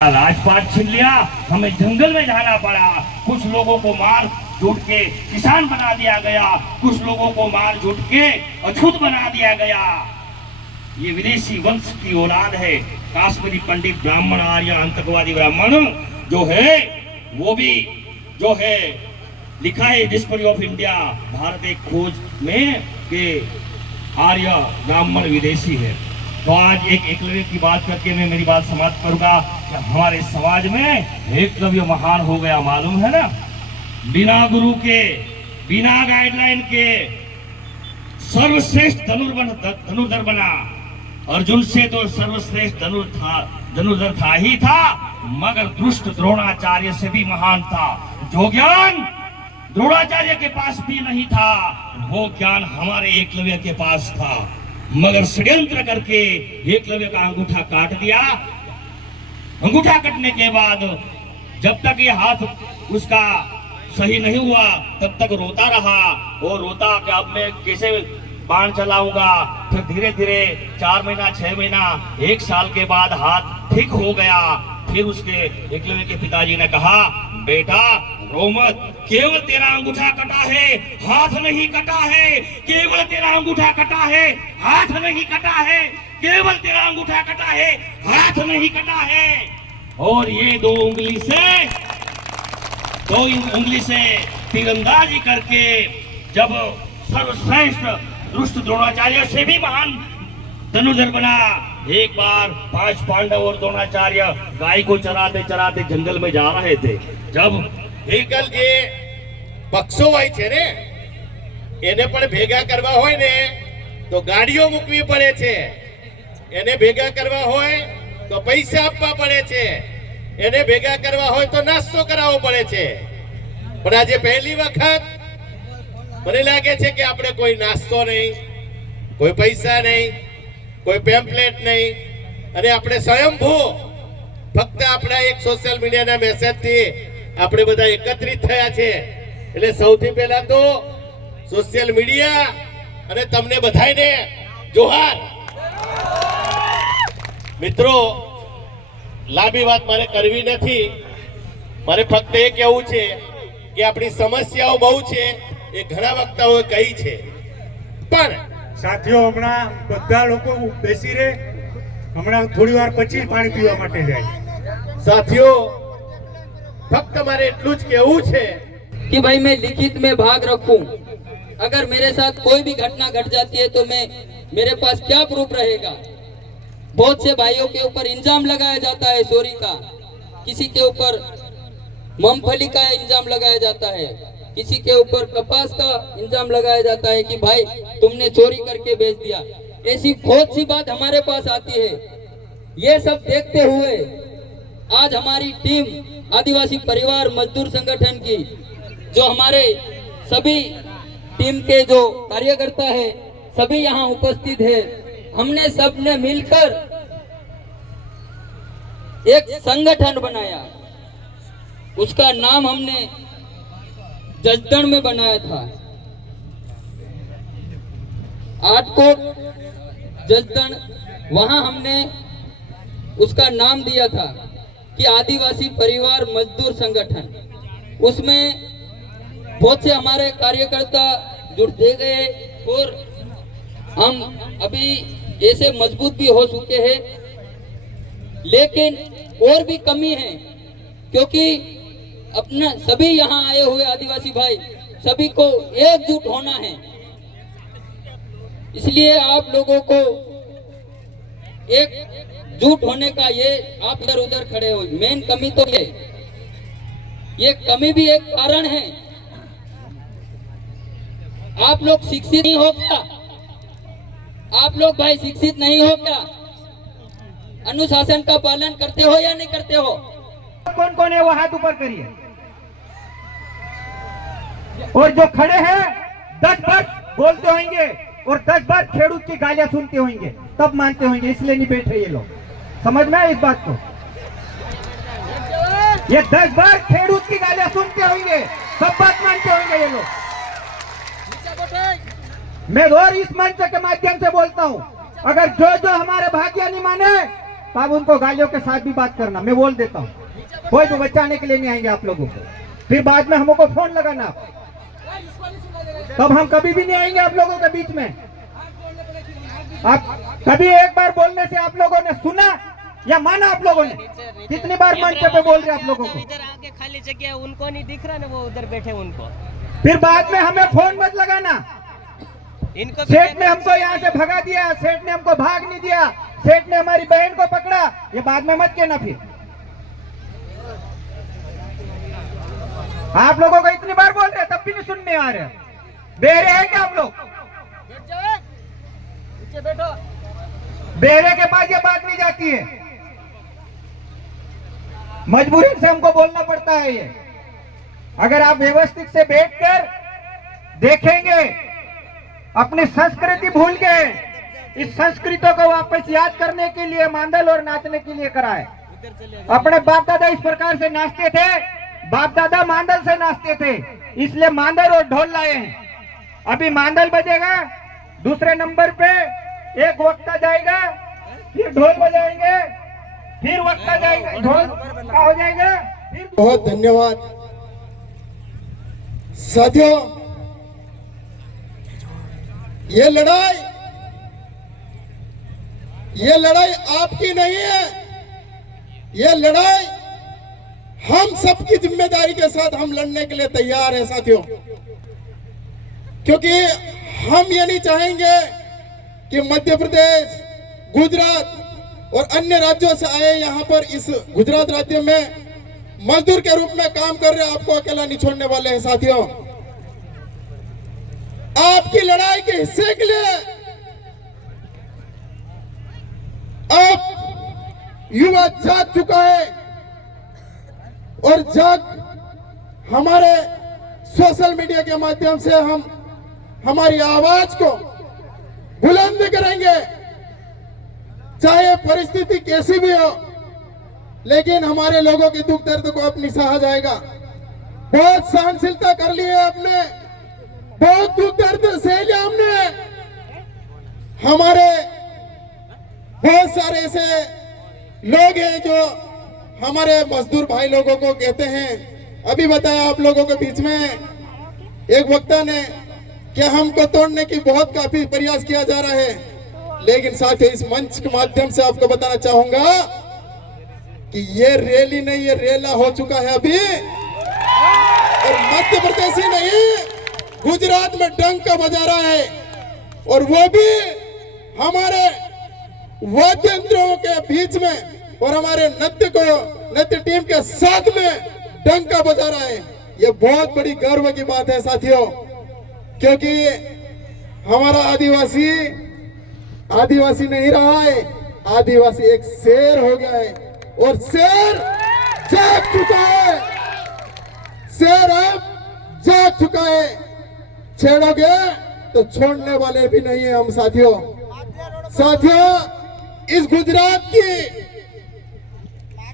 राजपाट छीन लिया, हमें जंगल में जाना पड़ा। कुछ लोगों को मार झूठ के किसान बना दिया गया, कुछ लोगों को मार झूठ के अछूत बना दिया गया। ये विदेशी वंश की औलाद है। काश्मीरी पंडित ब्राह्मण आर्य आतंकवादी ब्राह्मण जो है वो भी जो है लिखा है डिस्कवरी ऑफ इंडिया भारत एक खोज में कि आर्य ब्राह्मण विदेशी है। तो आज एक एकलव्य की बात करके मैं मेरी बात समाप्त करूंगा कि हमारे समाज में एकलव्य महान हो गया, मालूम है ना। बिना गुरु के, बिना गाइडलाइन के सर्वश्रेष्ठ धनुर्धर बना। अर्जुन से तो सर्वश्रेष्ठ धनुर्धर था ही था, मगर दुष्ट द्रोणाचार्य से भी महान था। जो ज्ञान द्रोणाचार्य के पास भी नहीं था, वो ज्ञान हमारे एकलव्य के पास था। मगर षड्यंत्र करके एकलव्य का अंगूठा काट दिया। अंगूठा कटने के बाद जब तक ये हाथ उसका सही नहीं हुआ तब तक रोता रहा। वो रोता कि अब मैं कैसे बाण चलाऊंगा। फिर धीरे धीरे 4 महीना 6 महीना 1 साल के बाद हाथ ठीक हो गया। फिर उसके एकलव्य के पिताजी ने कहा, बेटा रो मत, केवल तेरा अंगूठा कटा है, हाथ नहीं कटा है। केवल तेरा अंगूठा कटा है, हाथ नहीं कटा है। केवल तेरा अंगूठा कटा है, हाथ नहीं कटा है। और ये दो उंगली से तीरंदाजी करके जब सर्वश्रेष्ठ दुष्ट द्रोणाचार्य से भी महान धनुर्धर बना। एक बार 5 पांडव और द्रोणाचार्य गाय को चराते चराते जंगल में जा रहे थे। जब એકલ જે પક્ષો હોય છે ને એને પણ ભેગા કરવા હોય ને તો ગાડીઓ મૂકવી પડે છે, એને ભેગા કરવા હોય તો પૈસા આપવા પડે છે, એને ભેગા કરવા હોય તો નાસ્તો કરાવવો પડે છે। પણ આજે પહેલી વખત મને લાગે છે કે આપણે કોઈ નાસ્તો નહીં, કોઈ પૈસા નહીં, કોઈ પેમ્પલેટ નહીં અને આપણે સ્વયંભૂ ફક્ત આપણા એક સોશિયલ મીડિયાના મેસેજથી આપણે બધા એકત્રિત થયા છે। એટલે સૌથી પહેલા તો સોશિયલ મીડિયા અને તમને બધાને જોહાર। મિત્રો લાંબી વાત મારે કરવી નથી, મારે ફક્ત એ કહેવું છે કે આપણી સમસ્યાઓ બહુ છે, એ ઘણા વક્તાઓએ કહી છે। પણ સાથીઓ હમણાં બધા લોકો બેસી રહે, હમણાં થોડી વાર પછી પાણી પીવા માટે જાય। સાથીઓ फक्त मारे इतलू ज कहूं छे कि भाई मैं लिखित में भाग रखूं। अगर मेरे साथ कोई भी घटना घट जाती है तो मेरे पास क्या प्रूफ रहेगा। बहुत से भाइयों के ऊपर इल्जाम लगाया जाता है चोरी का, किसी के ऊपर मूंगफली का इल्जाम लगाया जाता है, किसी के ऊपर कपास का इल्जाम लगाया जाता है कि भाई तुमने चोरी करके बेच दिया। ऐसी बहुत सी बात हमारे पास आती है। ये सब देखते हुए आज हमारी टीम आदिवासी परिवार मजदूर संगठन की, जो हमारे सभी टीम के जो कार्यकर्ता है सभी यहाँ उपस्थित है, हमने सबने मिलकर एक संगठन बनाया। उसका नाम हमने जसदण में बनाया था, आटकोट जसदण। वहां हमने उसका नाम दिया था कि आदिवासी परिवार मजदूर संगठन। उसमें बहुत से हमारे कार्यकर्ता जुड़ गए और हम अभी ऐसे मजबूत भी हो चुके हैं। लेकिन और भी कमी है, क्योंकि अपना सभी यहाँ आए हुए आदिवासी भाई सभी को एकजुट होना है। इसलिए आप लोगों को एक जुट होने का, ये आप इधर उधर खड़े हो, मेन कमी तो ये कमी भी एक कारण है। आप लोग शिक्षित नहीं हो क्या? आप लोग भाई शिक्षित नहीं हो क्या? अनुशासन का पालन करते हो या नहीं करते हो? कौन कौन है वो हाथ ऊपर करिए। और जो खड़े हैं 10 बार बोलते होंगे और 10 बार खेडूत की गालियां सुनते होंगे तब मानते होंगे, इसलिए नहीं बैठ रहे ये लोग। समझ में आए इस बात को? ये 10 बार खेडूत की गालियां सुनते होंगे सब बात मानते होंगे ये लोग। मैं और इस मंच के माध्यम से बोलता हूं, अगर जो हमारे भाग्य नहीं माने तो आप उनको गालियों के साथ भी बात करना, मैं बोल देता हूँ। कोई भी बचाने के लिए नहीं आएंगे आप लोगों को, फिर बाद में हमको फोन लगाना, तब हम कभी भी नहीं आएंगे आप लोगों के बीच में। आप कभी एक बार बोलने से आप लोगों ने सुना या माना? आप लोगों ने कितनी बार मंच पे बोल रहे आप लोगों को? इधर आके खाली जगह उनको नहीं दिख रहा ना, वो उधर बैठे उनको। फिर बाद में हमें फोन मत लगाना। इनको सेठ ने हमको यहाँ से भगा दिया, सेठ ने हमको भाग नहीं दिया, सेठ ने हमारी बहन को पकड़ा, ये बाद में मत कहना। फिर आप लोगों को इतनी बार बोल रहे तब भी नहीं सुनने आ रहे। बेरे हैं क्या आप लोग? बैठो। बेरे के पास ये बात नहीं जाती है, मजबूरी से हमको बोलना पड़ता है ये। अगर आप व्यवस्थित से बैठकर देखेंगे, अपनी संस्कृति भूल गए, इस संस्कृति को वापस याद करने के लिए मांदल और नाचने के लिए कराए। अपने बाप दादा इस प्रकार से नाचते थे, बाप दादा मांदल से नाचते थे, इसलिए मांदल और ढोल लाए हैं। अभी मांदल बजेगा, दूसरे नंबर पे एक वक्ता जाएगा, फिर ढोल बजाएंगे, फिर वक्ता जाएगा, ढोल का हो जाएगा, फिर बहुत धन्यवाद साथियों। ये लड़ाई आपकी नहीं है, ये लड़ाई हम सबकी जिम्मेदारी के साथ हम लड़ने के लिए तैयार हैं साथियों, क्योंकि हम ये नहीं चाहेंगे कि मध्य प्रदेश, गुजरात और अन्य राज्यों से आए यहाँ पर इस गुजरात राज्य में मजदूर के रूप में काम कर रहे आपको अकेला नहीं छोड़ने वाले हैं साथियों। आपकी लड़ाई के हिस्से के लिए अब युवा जाग चुका है और हमारे सोशल मीडिया के माध्यम से हम हमारी आवाज को बुलंद करेंगे, चाहे परिस्थिति कैसी भी हो, लेकिन हमारे लोगों की दुख दर्द को अपनी सहा जाएगा। बहुत सहनशीलता कर ली है आपने, बहुत दुख दर्द सह लिया हमने। हमारे बहुत सारे ऐसे लोग हैं जो हमारे मजदूर भाई लोगों को कहते हैं, अभी बताया आप लोगों के बीच में एक वक्ता ने कि हमको तोड़ने की बहुत काफी प्रयास किया जा रहा है, लेकिन साथियों इस मंच के माध्यम से आपको बताना चाहूंगा कि ये रैली नहीं, ये रेला हो चुका है अभी। और मध्य प्रदेश ही नहीं, गुजरात में डंका बजा रहा है, और वो भी हमारे वाद्य यंत्रों के बीच में और हमारे नृत्य टीम के साथ में डंका बजा रहा है। ये बहुत बड़ी गर्व की बात है साथियों, क्योंकि हमारा आदिवासी नहीं रहा है, आदिवासी एक शेर हो गया है, और शेर जाग चुका है, शेर अब जाग चुका है। छेड़ोगे तो छोड़ने वाले भी नहीं है हम साथियों। इस गुजरात की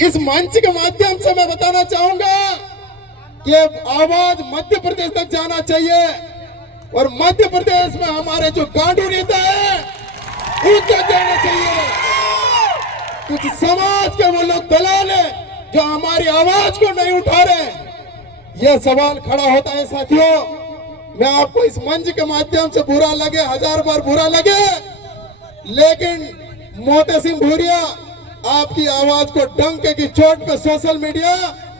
इस मंच के माध्यम से मैं बताना चाहूंगा कि आवाज मध्य प्रदेश तक जाना चाहिए, और मध्य प्रदेश में हमारे जो गांडू नेता है उनको जाना चाहिए। कुछ समाज के वो लोग दलाल हैं जो हमारी आवाज को नहीं उठा रहे। यह सवाल खड़ा होता है साथियों। मैं आपको इस मंच के माध्यम से बुरा लगे, 1000 बार बुरा लगे, लेकिन मोती सिंह भूरिया आपकी आवाज को डंके की चोट पे सोशल मीडिया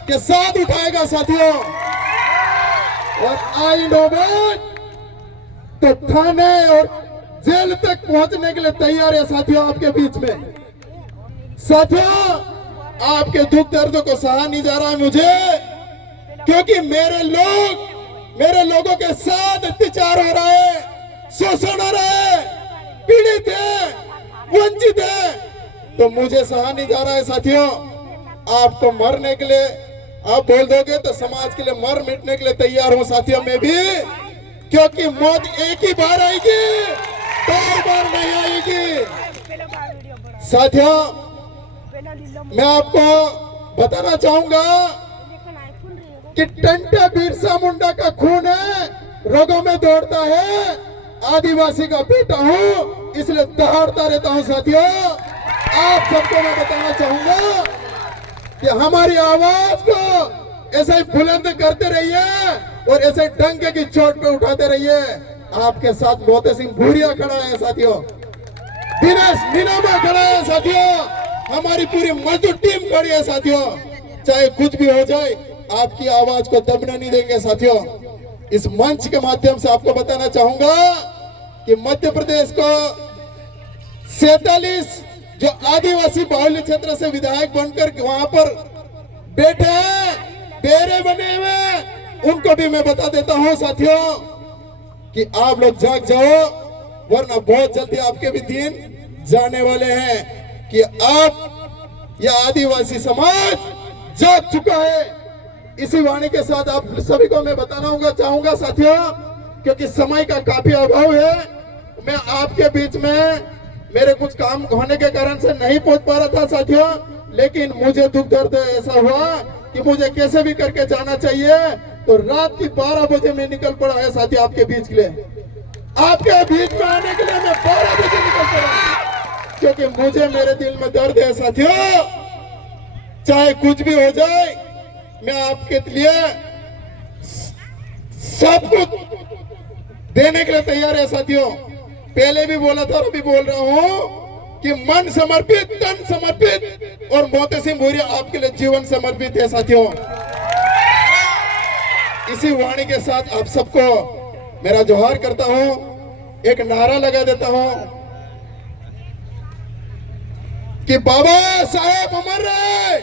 के साथ उठाएगा साथियों। और आई नो तो थाने और जेल तक पहुंचने के लिए तैयार है साथियों आपके बीच में। साथियों आपके दुख दर्द को सहा नहीं जा रहा मुझे, क्योंकि मेरे लोगों के साथ अत्याचार हो रहा है, शोषण हो रहा है, पीड़ित है, वंचित है, तो मुझे सहा नहीं जा रहा है साथियों। आपको मरने के लिए आप बोल दोगे तो समाज के लिए मर मिटने के लिए तैयार हूं साथियों मैं भी, क्योंकि मौत एक ही बार आएगी, 2 बार नहीं आएगी। साथियों मैं आपको बताना चाहूंगा कि टंटा बिरसा मुंडा का खून है, रोगों में दौड़ता है, आदिवासी का बेटा हूं इसलिए दहाड़ता रहता हूं साथियों। आप सबको मैं बताना चाहूंगा कि हमारी आवाज को ऐसे ही बुलंद करते रहिए और ऐसे डंके की चोट पे उठाते रहिए। आपके साथ मोती सिंह भूरिया खड़ा है साथियों, दिनेश नीनामा खड़ा है साथियों, हमारी पूरी मजदूर टीम खड़ी है साथियों। चाहे कुछ भी हो जाए, आपकी आवाज को दबने नहीं देंगे साथियों। इस मंच के माध्यम से आपको बताना चाहूंगा कि मध्य प्रदेश को 47 जो आदिवासी बाहुल्य क्षेत्र से विधायक बनकर वहां पर बैठे हैं, डेरे बने हुए, उनको भी मैं बता देता हूं साथियों कि आप लोग जाग जाओ, वरना बहुत जल्दी आपके भी दिन जाने वाले हैं कि आप यह आदिवासी समाज जाग चुका है। इसी वाणी के साथ आप सभी को मैं बताना चाहूंगा साथियों, क्योंकि समय का काफी अभाव है, मैं आपके बीच में मेरे कुछ काम होने के कारण से नहीं पहुंच पा रहा था साथियों, लेकिन मुझे दुख दर्द ऐसा हुआ कि मुझे कैसे भी करके जाना चाहिए, तो रात की 12 बजे मैं निकल पड़ा है साथी आपके बीच के लिए। आपके बीच में आने के लिए मैं 12 बजे निकल पड़ा, क्योंकि मुझे मेरे दिल में दर्द है साथियों। चाहे कुछ भी हो जाए, मैं आपके लिए सब कुछ देने के लिए तैयार है साथियों। पहले भी बोला था और अभी बोल रहा हूं कि मन समर्पित, तन समर्पित, और मोती सिंह भूरिया आपके लिए जीवन समर्पित है साथियों। इसी वाणी के साथ आप सबको मेरा जोहार करता हूं, एक नारा लगा देता हूं कि बाबा साहेब अमर रहे,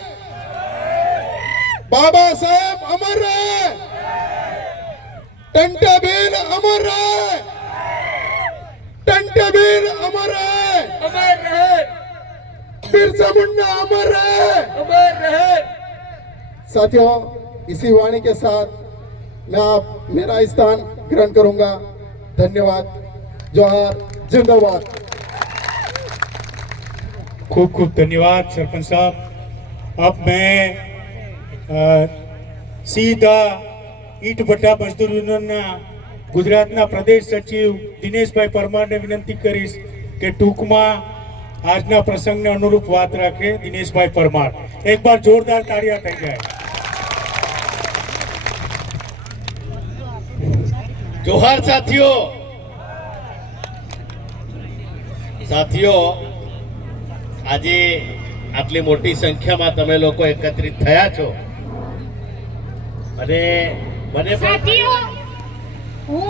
बाबा साहेब अमर रहे, टंटा भील अमर रहे, टंटा भील अमर रहे, अमर रहे, बिरसा मुंडा अमर रहे, अमर रहे। साथियों, इसी वाणी के साथ मैं आप मेरा स्थान ग्रहण करूंगा। धन्यवाद, जोहार, जिंदाबाद। खूब खूब धन्यवाद सरपंच साहब। अब मैं સીધા ઈટ ભઠ્ઠા મજદૂર યુનિયનના ગુજરાતના પ્રદેશ સચિવ દિનેશભાઈ પરમારને વિનંતી કરીશ કે ટૂંકમાં આજના પ્રસંગને અનુરૂપ વાત રાખે। દિનેશભાઈ પરમાર, એક બાર જોરદાર તાળીਆਂ થઈ જાય। जोहार साथियों, साथियों આજે આટલી મોટી સંખ્યામાં તમે લોકો એકત્રિત થયા છો અને મને સાથીઓ, હું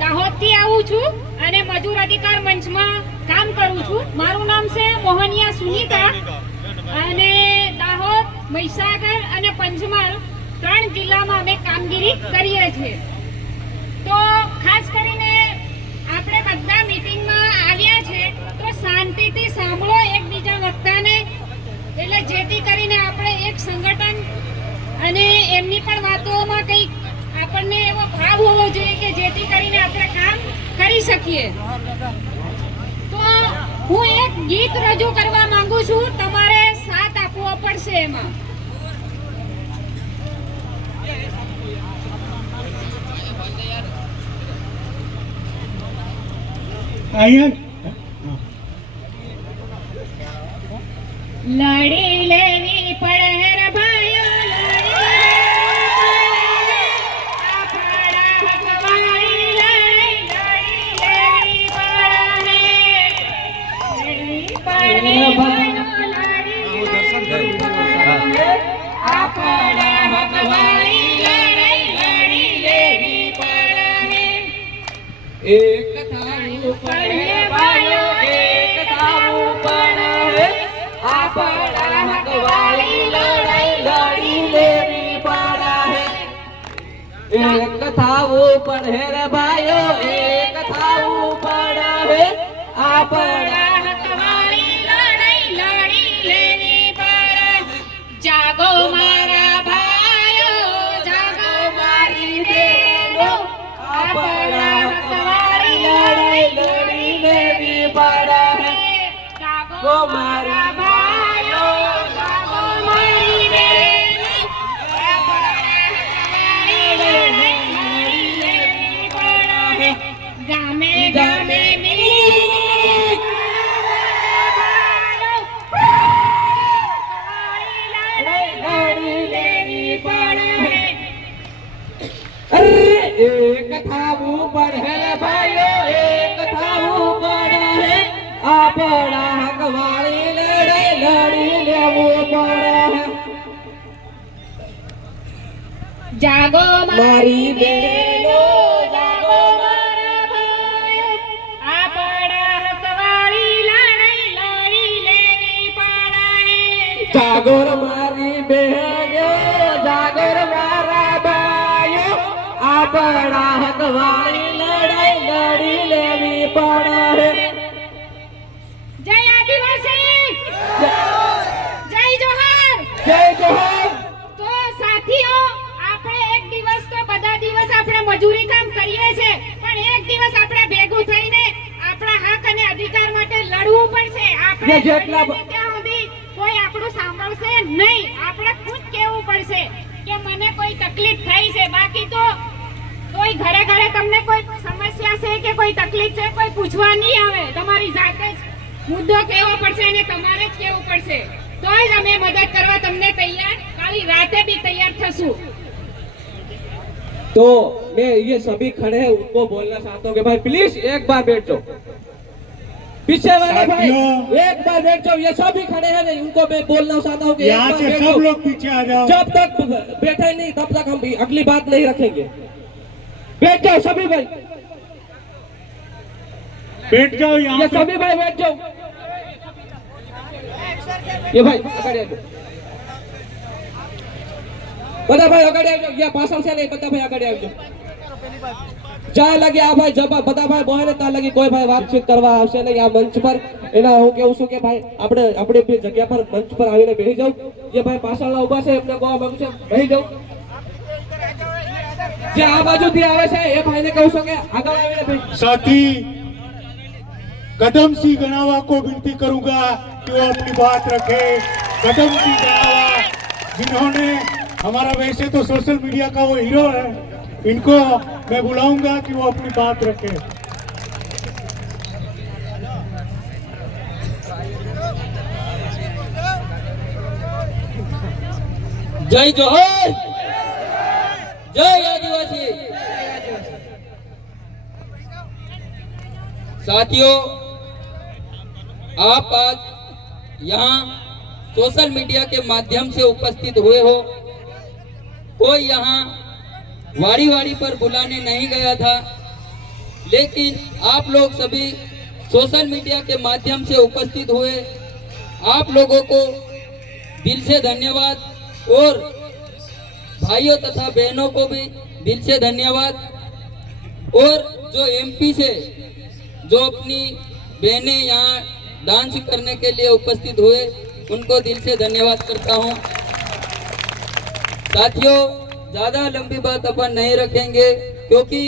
દાહોદથી આવું છું અને મજૂર અધિકાર મંચમાં કામ કરું છું। મારું નામ છે મોહનિયા સુનીતા અને દાહોદ, મહીસાગર અને પંચમહાલ 3 જિલ્લામાં અમે કામગીરી કરીએ છીએ। તો ખાસ કરીને આપણે બધા મીટિંગમાં આવ્યા છે તો શાંતિથી સાંભળો એકબીજા વક્તાને, એટલે જેથી કરીને આપણે એક સંગઠન અને એમની પણ વાતોમાં કંઈક આપણને એવો ભાવ હોવો જોઈએ કે જેથી કરીને આપણે કામ કરી શકીએ। તો હું એક ગીત રજૂ કરવા માંગુ છું, તમારે સાથ આપવો પડશે એમાં। લડી લેવી પડે રે ભાઈઓ, લડી આપણા હકવાળી લડી, લડી લેવી પડે, લડી પડે ભાઈઓ, લડી લેવી પડે, આપણા હકવાળી લડી, લડી લેવી પડે। એક થાવું પડે ભાઈઓ, એક થાવું પડે, આપણા હકવાળી લડાઈ લડી લેવી પડે। એક થાવું પડે રે ભાઈઓ, એક થાવું પડે, આપણા હકવાળી લડાઈ લડી લેવી પડે। જાગો મારા ભાઈઓ, જાગો મારી બહેનો, આપણા હકવાળી લડાઈ લડી લેવી પડે। જાગો મારા ભાઈઓ, જાગો મારી બહેનો, આપણા હકવાળી લડાઈ લડી લેવી लड़ी लेनी पड़े। अरे एक थावू पर है भाइयों, एक थावू पर है, अपना हक वाली लड़ाई लड़ी लेवू पड़े। जागो मारी बहनो, जागो मारा भाइयों, आपड़ा हक वाली लड़ाई लड़ी लेनी पड़े। जागोर मारी बहनो, जागोर मारा भाइयों, अपना हक वाली लड़ाई लड़ी लेनी पड़े। जय आदिवासी, जय जोहार। जय जोहार। તો સાથીઓ, આપણે એક દિવસ તો બધા દિવસ આપણે મજૂરી કામ કરીએ છે, પણ એક દિવસ આપણે ભેગું થઈને આપણા હક અને અધિકાર માટે લડવું પડશે. આપણે જેટલા લડીએ ત્યાં સુધી કોઈ આપણું સાંભળશે નહીં. આપણે ખુદ કહેવું પડશે કે મને કોઈ તકલીફ થઈ છે. બાકી તો કોઈ ઘરે ઘરે તમને કોઈ સમસ્યા છે કે કોઈ તકલીફ છે કોઈ પૂછવા નહીં આવે. તમારી જાતે જ મુદ્દો કહેવો પડશે અને તમારે જ કહેવું પડશે. તો જ અમે મદદ કરવા તમને તૈયાર, કાલી રાતે બી તૈયાર થશું. तो मैं ये सभी खड़े हैं उनको बोलना चाहता हूँ कि भाई प्लीज एक बार बैठ जाओ, पीछे वाले भाई साथियों, एक बार बैठ जाओ। ये सभी खड़े हैं नहीं, उनको मैं बोलना चाहता हूँ कि एक यहाँ बार से बैठ सब जाओ। लोग पीछे आ जाओ। जब तक बैठे नहीं तब तक हम अगली बात नहीं रखेंगे। बैठ जाओ सभी भाई, बैठ जाओ यहाँ ये पे। सभी भाई बैठ जाओ। ये भाई अगाड़ी आ जाओ, બધા ભાઈ અગાડી આવજો। યા પાછળ છે ને બધા ભાઈ અગાડી આવજો। જ્યાં લગી આ ભાઈ જબ બધા ભાઈ બોલે ને ત્યાં લગી કોઈ ભાઈ વાતચીત કરવા આવશે નહીં। આ મંચ પર એના હું કેવું છું કે ભાઈ આપણે આપણી જગ્યા પર મંચ પર આવીને બેસી જાવ। જે ભાઈ પાછળના ઊભા છે એમને કહો માંગુ છે બેસી જાવ। જે આ બાજુથી આવે છે એ ભાઈને કહું છું કે આગળ આવીને બેસી। साथी कदम सिंह गणावा को विनती करूंगा कि वो अपनी बात रखे। कदम सिंह गणावा जिन्होंने हमारा वैसे तो सोशल मीडिया का वो हीरो है, इनको मैं बुलाऊंगा कि वो अपनी बात रखे। जय जोहर, जय आदिवासी। साथियों, आप आज यहाँ सोशल मीडिया के माध्यम से उपस्थित हुए हो। कोई यहाँ वाड़ी वाड़ी पर बुलाने नहीं गया था, लेकिन आप लोग सभी सोशल मीडिया के माध्यम से उपस्थित हुए। आप लोगों को दिल से धन्यवाद और भाइयों तथा बहनों को भी दिल से धन्यवाद। और जो एमपी से जो अपनी बहनें यहाँ डांस करने के लिए उपस्थित हुए उनको दिल से धन्यवाद करता हूँ। साथियों, ज्यादा लंबी बात अपन नहीं रखेंगे क्योंकि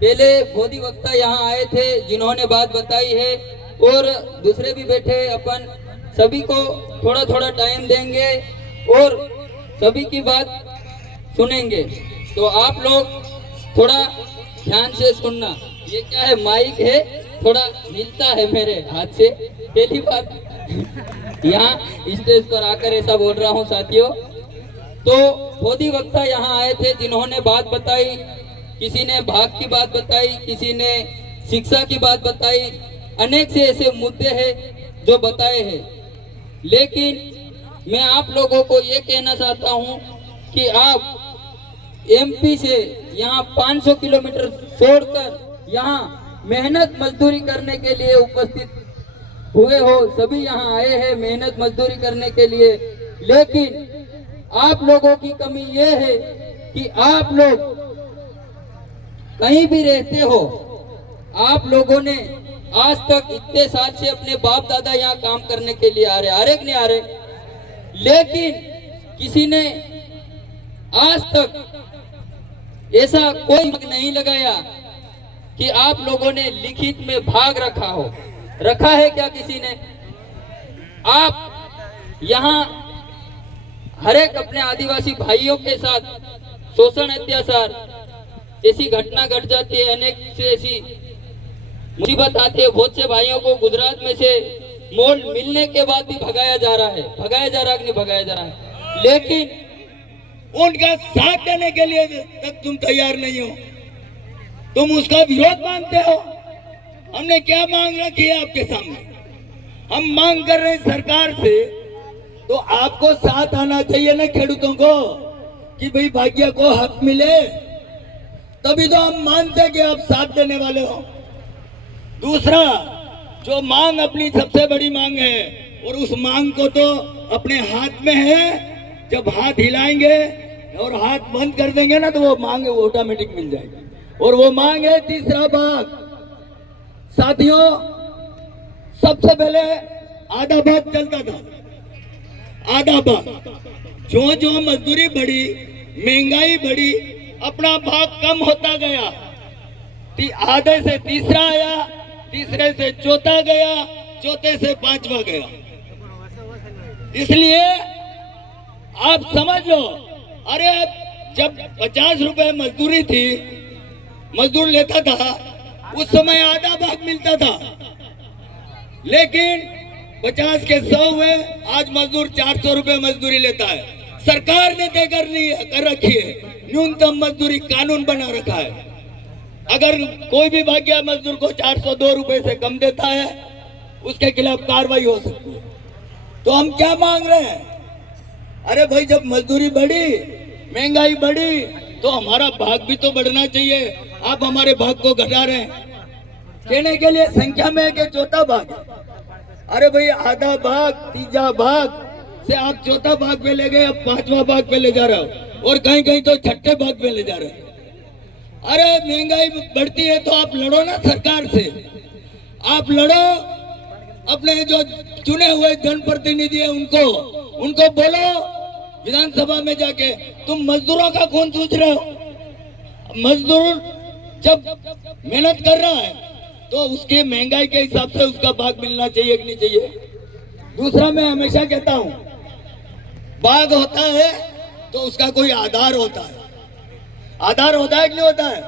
पहले मोदी वक्ता यहाँ आए थे जिन्होंने बात बताई है और दूसरे भी बैठे। अपन सभी को थोड़ा थोड़ा टाइम देंगे और सभी की बात सुनेंगे। तो आप लोग थोड़ा ध्यान से सुनना। ये क्या है, माइक है, थोड़ा मिलता है मेरे हाथ से। पहली बात यहाँ स्टेज पर आकर ऐसा बोल रहा हूँ साथियों। तो मोदी वक्ता यहाँ आए थे जिन्होंने बात बताई। किसी ने भाग की बात बताई, किसी ने शिक्षा की बात बताई, अनेक से ऐसे मुद्दे हैं जो बताए हैं। लेकिन मैं आप लोगों को ये कहना चाहता हूँ कि आप एमपी से यहाँ 500 किलोमीटर छोड़कर यहाँ मेहनत मजदूरी करने के लिए उपस्थित हुए हो। सभी यहाँ आए हैं मेहनत मजदूरी करने के लिए। लेकिन आप लोगों की कमी ये है कि आप लोग कहीं भी रहते हो, आप लोगों ने आज तक इतने साल से अपने बाप दादा यहाँ काम करने के लिए आ रहे कि नहीं आ रहे, लेकिन किसी ने आज तक ऐसा कोई नहीं लगाया कि आप लोगों ने लिखित में भाग रखा हो। रखा है क्या किसी ने? आप यहाँ हर एक अपने आदिवासी भाइयों के साथ शोषण, अत्याचार, ऐसी घटना घट जाती है, अनेक से ऐसी मुसीबत आती है। बहुत से भाइयों को गुजरात में से मोल मिलने के बाद भी भगाया जा रहा है। भगाया जा रहा है कि नहीं भगाया जा रहा है? लेकिन उनका साथ देने के लिए तक तुम तैयार नहीं हो, तुम उसका विरोध मानते हो। हमने क्या मांग रखी है आपके सामने? हम मांग कर रहे हैं सरकार से, तो आपको साथ आना चाहिए ना खेडूतों को, कि भाई भाग्य को हक मिले, तभी तो हम मानते कि आप साथ देने वाले हो। दूसरा, जो मांग अपनी सबसे बड़ी मांग है, और उस मांग को तो अपने हाथ में है, जब हाथ हिलाएंगे और हाथ बंद कर देंगे ना, तो वो मांग ऑटोमेटिक मिल जाएगी, और वो मांग है तीसरा भाग। साथियों, सबसे पहले आधा भाग चलता था, आधा भाग। जो जो मजदूरी बढ़ी, महंगाई बढ़ी, अपना भाग कम होता गया। आधे से तीसरा आया, तीसरे से चौथा गया, चौथे से पांचवा गया। इसलिए आप समझ लो, अरे जब 50 रुपए मजदूरी थी, मजदूर लेता था, उस समय आधा भाग मिलता था। लेकिन 50 के 100 हुए, आज मजदूर 400 रुपए मजदूरी लेता है। सरकार ने तय कर रखी है, न्यूनतम मजदूरी कानून बना रखा है। अगर कोई भी भाग्य मजदूर को 402 रुपए से कम देता है, उसके खिलाफ कार्रवाई हो सकती है। तो हम क्या मांग रहे हैं? अरे भाई, जब मजदूरी बढ़ी, महंगाई बढ़ी, तो हमारा भाग भी तो बढ़ना चाहिए। आप हमारे भाग को घटा रहे हैं। कहने के लिए संख्या में है कि चौथा भाग। अरे भाई, आधा भाग, तीजा भाग से आप चौथा भाग पे ले गए, अब पांचवा भाग पे ले जा रहे हो, और कहीं कहीं तो छठे भाग पे ले जा रहे हो। अरे महंगाई बढ़ती है तो आप लड़ो ना सरकार से, आप लड़ो, अपने जो चुने हुए जनप्रतिनिधि है उनको बोलो विधानसभा में जाके, तुम मजदूरों का खून चूस रहे हो। मजदूर जब मेहनत कर रहा है तो उसकी महंगाई के हिसाब से उसका भाग मिलना चाहिए कि नहीं चाहिए? दूसरा, मैं हमेशा कहता हूं, भाग होता है तो उसका कोई आधार होता है। आधार होता है कि नहीं होता है?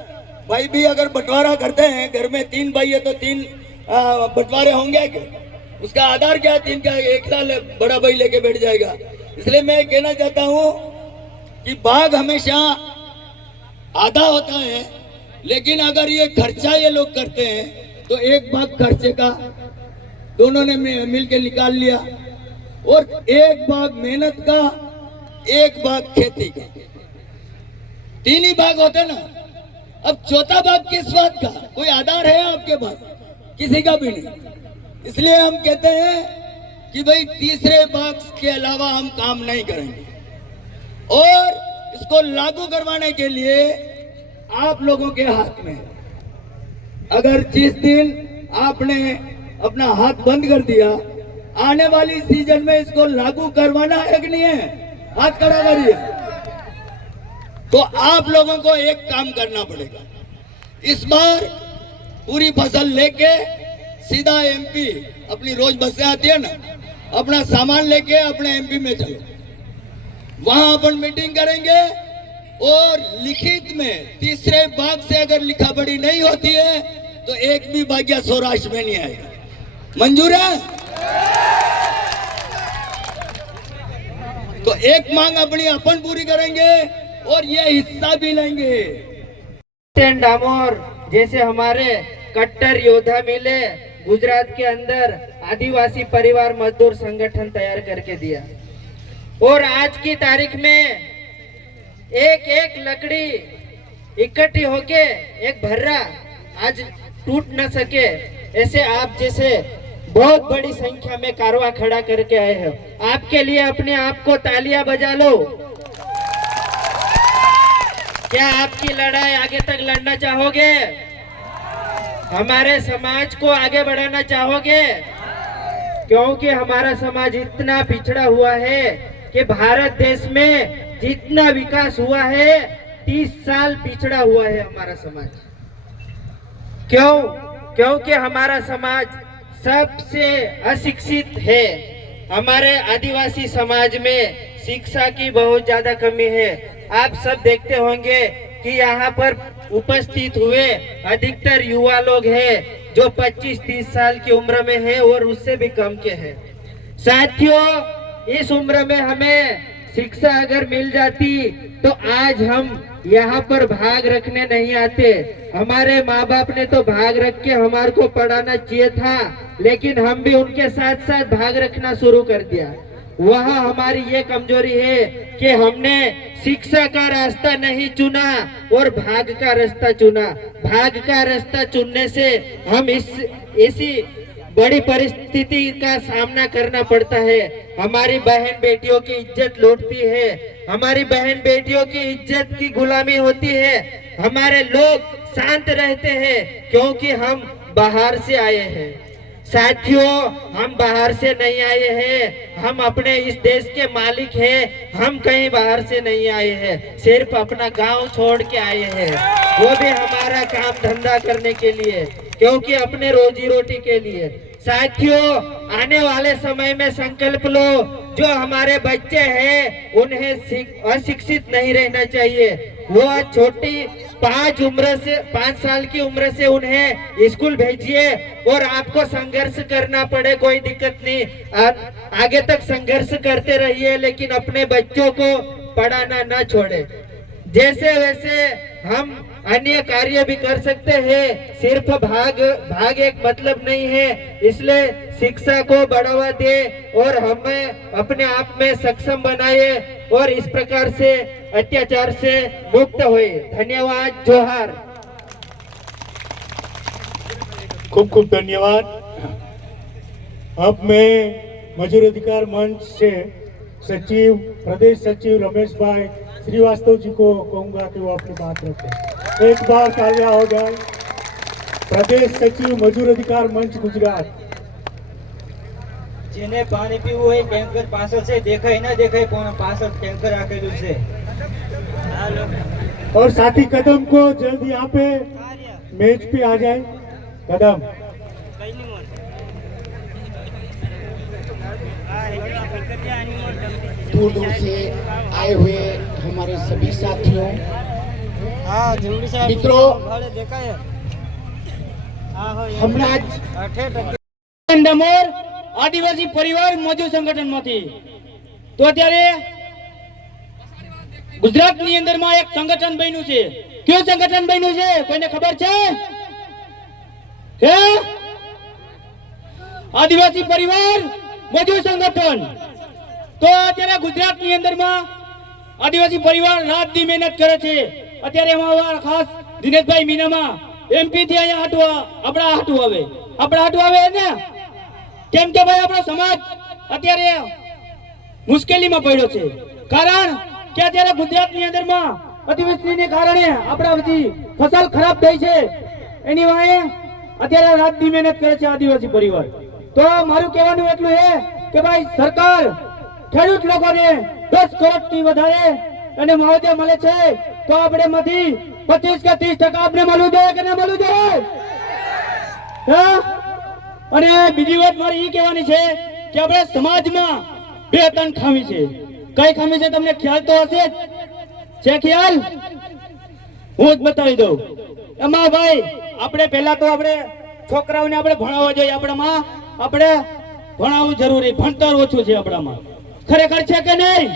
भाई भी अगर बंटवारा करते हैं, घर में 3 भाई है तो 3 बंटवारे होंगे क्या? उसका आधार क्या है? 3 का 1 साल बड़ा भाई लेके बैठ जाएगा। इसलिए मैं कहना चाहता हूं कि भाग हमेशा आधा होता है, लेकिन अगर ये खर्चा ये लोग करते हैं तो एक भाग खर्चे का दोनों ने मिलकर निकाल लिया, और एक भाग मेहनत का, एक भाग खेती का, 3 ही भाग होते ना। अब चौथा भाग किस बात का? कोई आधार है आपके पास? किसी का भी नहीं। इसलिए हम कहते हैं कि भाई तीसरे भाग के अलावा हम काम नहीं करेंगे, और इसको लागू करवाने के लिए आप लोगों के हाथ में है। अगर जिस दिन आपने अपना हाथ बंद कर दिया, आने वाली सीजन में इसको लागू करवाना है कि नहीं है? हाथ खड़ा करिए। तो आप लोगों को एक काम करना पड़ेगा, इस बार पूरी फसल लेके सीधा एमपी, अपनी रोज बसें आती है ना, अपना सामान लेके अपने एमपी में चलो, वहां अपन मीटिंग करेंगे, और लिखित में तीसरे भाग से अगर लिखा पढ़ी नहीं होती है तो एक भी भाग्य सौराष्ट्र में नहीं आएगा। मंजूर है? तो एक मांग अपनी अपन पूरी करेंगे और ये हिस्सा भी लेंगे। डामोर जैसे हमारे कट्टर योद्धा मिले, गुजरात के अंदर आदिवासी परिवार मजदूर संगठन तैयार करके दिया, और आज की तारीख में एक एक लकड़ी इकट्ठी होके एक भर्रा आज टूट न सके, ऐसे आप जैसे बहुत बड़ी संख्या में कारवा खड़ा करके आए हैं। आपके लिए अपने आप को तालियां बजा लो। क्या आपकी लड़ाई आगे तक लड़ना चाहोगे? हमारे समाज को आगे बढ़ाना चाहोगे? क्योंकि हमारा समाज इतना पिछड़ा हुआ है कि भारत देश में जितना विकास हुआ है 30 साल पिछड़ा हुआ है हमारा समाज। क्यों? क्योंकि हमारा समाज सबसे अशिक्षित है। हमारे आदिवासी समाज में शिक्षा की बहुत ज्यादा कमी है। आप सब देखते होंगे कि यहाँ पर उपस्थित हुए अधिकतर युवा लोग हैं जो 25-30 साल की उम्र में है और उससे भी कम के हैं। साथियों, इस उम्र में हमें शिक्षा अगर मिल जाती तो आज हम यहाँ पर भाग रखने नहीं आते। हमारे माँ बाप ने तो भाग रख के हमारे को पढ़ाना चाहिए था, लेकिन हम भी उनके साथ साथ भाग रखना शुरू कर दिया। वह हमारी ये कमजोरी है कि हमने शिक्षा का रास्ता नहीं चुना और भाग का रास्ता चुना। भाग का रास्ता चुनने से हम इसी बड़ी परिस्थिति का सामना करना पड़ता है। हमारी बहन बेटियों की इज्जत लूटती है, हमारी बहन बेटियों की इज्जत की गुलामी होती है। हमारे लोग शांत रहते हैं क्योंकि हम बाहर से आए हैं। साथियों, हम बाहर से नहीं आए हैं, हम अपने इस देश के मालिक हैं। हम कहीं बाहर से नहीं आए हैं, सिर्फ अपना गांव छोड़ के आए हैं, वो भी हमारा काम धंधा करने के लिए, क्योंकि अपने रोजी रोटी के लिए। साथियों, आने वाले समय में संकल्प लो, जो हमारे बच्चे हैं उन्हें अशिक्षित नहीं रहना चाहिए। वो छोटी 5 साल की उम्र से उन्हें स्कूल भेजिए और आपको संघर्ष करना पड़े, कोई दिक्कत नहीं, आगे तक संघर्ष करते रहिए, लेकिन अपने बच्चों को पढ़ाना ना छोड़े। जैसे वैसे हम अन्य कार्य भी कर सकते हैं, सिर्फ भाग एक मतलब नहीं है। इसलिए शिक्षा को बढ़ावा दे और हमें अपने आप में सक्षम बनाए और इस प्रकार से अत्याचार से मुक्त हुए। धन्यवाद। जोहार। खूब खूब धन्यवाद। अब मैं मजदूर अधिकार मंच से सचिव, प्रदेश सचिव रमेश भाई श्रीवास्तव जी को कहूंगा कि वो अपनी बात रखें। एक बार तालियां हो जाए। प्रदेश सचिव मजदूर अधिकार मंच गुजरात। જેને પાણી પીવું હોય ટેન્કર પાછળ છે, દેખાય ના દેખાય પણ પાછળ ટેન્કર રાખેલું છે। और साथी कदम को जल्दी यहाँ पे मेज पे आ जाए। कदम दूर दूर से आए हुए हमारे सभी साथियों, मित्रों, हमारा આદિવાસી પરિવાર મજૂર સંગઠનમાંથી તો અત્યારે ગુજરાતની અંદરમાં એક સંગઠન બન્યું છે। કયું સંગઠન બન્યું છે કોઈને ખબર છે કે? આદિવાસી પરિવાર મજૂર સંગઠન। તો અત્યારે ગુજરાતની અંદરમાં આદિવાસી પરિવાર રાત દી મહેનત કરે છે। અત્યારે એમાં ખાસ દિનેશભાઈ મીનામાં એમપી થી અહીંયા આપણા હાટું આવે ને, કેમ કે ભાઈ આપણો સમાજ અત્યારે મુશ્કેલીમાં પડ્યો છે। કારણ કે અત્યારે ગુજરાતની અંદરમાં અતિવૃષ્ટિને કારણે આપણા બધી ફસલ ખરાબ થઈ છે, એની વાંહે અત્યારે રાત દી મહેનત કરે છે આદિવાસી પરિવાર। તો મારું કહેવાનું એટલું છે કે ભાઈ સરકાર ખેડૂત લોકોને 10 કરોડથી વધારે અને મુઆવજા મળે છે, તો આપણે માંથી 25 કે 30% આપણે મળવું જોઈએ કે ના મળવું જોઈએ? હા। અને બીજી વાત મારી એ કહેવાની છે કે આપણે સમાજમાં 2-3 ખામી છે। કઈ ખામી છે તમને ખ્યાલ તો હશે જ છે? ખ્યાલ હું જ બતાવી દઉં। એમાં ભાઈ આપણે પહેલા તો આપણે છોકરાઓને આપણે ભણાવવા જોઈએ। આપણામાં આપણે ભણાવવું જરૂરી, ભણતર ઓછું છે આપણામાં, ખરેખર છે કે નહીં?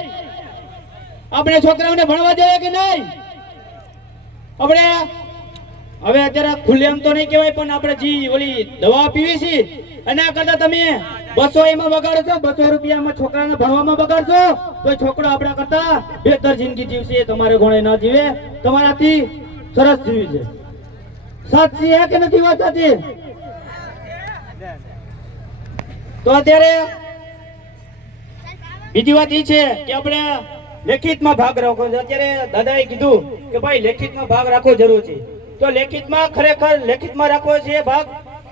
આપણે છોકરાઓને ભણવા જોઈએ કે નહીં? આપણે હવે અત્યારે ખુલ્લેઆમ તો નહીં કહેવાય, પણ આપણે જે ઓલી દવા પીવી છે એના કરતા તમે 200 એમાં બગાડો છો, 200 રૂપિયામાં છોકરાને ભણવામાં બગાડશો તો છોકરો આપણા કરતા બેહતર જિંદગી જીવશે। તમારે ઘણે ના જીવે, તમારાથી સરસ જીવી છે। સાચી છે કે નથી વાત સાચી? તો અત્યારે બીજી વાત એ છે કે આપણે લેખિતમાં ભાગ રાખવો છે। અત્યારે દાદાએ કીધું કે ભાઈ લેખિતમાં ભાગ રાખવો જરૂર છે, તો લેખિતમાં ખરેખર લેખિતમાં રાખવો છે, ભાગ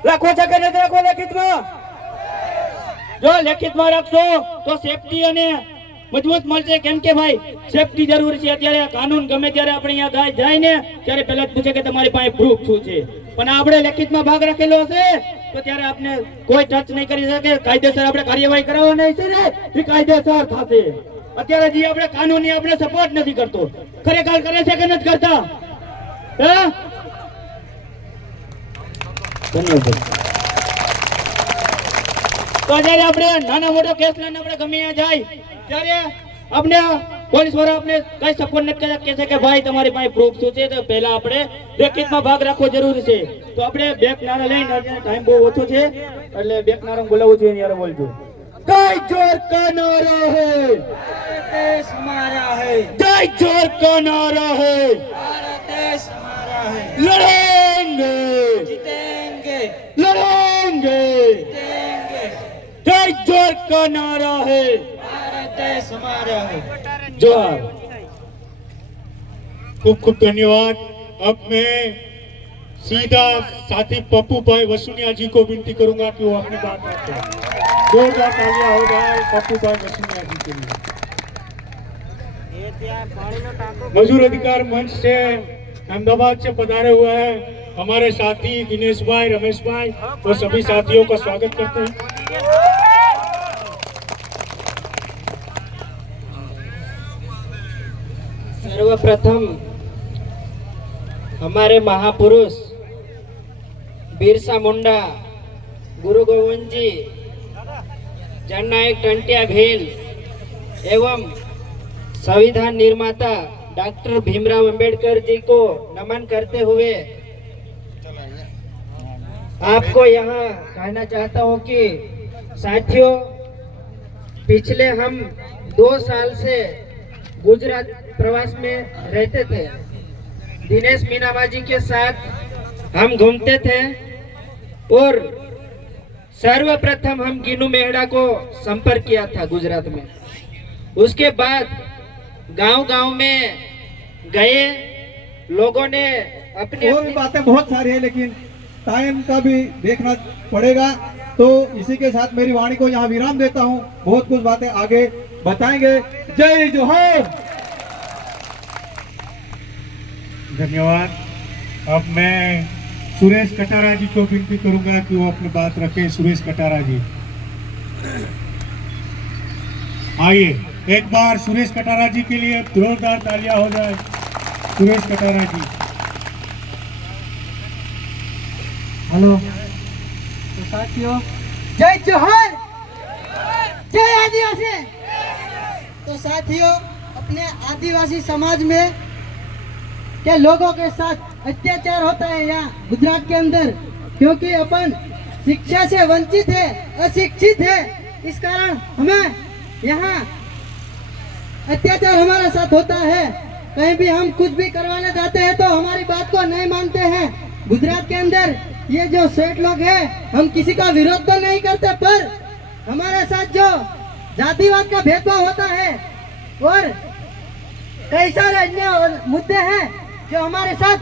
રાખવો છે કે નથી રાખવો લેખિતમાં? જો લેખિતમાં રાખશો તો સેફટી અને મજબૂત મળશે। કેમ કે ભાઈ સેફટી જરૂરી છે। અત્યારે કાનૂન ગમે ત્યારે આપણે અહીંયા જાય ને ત્યારે પહેલા જ પૂછે કે તમારી પાસે પ્રૂફ શું છે, પણ આપણે લેખિતમાં ભાગ રાખેલો હશે તો ત્યારે આપને કોઈ ટચ નહીં કરી શકે। કાયદેસર આપણે કાર્યવાહી કરવાની છે ને એ કાયદેસર થશે। અત્યારે જે આપણે કાનૂની આપણે સપોર્ટ નથી કરતો, ખરેખર કરે છે કે નથી કરતા? હા। તો જયારે આપણે નાના મોટો કેસ લઈને આપણે ગમે ત્યાં જાય ત્યારે अपने પોલીસ વાળા આપણે કઈ સપોર્ટ નથી કર્યા કે છે કે ભાઈ તમારી પાસે પ્રૂફ શું છે, તો પહેલા આપણે લેખિતમાં ભાગ રાખવો જરૂરી છે. તો આપણે બેક નારા લઈને ટાઈમ બહુ ઓછો છે એટલે બેક નારા બોલાવવું જોઈએ યાર બોલજો. જય જોર કા નારા હે, ભારત દેશ હમારા હે, જય જોર કા નારા હે, ભારત દેશ હમારા હે, લડેંગે जीतेंगे, लड़ेंगे जीतेंगे, जय जोर का नारा है, भारत देश हमारा है. जोहार. खूब खूब धन्यवाद. अब मैं सीधा साथी पप्पू भाई वसुनिया जी को विनती करूंगा कि वो अपनी बात रखें. जोरदार तालियां हो जाए पप्पू भाई वसुनिया जी के लिए. मजदूर अधिकार मंच से अहमदाबाद से पधारे हुए हैं हमारे साथी दिनेश भाई, रमेश भाई और सभी साथियों का स्वागत करते हैं. सर्वप्रथम हमारे महापुरुष बिरसा मुंडा, गुरु गोविंद जी, जननायक टंटिया भील एवं संविधान निर्माता डॉक्टर भीमराव अंबेडकर जी को नमन करते हुए आपको यहाँ कहना चाहता हूँ कि साथियों, पिछले हम 2 साल से गुजरात प्रवास में रहते थे. दिनेश मीनावा जी के साथ हम घूमते थे और सर्वप्रथम हम गिनू मेहड़ा को संपर्क किया था गुजरात में. उसके बाद गांव-गांव में गए, लोगों ने अपनी और भी बातें बहुत सारी है लेकिन टाइम का भी देखना पड़ेगा, तो इसी के साथ मेरी वाणी को यहाँ विराम देता हूँ. बहुत कुछ बातें आगे बताएंगे. जय जोहर. धन्यवाद. अब मैं सुरेश कटारा जी को विनती करूंगा कि वो अपनी बात रखें. सुरेश कटारा जी आइए, एक बार सुरेश कटारा जी के लिए जोरदार तालियां हो जाए. सुरेश कटारा जी. हेलो. तो साथियों, जय जोहर, जय आदिवासी. तो साथियों, अपने आदिवासी समाज में के लोगों के साथ अत्याचार होता है यहाँ गुजरात के अंदर, क्योंकि अपन शिक्षा से वंचित है, अशिक्षित है. इस कारण हमें यहाँ अत्याचार हमारे साथ होता है. कहीं भी हम कुछ भी करवाने जाते हैं तो हमारी बात को नहीं मानते हैं. गुजरात के अंदर ये जो सेठ लोग हैं, हम किसी का विरोध तो नहीं करते, पर हमारे साथ जो जातिवाद का भेदभाव होता है और कई सारे अन्य मुद्दे हैं जो हमारे साथ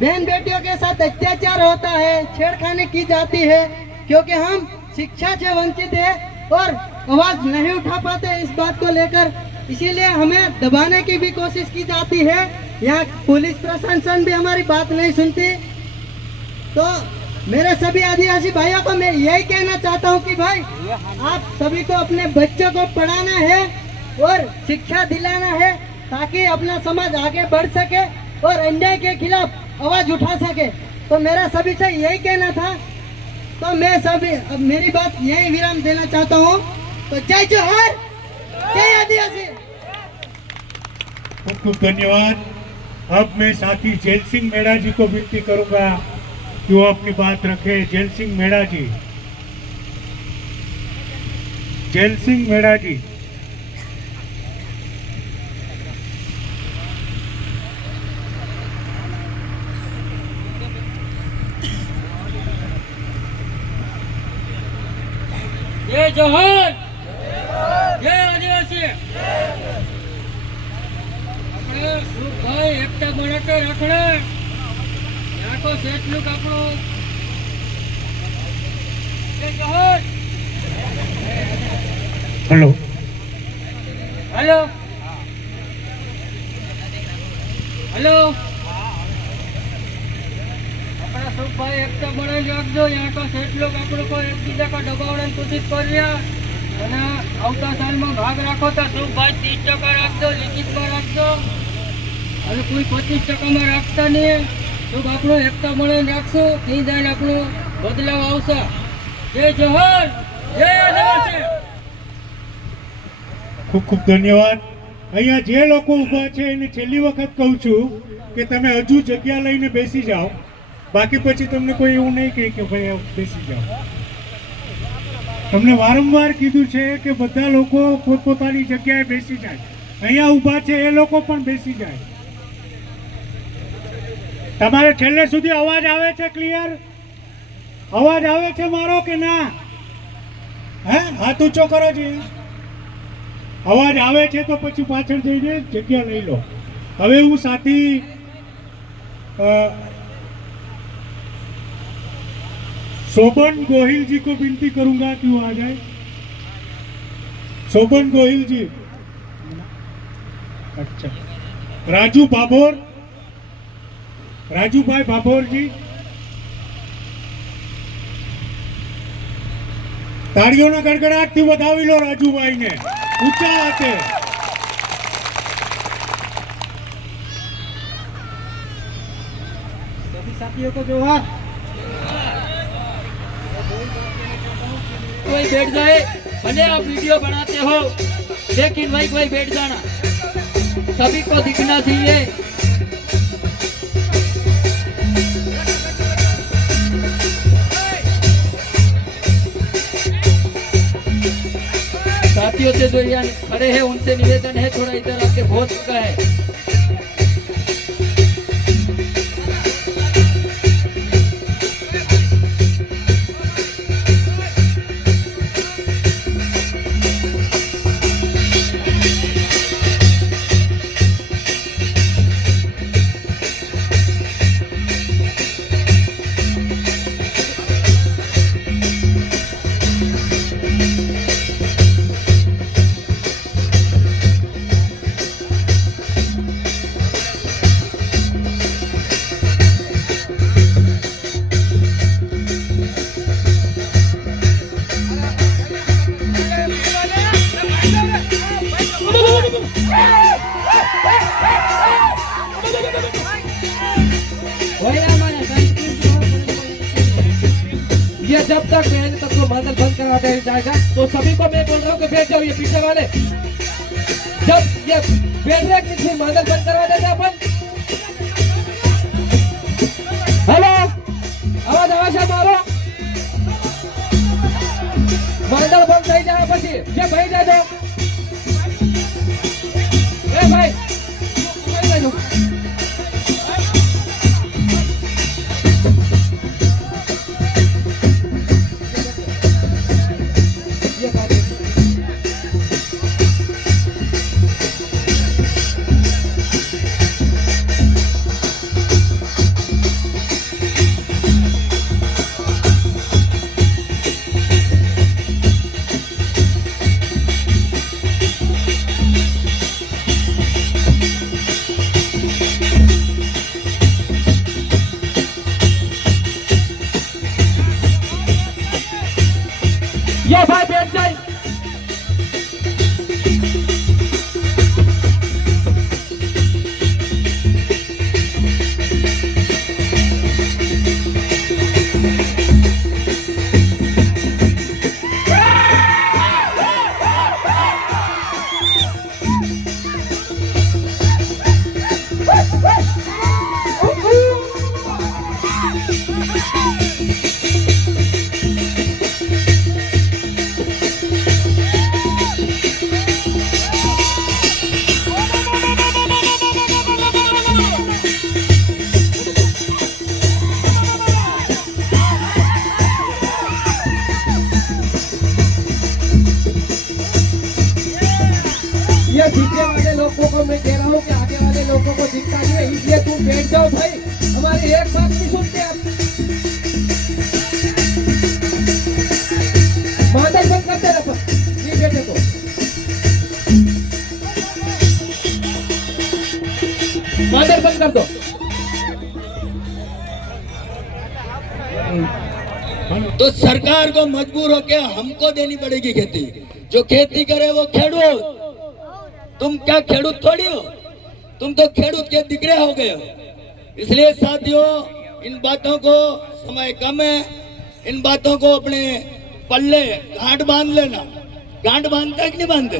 बहन बेटियों के साथ अत्याचार होता है, छेड़खानी की जाती है, क्योंकि हम शिक्षा से वंचित है और आवाज नहीं उठा पाते इस बात को लेकर. इसीलिए हमें दबाने की भी कोशिश की जाती है. यहाँ पुलिस प्रशासन भी हमारी बात नहीं सुनती. तो मेरे सभी आदिवासी भाइयों को मैं यही कहना चाहता हूँ कि भाई, आप सभी को अपने बच्चों को पढ़ाना है और शिक्षा दिलाना है, ताकि अपना समाज आगे बढ़ सके और अन्याय के खिलाफ आवाज उठा सके. तो मेरा सभी से यही कहना था. तो मैं सभी अब मेरी बात यही विराम देना चाहता हूँ. तो जय जोहर, जय आदिवासी. खूब खूब धन्यवाद. अब मैं साथी जैल सिंह मेड़ा जी को विनती करूंगा कि वो अपनी बात रखे. जैल सिंह मेड़ा जी. जैल सिंह मेड़ा जी. जय जोहर, जय आदिवासी. આપણે ભાઈ એકતા બનાવતો રાખડે આખો સેટલું આપણો. જય જોહર. हेलो. Hello hello. अपना सब भाई एकता बनाવી રાખજો. यहाँ का सेठ लोग આપણો કોઈ એકબીજા કા દબાવણ સૂચિત કર્યા અને આવતા સાલમાં ભાગ રાખો તો सब भाई 30% રાખજો, લિખિતમાં રાખજો અને કોઈ 25%માં રાખતા નહીં. सब આપણો એકતા બનાવી રાખશો, થઈ જાય આપણો બદલાવ આવશે. જય જોહર, જય આદિવાસી. खूब खूब धन्यवाद. અહીંયા જે લોકો ઊભા છે એને છેલ્લી વખત કહું છું કે તમે હજુ જગ્યા લઈને બેસી જાઓ, બાકી પછી તમને કોઈ એવું નહીં કહે કે ભાઈ બેસી જાઓ. તમને વારંવાર કીધું છે કે બધા લોકો પોતપોતાની જગ્યાએ બેસી જાય. અહીંયા ઊભા છે એ લોકો પણ બેસી જાય. તમારે છેલ્લે સુધી અવાજ આવે છે? ક્લિયર અવાજ આવે છે મારો કે ના? હે, હાથ ઊંચો કરો जी. અવાજ આવે છે તો પછી પાછળ જઈને જગ્યા લઈ લો. હવે હું સાથી शोभन गोहिल जी को विनती करूंगा कि वो आ जाए. शोभन गोहिल जी. अच्छा, राजू भाभोर, राजू भाई भाभोर जी. ताड़ियों गड़गड़ाहट थी વધાવી લો राजू भाई ने. ऊंचा आते सभी साथियों को जोहार. कोई बैठ जाए, भले आप वीडियो बनाते हो लेकिन वही कोई बैठ जाना, सभी को दिखना चाहिए. साथियों से जो यहाँ खड़े हैं उनसे निवेदन है थोड़ा इधर आके बहुत चुका है. ये जब तक मैंने तक को मंडल बंद करा दिया जाएगा तो सभी को मैं बोल रहा हूँ कि बैठ जाओ. ये पीछे वाले जब ये बैठ रहे कि फिर मंडल बंद करवा देते अपन. हेलो, आवाज आवाज मारो. मंडल बंद થઈ જાય પછી જે ભાઈ જાજો. એ ભાઈ ભાઈ જાજો. ये भाई बैठ जाए. ये पीछे वाले लोगों को मैं कह रहा हूँ कि आगे वाले लोगों को दिखता नहीं है, इसलिए तुम बैठ जाओ भाई. हमारी एक बात नहीं सुनते आप. मादल बंद करते रहो, नहीं बैठे तो. मादल बंद कर दो. तो सरकार को मजबूर होके हमको देनी पड़ेगी खेती. जो खेती करे वो खेडूत. तुम क्या खेडूत थोड़ी हो, तुम तो खेडूत के दिकरे हो गए हो. इसलिए साथियों, इन बातों को, समय कम है, इन बातों को अपने पल्ले गांठ बांध लेना. गांठ बांधते कि नहीं बांधते?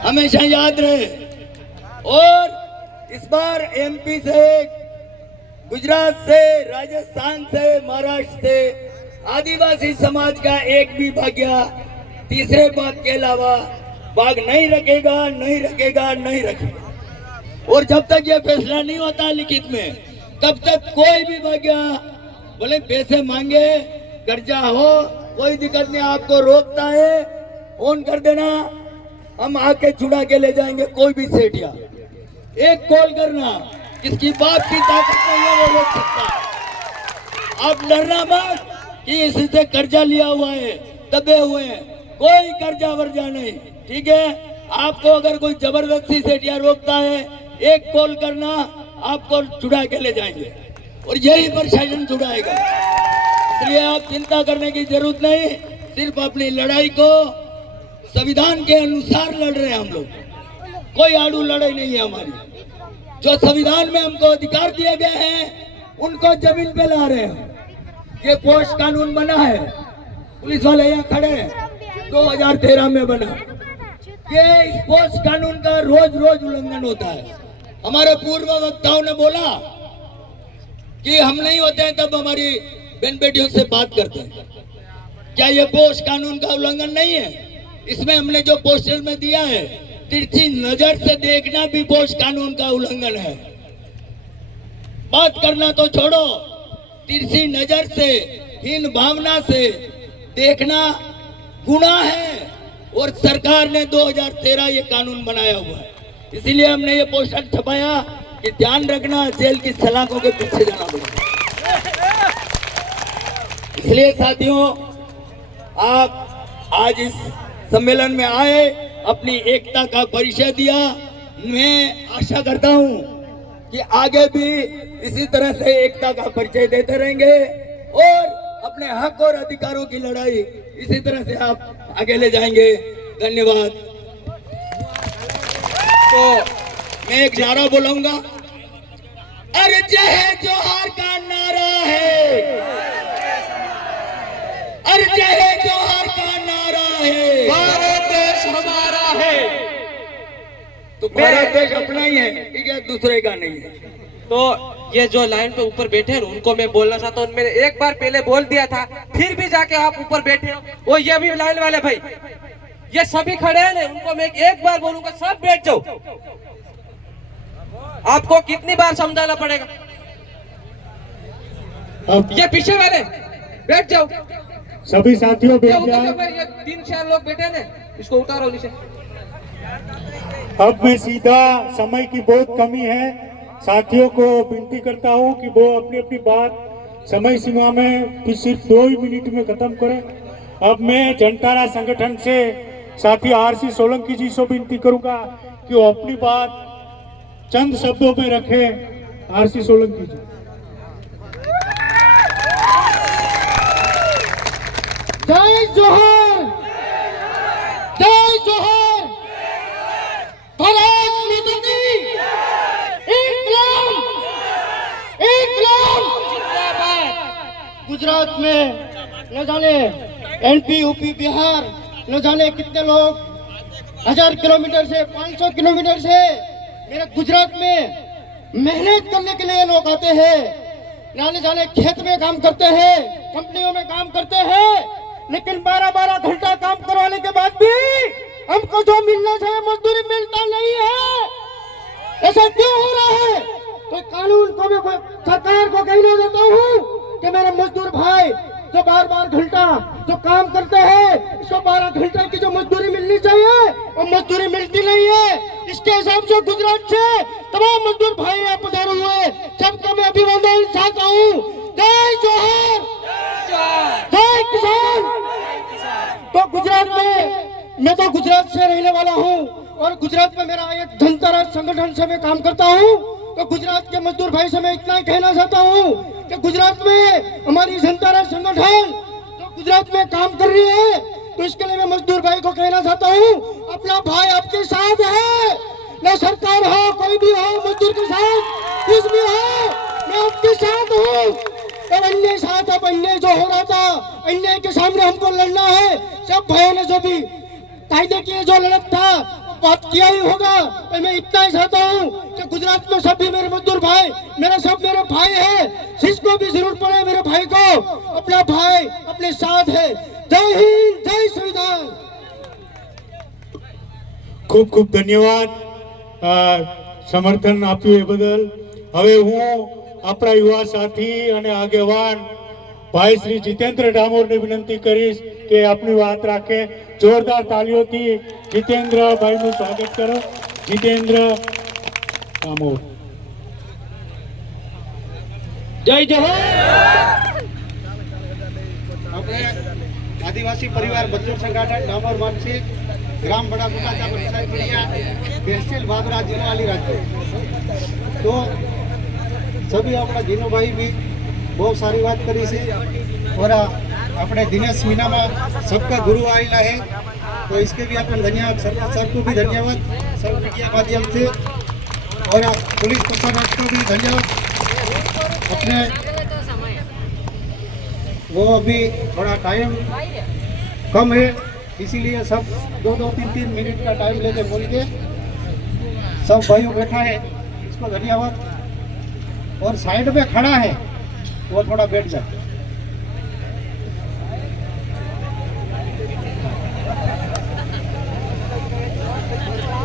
हमेशा याद रहे और इस बार एमपी से, गुजरात से, राजस्थान से, महाराष्ट्र से आदिवासी समाज का एक भी भाग्य तीसरे भाग के अलावा भाग नहीं रखेगा, नहीं रखेगा, नहीं रखेगा। और जब तक ये फैसला नहीं होता लिखित में, तब तक कोई भी भाग्य बोले पैसे मांगे, कर्जा हो, कोई दिक्कत नहीं, आपको रोकता है, फोन कर देना, हम आके छुड़ा के ले जाएंगे। कोई भी सेठिया एक कॉल करना, किसकी बाप की ताकत नहीं है वो रोक सकता। आप डरना मत कि इससे कर्जा लिया हुआ है, दबे हुए हैं, कोई कर्जा वर्जा नहीं, ठीक है। आपको अगर कोई जबरदस्ती सेठिया रोकता है, एक कॉल करना, आपको छुड़ा के ले जाएंगे और यही प्रशासन छुड़ाएगा। इसलिए आप चिंता करने की जरूरत नहीं, सिर्फ अपनी लड़ाई को संविधान के अनुसार लड़ रहे हैं हम लोग, कोई आड़ू लड़ाई नहीं है हमारी। जो संविधान में हमको अधिकार दिए गए हैं उनको जमीन पे ला रहे हैं। ये पोस्ट कानून बना है, पुलिस वाले यहाँ खड़े हैं, 2013 में बना। ये इस पोस्ट कानून का रोज रोज उल्लंघन होता है। हमारे पूर्व वक्ताओं ने बोला कि हम नहीं होते हैं तब हमारी बहन बेटियों से बात करते हैं। क्या ये पोस्ट कानून का उल्लंघन नहीं है? इसमें हमने जो पोस्टर में दिया है, तिरछी नजर से देखना भी पोस्ट कानून का उल्लंघन है। बात करना तो छोड़ो, तिरछी नजर से, हीन भावना से देखना गुनाह है और सरकार ने 2013 ये कानून बनाया हुआ है। इसीलिए हमने ये पोस्टर छपाया कि ध्यान रखना, जेल की सलाखों के पीछे जाना पड़ेगा। इसलिए साथियों, आप आज इस सम्मेलन में आए, अपनी एकता का परिचय दिया। मैं आशा करता हूं कि आगे भी इसी तरह से एकता का परिचय देते रहेंगे और अपने हक और अधिकारों की लड़ाई इसी तरह से आप आगे ले जाएंगे। धन्यवाद। तो मैं एक नारा बोलूंगा, अरे जय जोहार का नारा है, अरे जय जोहार का नारा है। भारत देश हमारा है, तो भारत देश अपना ही है, ठीक है, दूसरे का नहीं है। तो ये जो लाइन पे ऊपर बैठे हैं उनको मैं बोलना चाहता हूँ, मैंने एक बार पहले बोल दिया था, फिर भी जाके आप ऊपर बैठे हो। वो ये भी लाइन वाले भाई, ये सभी खड़े हैं ना, उनको मैं एक बार बोलूंगा, सब बैठ जाओ। आपको कितनी बार समझाना पड़ेगा? ये पीछे वाले बैठ जाओ, सभी साथियों बैठ जाओ। ये 3-4 लोग बैठे हैं, इसको उतारो नीचे। अब मैं सीधा, समय की बहुत कमी है, साथियों को विनती करता हूं कि वो अपनी अपनी बात समय सीमा में सिर्फ 2 ही मिनट में खत्म करें। अब मैं जनतारा संगठन से साथी आरसी सोलंकी जी से विनती करूंगा कि वो अपनी बात चंद शब्दों में रखें। आरसी सोलंकी जी। जय जोहार, जय जोहार, भारत माता की इंकलाब, इंकलाब जिंदाबाद। गुजरात में न जाने एमपी, यूपी, बिहार, न जाने कितने लोग 1000 किलोमीटर से, 500 किलोमीटर से मेरे गुजरात में मेहनत करने के लिए लोग आते हैं। न जाने खेत में काम करते हैं, कंपनियों में काम करते हैं, लेकिन 12-12 घंटा काम करवाने के बाद भी हमको जो मिलना चाहिए मजदूरी मिलता नहीं है। ऐसा क्यों हो रहा है? तो कानून को मैं सरकार को कहना चाहता हूँ कि मेरे मजदूर भाई जो 12-12 घंटा जो काम करते हैं, इसको 12 घंटे की जो मजदूरी मिलनी चाहिए वो मजदूरी मिलती नहीं है। इसके हिसाब से गुजरात से तमाम मजदूर भाई यहाँ पधारे हुए, सबका मैं अभिनंदन चाहता हूँ। जय जोहार, जय किसान। तो गुजरात में, मैं तो गुजरात से रहने वाला हूँ और गुजरात में मेरा एक जनता राज संगठन से मैं काम करता हूँ। तो गुजरात के मजदूर भाई से मैं इतना ही कहना चाहता हूँ कि गुजरात में हमारी जनता राज संगठन जो गुजरात में काम कर रही है, तो इसके लिए मैं मजदूर भाई को कहना चाहता हूँ, अपना भाई आपके साथ है, न सरकार हो, कोई भी हो, मजदूर के साथ कुछ भी हो, मैं आपके साथ हूँ। और अन्याय साथ, अब अन्याय जो हो रहा था, अन्याय के सामने हमको लड़ना है। सब भाइयों ने जो भी कायदे की जो लड़त था, बात किया ही होगा। और मैं इतना ही चाहता हूँ कि गुजरात में सभी मेरे मजदूर भाई मेरे भाई है, जिसको भी जरूरत पड़े मेरे भाई को अपना भाई अपने साथ है। जय हिंद, जय संविधान। ખૂબ ખૂબ ધન્યવાદ સમર્થન આપ્યું એ બદલ। હવે હું આપણા યુવા સાથી અને આગેવાન ભાઈ શ્રી જીતેન્દ્ર ડામોરને વિનંતી કરીશ કે આપની વાત રાખે। જોરદાર તાલીઓથી જીતેન્દ્ર ભાઈનું સ્વાગત કરો। જીતેન્દ્ર ડામોર। જય જોહર। आदिवासी परिवार मजदूर संगठन डामोर मानसिक ग्राम बड़ा गुटाचा पंचायत बढ़िया तहसील बाबरा जिला अलीराजपुर। तो सभी अपना जीनू भाई भी बहुत सारी बात करी से और अपने दिनेश मीना में सबका गुरु आएला है, तो इसके भी अपन धन्यवाद। सबको भी धन्यवाद सब मीडिया माध्यम से, और पुलिस प्रशासन को भी धन्यवाद। अपने वो अभी थोड़ा टाइम कम है, इसीलिए सब 2-3 मिनट का टाइम लेके बोल के सब भाइयों बैठा है, इसको धन्यवाद। और साइड में खड़ा है वो थोड़ा बैठ जाए।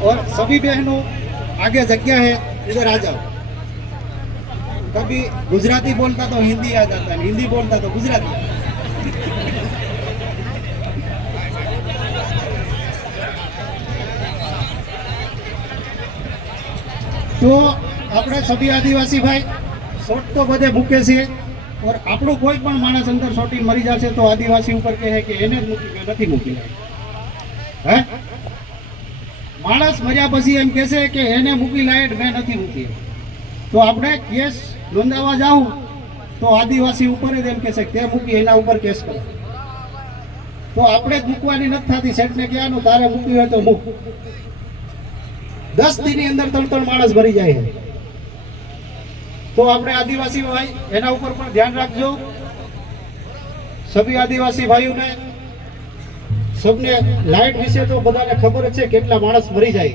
और सभी बहनों आगे जगह है, इधर आ जाओ। कभी गुजराती बोलता तो हिंदी आ जाता है, हिंदी बोलता तो गुजराती। तो अपने सभी आदिवासी भाई शॉट तो बधे मूके छे, और આપણો કોઈ પણ માણસ અંદર શોટી મરી જશે તો આદિવાસી ઉપર કહે કે એને મૂકી નથી મૂકી હે। માણસ મર્યા પછી એમ કહેશે કે એને મૂકી લાયટ મેં નથી મૂકી। તો આપણે કેસ નોંધાવા જાઉં તો આદિવાસી ઉપર જ એમ કહેશે કે મૂકી એના ઉપર કેસ કરો। તો આપણે જ મૂકવાની નથી થતી। શેઠને કહેવાનું તારે મૂકી હોય તો મૂક। 10 દિનની અંદર 3 માણસ ભરી જાય છે। तो अपने आदिवासी भाई एना ऊपर पर ध्यान रखो। सभी आदिवासी भाइयों ने सबने लाइट विषय तो बधाने खबर है केटला माणस मरी जाए,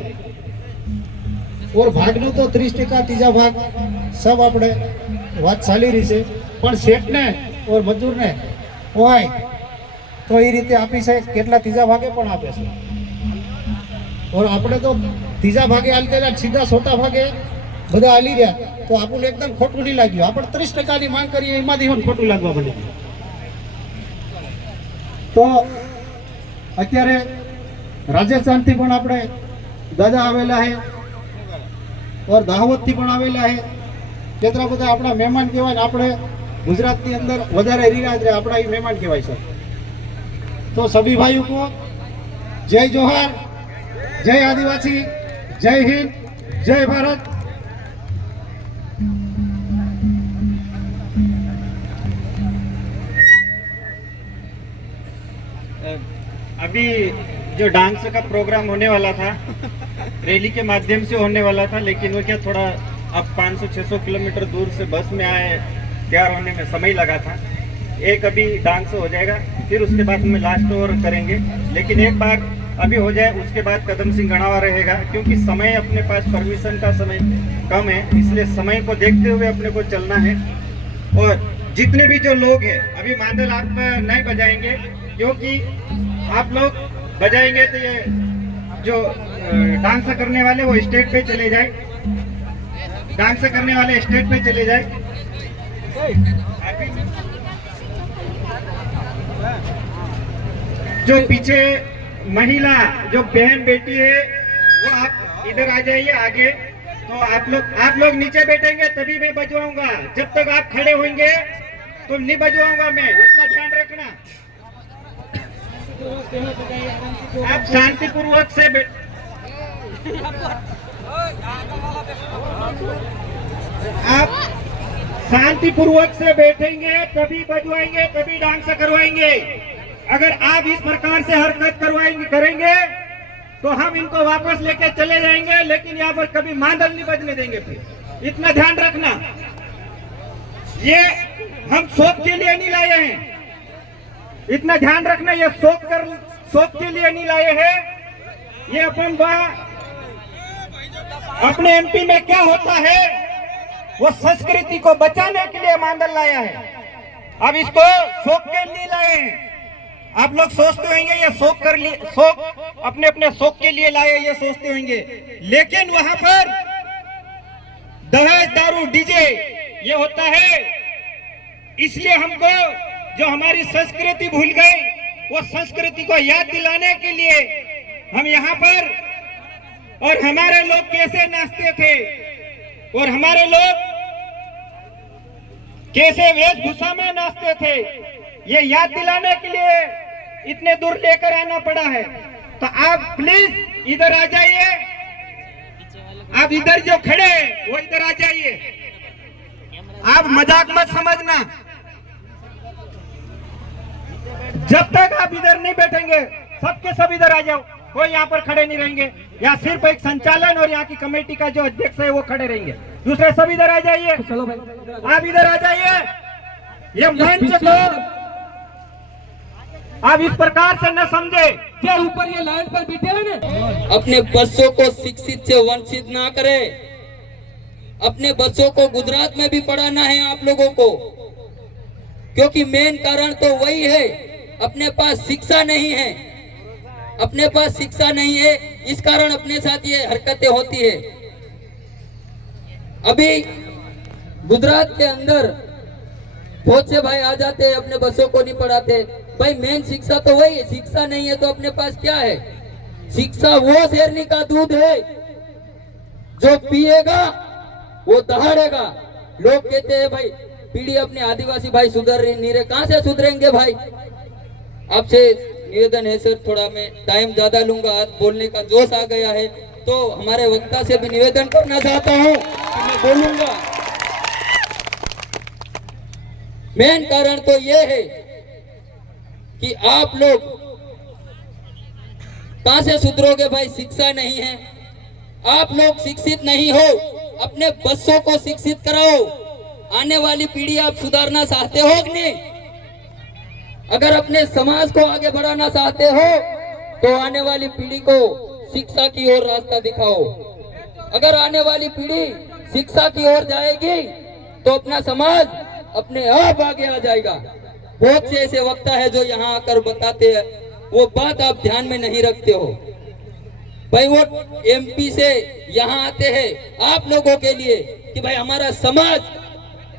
और भागनु तो 30% तीजा भाग सब अपने बात चाली रही है। पण सेठ ने और मजदूर ने होय तो ये रीते आपी से केटला तीजा भागे पण आपे छे, और अपने तो तीजा भागे हालते सीधा 100 भागे બધા હાલી રહ્યા। તો આપણને એકદમ ખોટું નહીં લાગ્યું। આપણે 30% ની માંગ કરીએ એમાંથી પણ ખોટું લાગવા બને। તો અત્યારે રાજસ્થાનથી પણ આપણે દાદા આવેલા છે, और દાહોદથી પણ આવેલા છે। કેટલા બધા આપણા મહેમાન કહેવાય। આપણે ગુજરાતની અંદર વધારે રીરાજ રહે, આપણા એ મહેમાન કહેવાય છે। તો સभी ભાઈઓ को जय जोहार, जय आदिवासी, जय हिंद, जय भारत। अभी जो डांस का प्रोग्राम होने वाला था रैली के माध्यम से होने वाला था, लेकिन वो क्या थोड़ा अब 500-600 किलोमीटर दूर से बस में आए, तैयार होने में समय लगा था। एक अभी डांस हो जाएगा, फिर उसके बाद में लास्ट ओवर करेंगे। लेकिन एक बार अभी हो जाए उसके बाद कदम सिंह गणावा रहेगा, क्योंकि समय अपने पास परमिशन का समय कम है, इसलिए समय को देखते हुए अपने को चलना है। और जितने भी जो लोग हैं अभी मादल आप नहीं बजाएंगे, क्योंकि आप लोग बजाएंगे तो ये जो डांस करने वाले वो स्टेज पे चले जाए, डांस करने वाले स्टेज पे चले जाए। जो पीछे महिला जो बहन बेटी है वो आप इधर आ जाइए आगे। तो आप लोग नीचे बैठेंगे तभी मैं बजवाऊंगा। जब तक आप खड़े होंगे तो नहीं बजवाऊंगा मैं, इतना ध्यान रखना। आप शांतिपूर्वक से आप शांतिपूर्वक से बैठेंगे तभी बजवाएंगे, तभी डांस करवाएंगे। अगर आप इस प्रकार से हरकत करेंगे तो हम इनको वापस लेके चले जाएंगे, लेकिन यहाँ पर कभी मादल नहीं बजने देंगे। फिर इतना ध्यान रखना। ये हम शौक के लिए नहीं लाए हैं, इतना ध्यान रखना। ये शौक के लिए नहीं लाए हैं। ये अपन अपने एमपी में क्या होता है वो संस्कृति को बचाने के लिए मांडल लाया है। अब इसको शौक के लिए लाए हैं। आप लोग सोचते होंगे ये शौक अपने अपने शौक के लिए लाए, ये सोचते होंगे, लेकिन वहां पर दहेज दारू डीजे ये होता है। इसलिए हमको जो हमारी संस्कृति भूल गई वो संस्कृति को याद दिलाने के लिए हम यहाँ पर, और हमारे लोग कैसे नाचते थे और हमारे लोग कैसे वेशभूषा में नाचते थे, ये याद दिलाने के लिए इतने दूर लेकर आना पड़ा है। तो आप प्लीज इधर आ जाइए, आप इधर जो खड़े हैं वो इधर आ जाइए। आप मजाक मत समझना, जब तक आप इधर नहीं बैठेंगे सबके सब इधर आ जाओ, कोई यहाँ पर खड़े नहीं रहेंगे। यहाँ सिर्फ एक संचालन और यहाँ की कमेटी का जो अध्यक्ष है वो खड़े रहेंगे, दूसरे सब इधर आ जाइए। चलो भाई आप इधर आ जाइए। ये मंच को आप इस प्रकार से न समझे क्या ऊपर ये लाइन पर बैठे हैं ना, अपने बच्चों को शिक्षित से वंचित ना करे। अपने बच्चों को गुजरात में भी पढ़ाना है आप लोगों को, क्योंकि मेन कारण तो वही है, अपने पास शिक्षा नहीं है। अपने पास शिक्षा नहीं है, इस कारण अपने साथ ये हरकतें होती है। अभी गुजरात के अंदर बहुत से भाई आ जाते हैं, अपने बच्चों को नहीं पढ़ाते। भाई मेन शिक्षा तो वही है, शिक्षा नहीं है तो अपने पास क्या है? शिक्षा वो शेरनी का दूध है जो पिएगा वो दहाड़ेगा। लोग कहते हैं भाई पीढ़ी अपने आदिवासी भाई सुधर नहीं रहे, कहां से सुधरेंगे भाई? आपसे निवेदन है सर, थोड़ा मैं टाइम ज्यादा लूंगा, आज बोलने का जोश आ गया है, तो हमारे वक्ता से भी निवेदन करना चाहता हूं कि मैं बोलूंगा। मेन कारण तो ये है कि आप लोग कहां से सुधरोगे भाई? शिक्षा नहीं है, आप लोग शिक्षित नहीं हो। अपने बच्चों को शिक्षित कराओ, आने वाली पीढ़ी आप सुधारना चाहते हो कि नहीं? अगर अपने समाज को आगे बढ़ाना चाहते हो तो आने वाली पीढ़ी को शिक्षा की ओर रास्ता दिखाओ। अगर आने वाली पीढ़ी शिक्षा की ओर जाएगी तो अपना समाज अपने आप आगे आ जाएगा। बहुत से ऐसे वक्ता है जो यहाँ आकर बताते हैं, वो बात आप ध्यान में नहीं रखते हो। भाई वो एमपी से यहाँ आते हैं आप लोगों के लिए कि भाई हमारा समाज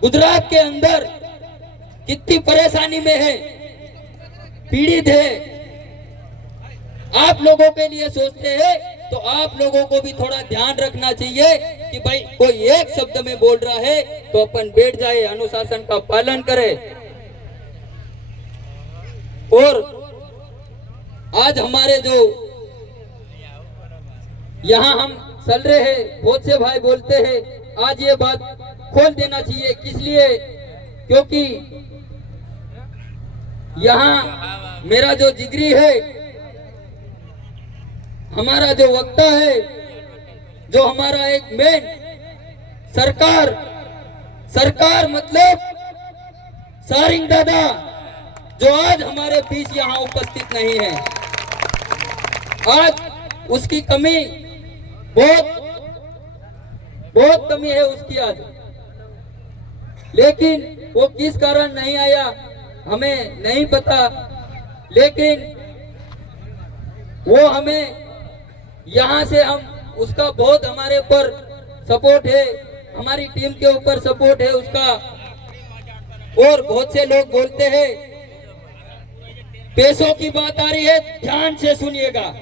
गुजरात के अंदर कितनी परेशानी में है, पीड़ित है, आप लोगों के लिए सोचते हैं। तो आप लोगों को भी थोड़ा ध्यान रखना चाहिए कि भाई कोई एक शब्द में बोल रहा है तो अपन बैठ जाए, अनुशासन का पालन करें। और आज हमारे जो यहाँ हम चल रहे हैं, बहुत से भाई बोलते हैं, आज ये बात खोल देना चाहिए। किस लिए? क्योंकि यहाँ मेरा जो जिगरी है, हमारा जो वक्ता है, जो हमारा एक मेन सरकार मतलब सारिंग दादा, जो आज हमारे बीच यहाँ उपस्थित नहीं है। आज उसकी कमी बहुत कमी है उसकी आज, लेकिन वो किस कारण नहीं आया हमें नहीं पता। लेकिन वो हमें यहाँ से हम उसका बहुत हमारे ऊपर सपोर्ट है, हमारी टीम के ऊपर सपोर्ट है उसका। और बहुत से लोग बोलते हैं पैसों की बात आ रही है, ध्यान से सुनिएगा,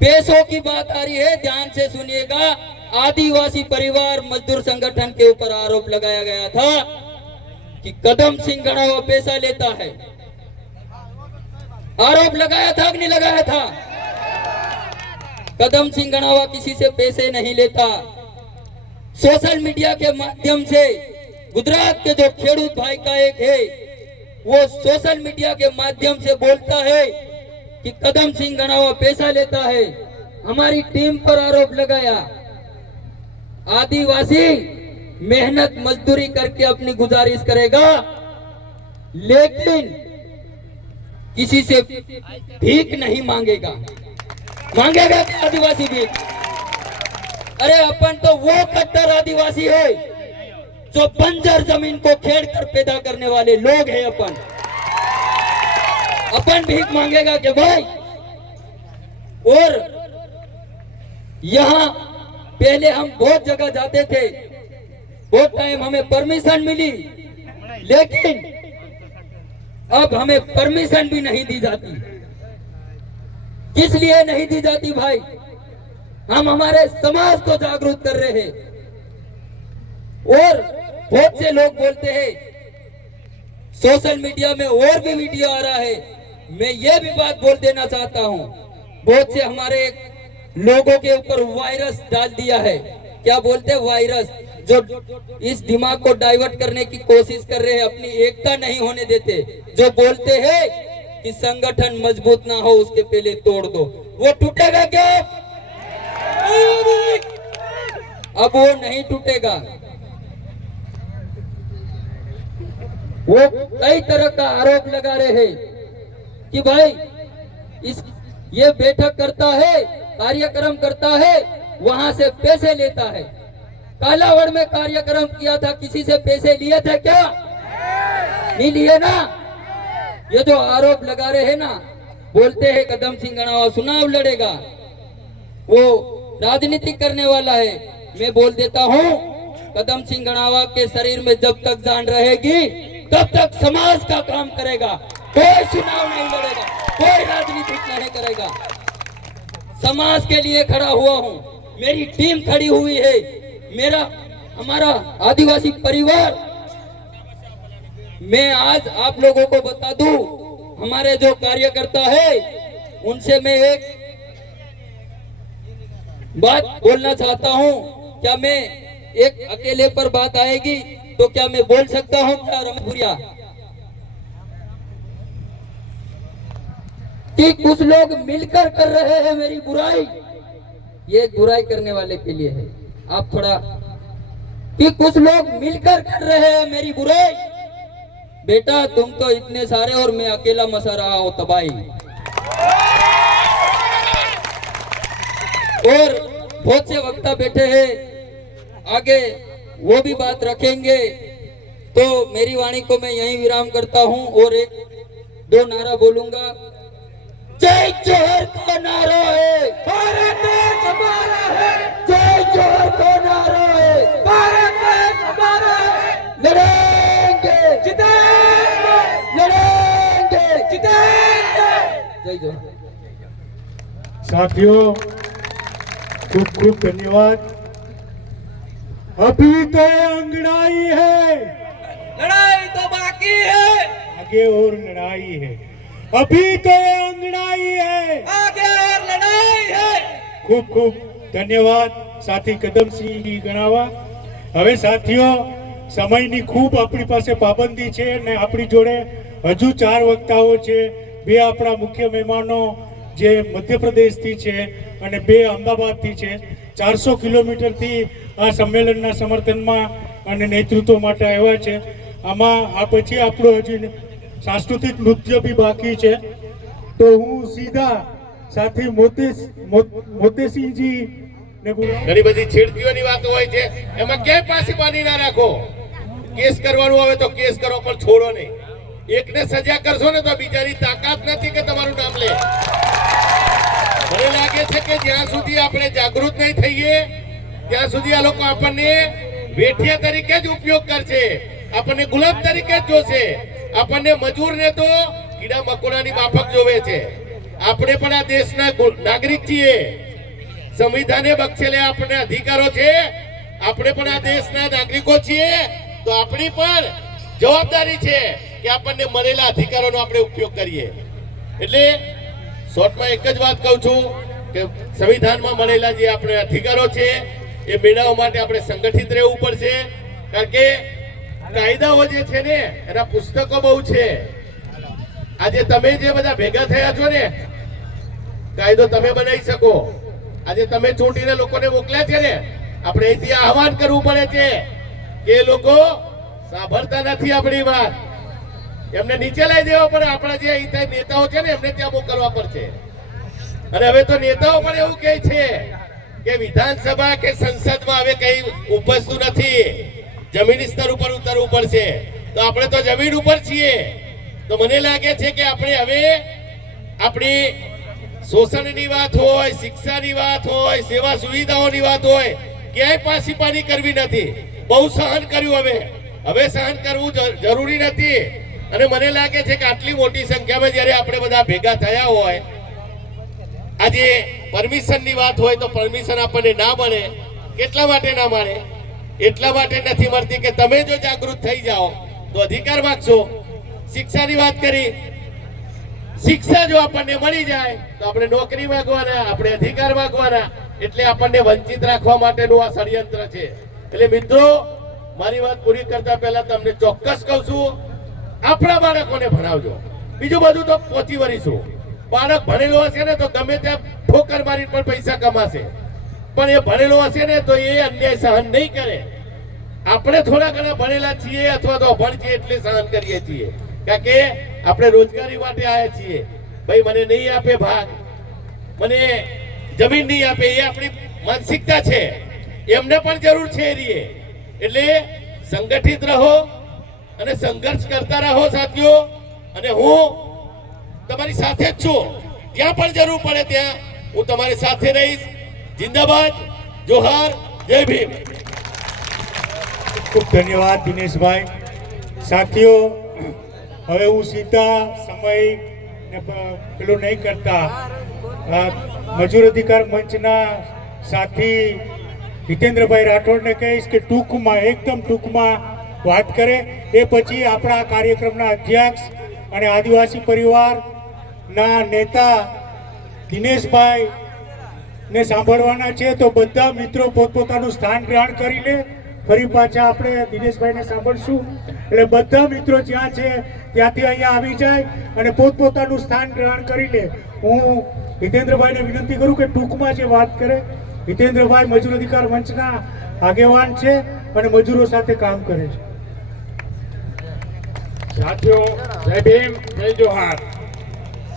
पैसों की बात आ रही है, ध्यान से सुनिएगा। आदिवासी परिवार मजदूर संगठन के ऊपर आरोप लगाया गया था कि कदम सिंह गणावा पैसा लेता है। आरोप लगाया था कि नहीं लगाया था? कदम सिंह गणावा किसी से पैसे नहीं लेता। सोशल मीडिया के माध्यम से गुजरात के जो खेडूत भाई का एक है, वो सोशल मीडिया के माध्यम से बोलता है कि कदम सिंह गणावा पैसा लेता है। हमारी टीम पर आरोप लगाया। आदिवासी मेहनत मजदूरी करके अपनी गुजारिश करेगा, लेकिन किसी से भीख नहीं मांगेगा। मांगेगा क्या आदिवासी भीख? अरे अपन तो वो कट्टर आदिवासी है जो बंजर जमीन को खेड़ कर पैदा करने वाले लोग हैं। अपन भीख मांगेगा कि भाई। और यहाँ पहले हम बहुत जगह जाते थे, बहुत टाइम हमें परमिशन मिली, लेकिन अब हमें परमिशन भी नहीं दी जाती। किस लिए नहीं दी जाती भाई? हम हमारे समाज को जागरूक कर रहे हैं। और बहुत से लोग बोलते हैं, सोशल मीडिया में और भी वीडियो आ रहा है, मैं ये भी बात बोल देना चाहता हूं, बहुत से हमारे लोगों के ऊपर वायरस डाल दिया है। क्या बोलते हैं? वायरस, जो इस दिमाग को डाइवर्ट करने की कोशिश कर रहे हैं, अपनी एकता नहीं होने देते। जो बोलते हैं कि संगठन मजबूत ना हो उसके पहले तोड़ दो, वो टूटेगा क्या? अब वो नहीं टूटेगा। वो कई तरह का आरोप लगा रहे हैं कि भाई ये बैठक करता है, कार्यक्रम करता है, वहां से पैसे लेता है। कालावड़ में कार्यक्रम किया था, किसी से पैसे लिए थे क्या? नहीं लिए ना। ये जो आरोप लगा रहे हैं ना, बोलते हैं कदम सिंह गणावा चुनाव लड़ेगा, वो राजनीति करने वाला है। मैं बोल देता हूँ, कदम सिंह गणावा के शरीर में जब तक जान रहेगी तब तक समाज का काम करेगा। कोई चुनाव नहीं लड़ेगा, कोई राजनीति नहीं करेगा। समाज के लिए खड़ा हुआ हूँ, मेरी टीम खड़ी हुई है, हमारा आदिवासी परिवार। मैं आज आप लोगों को बता दूं, हमारे जो कार्यकर्ता है उनसे मैं एक बात बोलना चाहता हूं। क्या मैं एक अकेले पर बात आएगी तो क्या मैं बोल सकता हूं क्या रमपुरिया कि कुछ लोग मिलकर कर रहे हैं मेरी बुराई? ये बुराई करने वाले के लिए है। आप थोड़ा कि कुछ लोग मिलकर कर रहे हैं मेरी बुराई। बेटा तुम तो इतने सारे और मैं अकेला मसा रहा हूं तबाही। और बहुत से वक्ता बैठे हैं, आगे वो भी बात रखेंगे। तो मेरी वाणी को मैं यहीं विराम करता हूं और एक दो नारा बोलूंगा। जय जोहर का नारा है, भारत देश हमारा है। जय जोहर का नारा है, भारत देश हमारा है। लड़ेंगे जितेंगे, लड़ेंगे जितेंगे। जय जोहर। साथियों खूब खूब धन्यवाद। अभी तो अंगड़ाई है, लड़ाई तो बाकी है, आगे और लड़ाई है। अभी तो अंगड़ाई है, आगे और लड़ाई है। खूब खूब धन्यवाद साथी કદમસિંહ ગણાવા। હવે સાથીઓ સમયની ખૂબ આપણી પાસે પાબંદી છે અને આપણી જોડે હજુ 4 વક્તાઓ છે। 2 આપણા મુખ્ય મહેમાનો જે મધ્યપ્રદેશથી છે અને 2 અમદાવાદથી છે। 400 કિલોમીટરથી આ સંમેલનના સમર્થનમાં અને નેતૃત્વ માટે આવ્યા છે। આમાં આ પછી આપણો હજી सांस्कृतिक नृत्य भी बाकी है। तो हूँ सीधा साथी मोतेसिंह जी ने ઘણી બધી છેડતીઓની વાતો હોય છે, એમાં ક્યાંય પાસીબાની ના રાખો। કેસ કરવાનું આવે તો કેસ કરો, પણ છોડો નહીં। એકને સજા કરશો ને તો બીજાની તાકાત નથી કે તમારું નામ લે। મને લાગે છે કે જ્યાં સુધી આપણે જાગૃત નહીં થઈએ ત્યાં સુધી આ લોકો આપણને વેઠિયા તરીકે જ ઉપયોગ કરશે, આપણને ગુલામ તરીકે જ જોશે। આપણને મજૂરને તો કીડા મકોડાની માફક જોવે છે। આપણે પણ આ દેશના નાગરિક છીએ, સંવિધાને બક્ષેલા આપણને અધિકારો છે, આપણે પણ આ દેશના નાગરિકો છીએ। તો આપણી પણ જવાબદારી છે કે આપણને મળેલા અધિકારોનો આપણે ઉપયોગ કરીએ। એટલે શોર્ટમાં એક જ વાત કહું છું કે સંવિધાનમાં મળેલા જે આપણે અધિકારો છે એ મેળવવા માટે આપણે સંગઠિત રહેવું પડશે। કારણ કે કાયદાઓ જે છે ને એના પુસ્તકો બહુ છે। આજે તમે જે બધા ભેગા થયા છો ને, કાયદો તમે બનાવી શકો। આજે તમે ચૂંટીને લોકોને મોકલ્યા છે ને, આપણે અહીંથી આહવાન કરવું પડે છે કે એ લોકો સાંભળતા નથી આપણી વાત, એમને નીચે લઈ દેવા પડે। આપણા જે અહીં નેતાઓ છે ને એમને ત્યાં મોકલવા પડશે। અને હવે તો નેતાઓ પણ એવું કહે છે કે વિધાનસભા કે સંસદમાં હવે કઈ ઉપજતું નથી, જમીની સ્તર ઉપર ઉતરવું પડશે. તો આપણે તો જમીન ઉપર છીએ. તો મને લાગે છે કે આપણે હવે આપણી શોષણની વાત હોય, શિક્ષાની વાત હોય, સેવા સુવિધાઓની વાત હોય, ક્યાંય પાસીપાની કરવી નથી. બહુ સહન કર્યું, હવે સહન કરવું જરૂરી નથી. અને મને લાગે છે કે આટલી મોટી સંખ્યામાં જ્યારે આપણે બધા ભેગા થયા હોય, આજે પરમિશનની વાત હોય તો પરમિશન આપણને ના મળે. કેટલા માટે ના મળે? એટલા માટે નથી મળતી કે તમે જો જાગૃત થઈ જાઓ તો અધિકાર માગશો. શિક્ષાની વાત કરી, શિક્ષા જો આપણને મળી જાય તો આપણે નોકરી માંગવાના, આપણે અધિકાર માંગવાના. એટલે આપણને વંચિત રાખવા માટેનું આ ષડયંત્ર છે. એટલે મિત્રો, મારી વાત પૂરી કરતા પહેલા તમને ચોક્કસ કહું છું, આપણા બાળકોને ભણાવજો. બીજું બધું તો પહોંચી વળીશું. બાળક ભણેલો હશે ને તો ગમે ત્યાં ઠોકર મારી પણ પૈસા કમાશે, પણ એ ભણેલો હશે ને તો એ અન્યાય સહન નહીં કરે. આપણે થોડા ઘણા ભણેલા છીએ અથવા તો અભણ છીએ એટલે સહન કરીએ છીએ, કારણ કે આપણે રોજગારી માટે આવ્યા છીએ. ભાઈ મને નહીં આપે ભાગ, મને જમીન નહીં આપે, એ આપણી માનસિકતા છે. એમને પણ જરૂર છે એની. એટલે સંગઠિત રહો અને સંઘર્ષ કરતા રહો સાથીઓ. અને હું તમારી સાથે જ છું. જ્યાં પણ જરૂર પડે ત્યાં હું તમારી સાથે રહીશ. જિંદાબાદ, જોહાર, જય ભીમ. ખૂબ ધન્યવાદ દિનેશભાઈ. સાથીઓ, હવે હું સીધા સમય ને પેલો નહીં કરતા મજૂર અધિકાર મંચના સાથી હિતેન્દ્રભાઈ રાઠોડને કહીશ કે ટૂંકમાં, એકદમ ટૂંકમાં વાત કરે. એ પછી આપણા કાર્યક્રમના અધ્યક્ષ અને આદિવાસી પરિવારના નેતા દિનેશભાઈ ને સાંભળવાના છે. તો બધા મિત્રો પોતપોતાનું સ્થાન ગ્રહણ કરી લે. ફરી પાછા આપણે દિનેશભાઈને સાંભળશું. એટલે બધા મિત્રો જ્યાં છે ત્યાંથી અહીંયા આવી જાય અને પોતપોતાનું સ્થાન ગ્રહણ કરી લે. હું હિતેન્દ્રભાઈને વિનંતી કરું કે ટૂંકમાં જે વાત કરે. હિતેન્દ્રભાઈ મજૂર અધિકાર મંચના આગેવાન છે અને મજૂરો સાથે કામ કરે છે. સાથીઓ, જય ભીમ, જય જોહાર.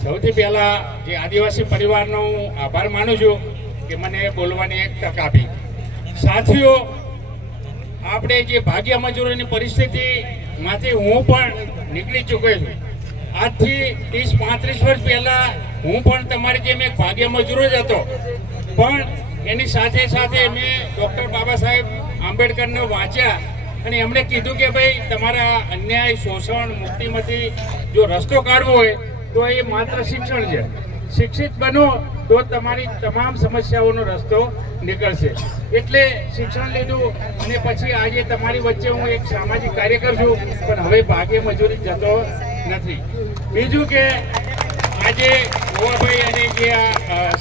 સૌથી પહેલા જે આદિવાસી પરિવારનો હું આભાર માનું છું કે મને બોલવાની એક તક આપી. સાથીઓ, આપણે જે ભાગ્ય મજૂરોની પરિસ્થિતિમાંથી હું પણ નીકળી ચૂક્યો છું. આજથી 30-35 વર્ષ પહેલા હું પણ તમારી જેમ એક ભાગ્ય મજૂરો જ હતો, પણ એની સાથે સાથે મેં ડૉક્ટર બાબા સાહેબ આંબેડકરને વાંચ્યા અને એમણે કીધું કે ભાઈ તમારા અન્યાય, શોષણ, મુક્તિમાંથી જો રસ્તો કાઢવો હોય તો એ માત્ર શિક્ષણ છે. શિક્ષિત બનો તો તમારી તમામ સમસ્યાઓનો રસ્તો નીકળશે. એટલે શિક્ષણ લીધું અને પછી આજે તમારી વચ્ચે હું એક સામાજિક કાર્યકર છું, પણ હવે ભાગ્ય મજૂરી જતો નથી. બીજું કે આજે ગોવાભાઈ અને જે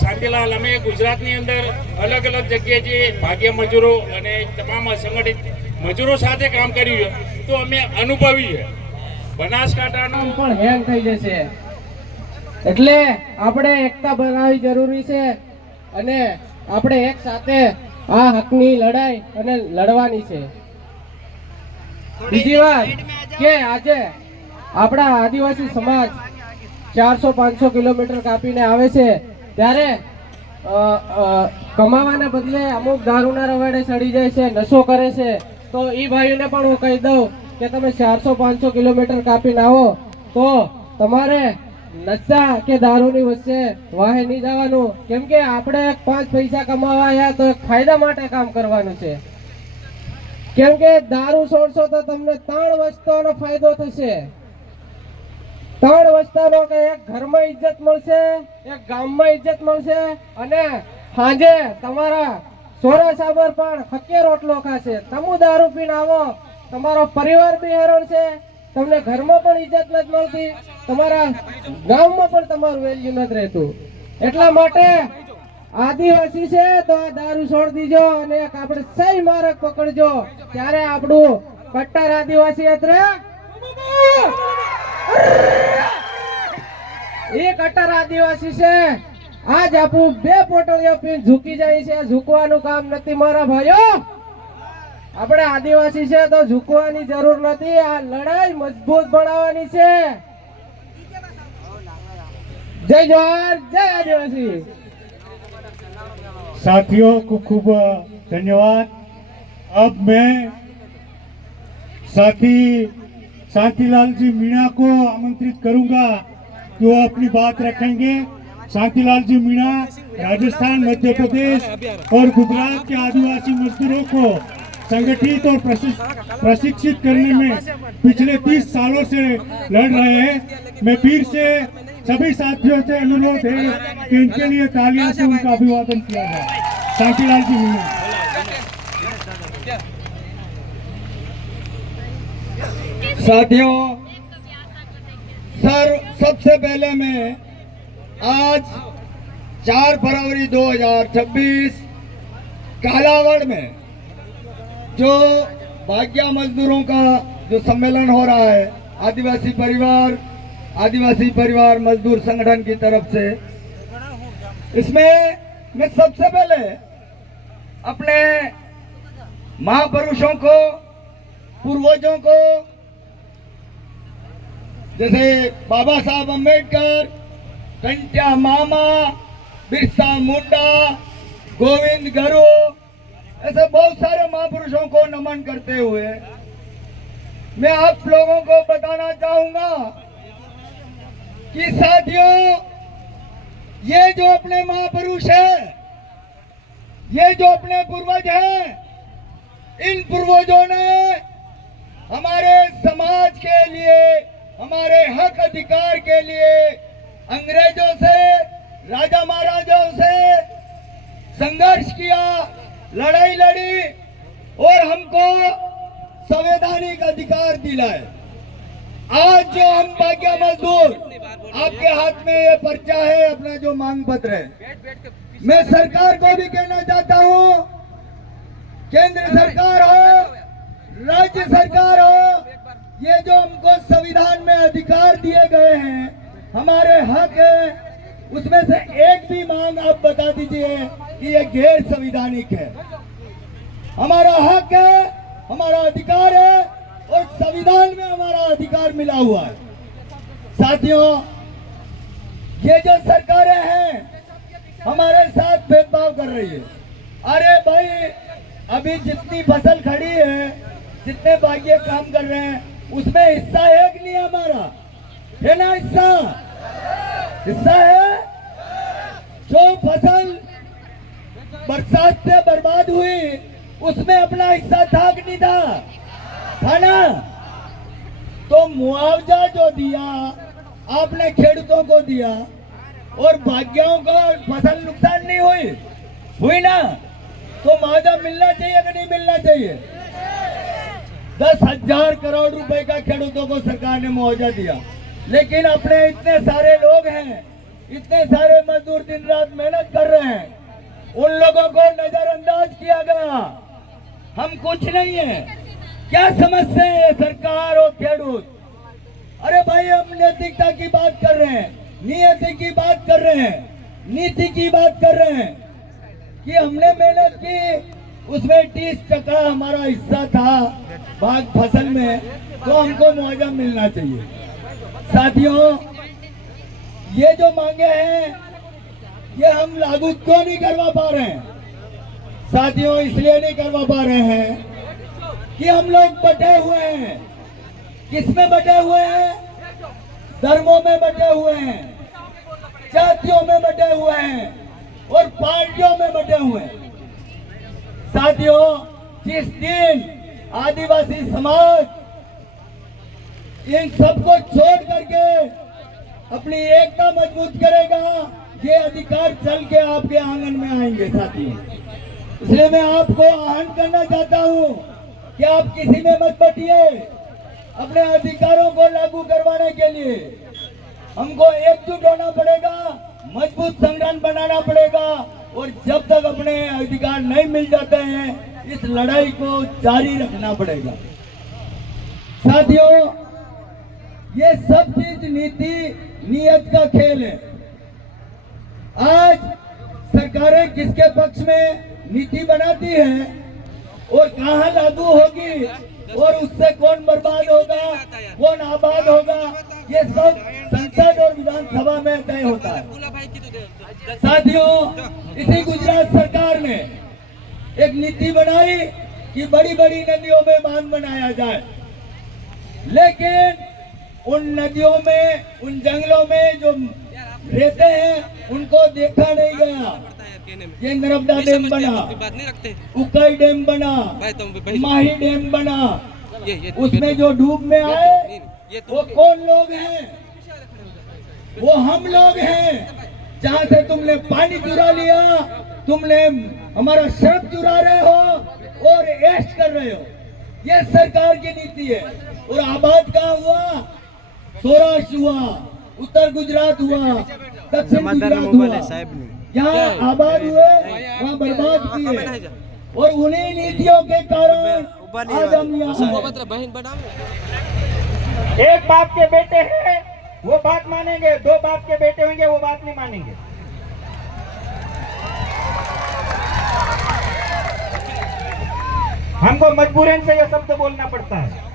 શાંતિલાલ, અમે ગુજરાતની અંદર અલગ અલગ જગ્યાએ જે ભાગ્ય મજૂરો અને તમામ અસંગઠિત મજૂરો સાથે કામ કર્યું છે, તો અમે અનુભવી છે. બનાસકાંઠાનું પણ હેંગ થઈ જશે. એટલે આપણે એકતા બનાવવી જરૂરી છે અને આપણે એક સાથે આ હકની લડાઈ અને લડવાની છે. બીજી વાત કે આજે આપણા આદિવાસી સમાજ 400-500 કિલોમીટર કાપીને આવે છે, ત્યારે કમાવાના બદલે અમુક દારૂના રવાડે ચડી જાય છે, નશો કરે છે. તો એ ભાઈઓને પણ હું કહી દઉં કે તમે 400-500 કિલોમીટર કાપીને આવો તો તમારે નશા કે દારૂની વચ્ચે વાહે નહીં જવાનું. કેમ કે આપણે 5 પૈસા કમાવા આવ્યા તો ફાયદા માટે કામ કરવાનું છે. કેમ કે દારૂ છોડશો તો તમને 3 વસ્તુનો ફાયદો થશે. 3 વસ્તુનો કે એક ઘરમાં ઇજ્જત મળશે, એક ગામમાં ઇજ્જત મળશે અને સાંજે તમારા સોરા સાબર પણ હકે રોટલો ખાશે. તમે દારૂ પીને આવો, તમારો પરિવાર બી હેરાન છે, તમને ઘરમાં પણ ઇજ્જત નથી મળતી, તમારા ગામમાં પણ તમારું વેલ્યુ નથી રહેતું. એટલા માટે આદિવાસી છે તો આ દારૂ છોડી દીજો અને આપણે સહી માર્ગ પકડજો, ત્યારે આપણું કટ્ટર આદિવાસી યાત્રે એ કટ્ટર આદિવાસી છે. આજ આપણું 2 પોટલીઓ પીને ઝૂકી જાય છે. ઝૂકવાનું કામ નથી મારા ભાઈઓ. આપણે આદિવાસી છે તો ઝૂકવાની જરૂર નથી. આ લડાઈ મજબૂત બનાવવાની છે. જય જોહાર, જય આદિવાસી. साथियों को खूब धन्यवाद। अब मैं साथी शांतिलाल जी मीणा को आमंत्रित करूंगा कि वो अपनी बात रखेंगे। शांतिलाल जी मीणा राजस्थान, मध्य प्रदेश और गुजरात के आदिवासी मजदूरों को संगठित और प्रशिक्षित करने में पिछले 30 सालों से लड़ रहे हैं। मैं फिर से सभी साथियों से अनुरोध है कि इनके लिए तालियां से उनका अभिवादन किया जाए। शांतिलाल जी मीणा। साथियों, सबसे पहले मैं आज 4 फरवरी 2026 कालावड़ में जो भाग्या मजदूरों का जो सम्मेलन हो रहा है आदिवासी परिवार मजदूर संगठन की तरफ से, इसमें मैं सबसे पहले अपने महापुरुषों को, पूर्वजों को, जैसे बाबा साहब अम्बेडकर, कंटिया मामा, बिरसा मुंडा, गोविंद गरु, ऐसे बहुत सारे महापुरुषों को नमन करते हुए मैं आप लोगों को बताना चाहूंगा कि साथियों, ये जो अपने महापुरुष है, ये जो अपने पूर्वज हैं, इन पूर्वजों ने हमारे समाज के लिए, हमारे हक अधिकार के लिए अंग्रेजों से, राजा महाराजाओं से संघर्ष किया, लड़ाई लड़ी और हमको संवैधानिक अधिकार दिलाए। आज जो हम भाग्य मजदूर, आपके हाथ में ये पर्चा है, अपना जो मांग पत्र है, मैं सरकार को भी कहना चाहता हूँ, केंद्र सरकार हो, राज्य सरकार हो, ये जो हमको संविधान में अधिकार दिए गए हैं, हमारे हक है, उसमें से एक भी मांग आप बता दीजिए कि ये गैर संवैधानिक है। हमारा हक है, हमारा अधिकार है और संविधान में हमारा अधिकार मिला हुआ है। साथियों, ये जो सरकारें हैं हमारे साथ भेदभाव कर रही है। अरे भाई, अभी जितनी फसल खड़ी है, जितने भाग्य काम कर रहे हैं, उसमें हिस्सा है कि नहीं हमारा? है ना हिस्सा है। जो फसल बरसात से बर्बाद हुई, उसमें अपना हिस्सा था कि नहीं था ना? तो मुआवजा जो दिया आपने खेडूतों को दिया और भाग्यों को फसल नुकसान नहीं हुई ना? तो मुआवजा मिलना चाहिए कि नहीं मिलना चाहिए? 10,000 करोड़ रुपए का खेडूतों को सरकार ने मुआवजा दिया, लेकिन अपने इतने सारे लोग हैं, इतने सारे मजदूर दिन रात मेहनत कर रहे हैं, उन लोगों को नजरअंदाज किया गया। हम कुछ नहीं है, क्या समझते हैं सरकार और खेडूत? अरे भाई, हम नैतिकता की बात कर रहे हैं, नियति की बात कर रहे हैं, नीति की बात कर रहे हैं कि हमने मेहनत की, उसमें 30% हमारा हिस्सा था भाग फसल में, तो हमको मुआवजा मिलना चाहिए। साथियों, ये जो मांगे हैं ये हम लागू क्यों नहीं करवा पा रहे हैं? साथियों, इसलिए नहीं करवा पा रहे हैं कि हम लोग बटे हुए हैं। किसमें बटे हुए हैं? धर्मों में बटे हुए हैं, जातियों में बटे हुए हैं और पार्टियों में बटे हुए हैं। साथियों, जिस दिन आदिवासी समाज इन सबको छोड़ करके अपनी एकता मजबूत करेगा, ये अधिकार चल के आपके आंगन में आएंगे। साथियों, इसलिए मैं आपको आह्वान करना चाहता हूँ कि आप किसी में मत बटिए। अपने अधिकारों को लागू करवाने के लिए हमको एकजुट होना पड़ेगा, मजबूत संगठन बनाना पड़ेगा और जब तक अपने अधिकार नहीं मिल जाते हैं, इस लड़ाई को जारी रखना पड़ेगा। साथियों, ये सब चीज नीति नियत का खेल है। आज सरकारें किसके पक्ष में नीति बनाती है और कहां लागू होगी और उससे कौन बर्बाद होगा, कौन आबाद होगा, ये सब संसद और विधानसभा में तय होता है। साथियों, इसी गुजरात सरकार ने एक नीति बनाई कि बड़ी बड़ी नदियों में बांध बनाया जाए, लेकिन उन नदियों में, उन जंगलों में जो रहते हैं उनको देखा नहीं गया। ये नर्मदा डैम बना, उकाई डैम बना, माही डैम बना, उसमें जो डूब में आए वो कौन लोग हैं? वो हम लोग हैं। जहाँ से तुमने पानी चुरा लिया, तुमने हमारा शर्त चुरा रहे हो और ऐश कर रहे हो। ये सरकार की नीति है। और आबाद कहाँ हुआ? सौराष्ट्र हुआ, उत्तर गुजरात हुआ, दक्षिण गुजरात हुआ। यहाँ आबाद हुए, वहाँ बर्बाद किए। और उन्हीं नीतियों के कारण आज हम यहाँ हैं। एक बाप के बेटे हैं वो बात मानेंगे, दो बाप के बेटे होंगे वो बात नहीं मानेंगे। हमको मजबूरन से ये शब्द बोलना पड़ता है।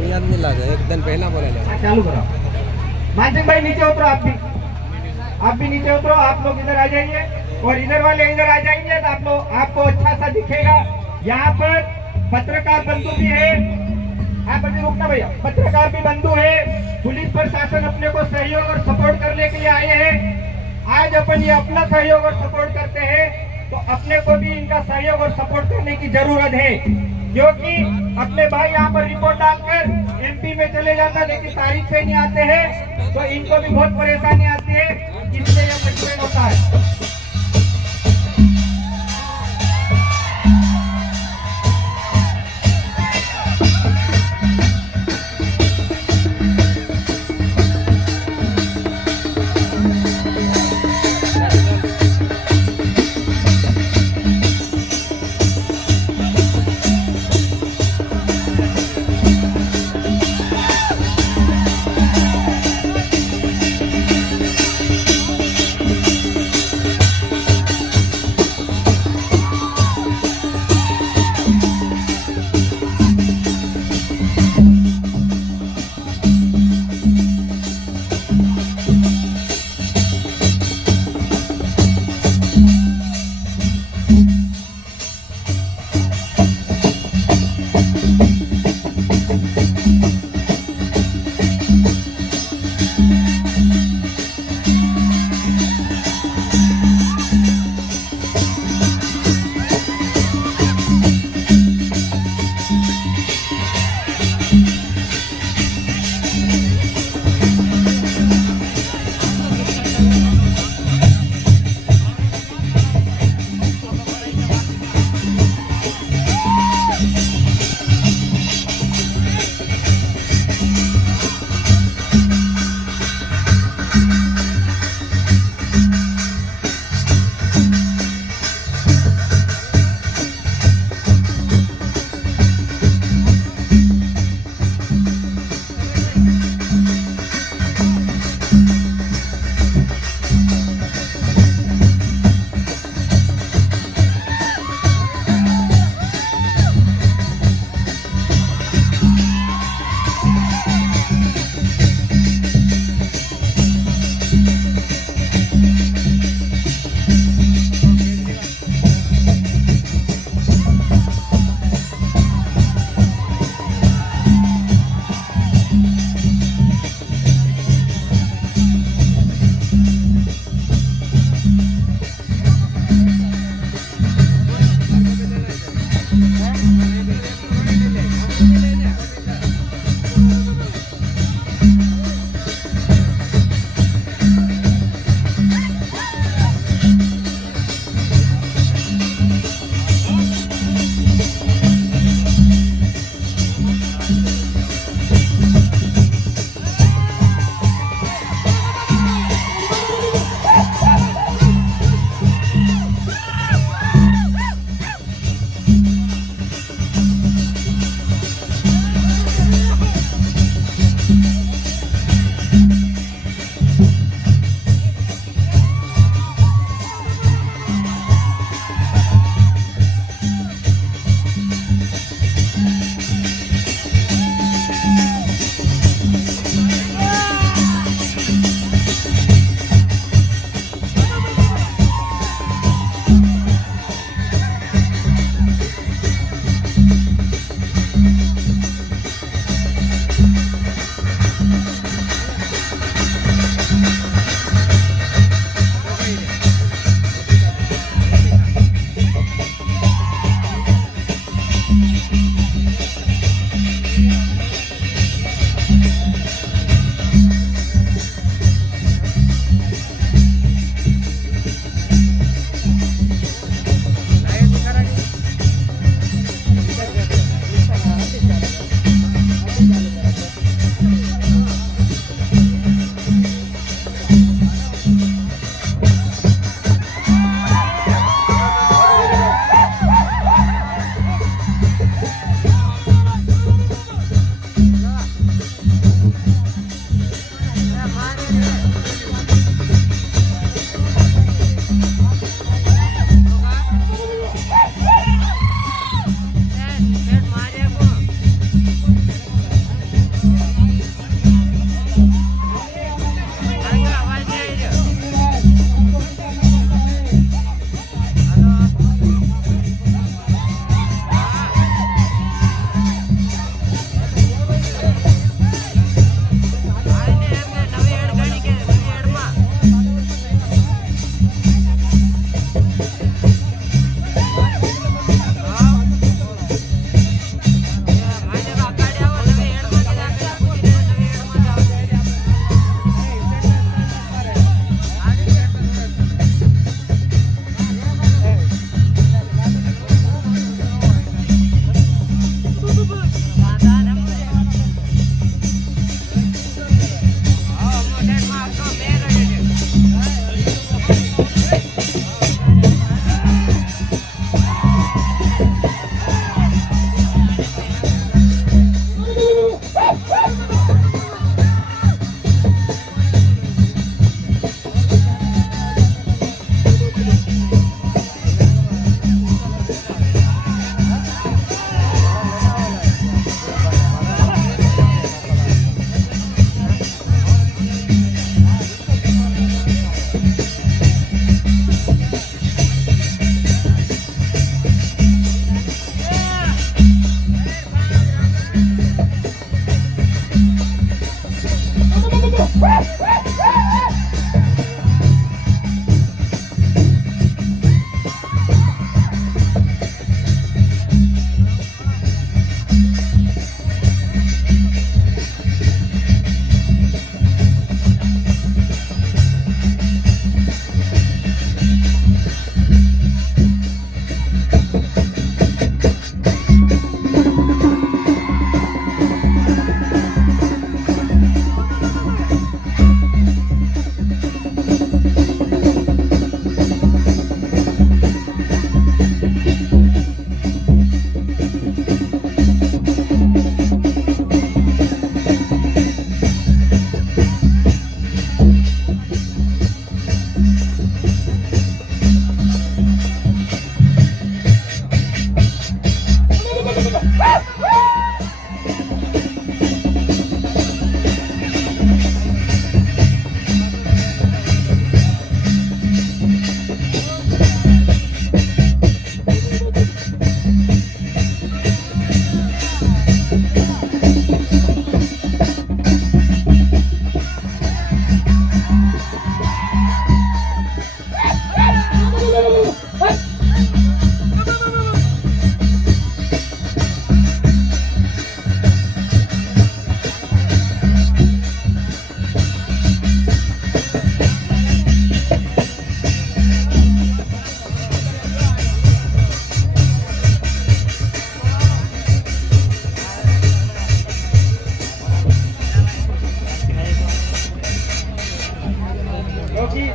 याद नहीं लगा, एक दिन पहला बोला। चालू करो। मानसिंह भाई नीचे उतरो, आप भी नीचे उतरो। आप लोग इधर आ जाइए और इधर वाले इधर आ जाएंगे तो आप लोग, आपको अच्छा सा दिखेगा। यहाँ पर पत्रकार बंधु भी है, आप अभी रुकना भैया। पत्रकार भी बंधु है, पुलिस प्रशासन अपने को सहयोग और सपोर्ट करने के लिए आए हैं। आज अपन ये अपना सहयोग और सपोर्ट करते हैं तो अपने को भी इनका सहयोग और सपोर्ट करने की जरूरत है, क्योंकि अपने भाई यहाँ पर रिपोर्ट डालकर एमपी में चले जाता लेकिन तारीख पे नहीं आते हैं तो इनको भी बहुत परेशानी आती है, इसलिए यह मजबूर होता है।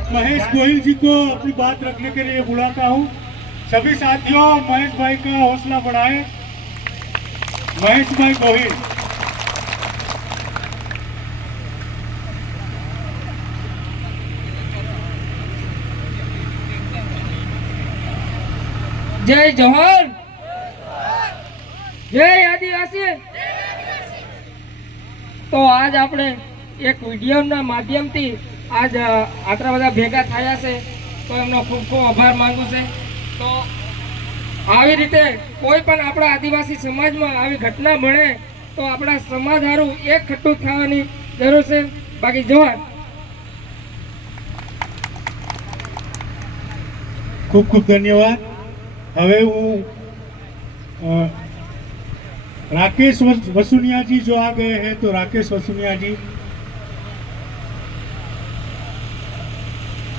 महेश गोहिल जी को अपनी बात रखने के लिए बुलाता हूं। सभी साथियों महेश भाई का हौसला बढ़ाएं। महेश भाई गोहिल। जय जोहर, जय आदिवासी। तो आज આપણે એક વિડીયોના માધ્યમથી આજ આટલા બધા ભેગા થયા છે, તો એમનો ખૂબ ખૂબ આભાર માંગુ છે। તો આવી રીતે કોઈ પણ આપણા આદિવાસી સમાજમાં આવી ઘટના બને તો આપણા સમાજ હારું એક ખટ્ટું થવાની જરૂર છે। બાકી જોહર। खूब खूब धन्यवाद। હવે હું राकेश वसुनिया जी जो आ गए हैं, तो राकेश वसुनिया जी,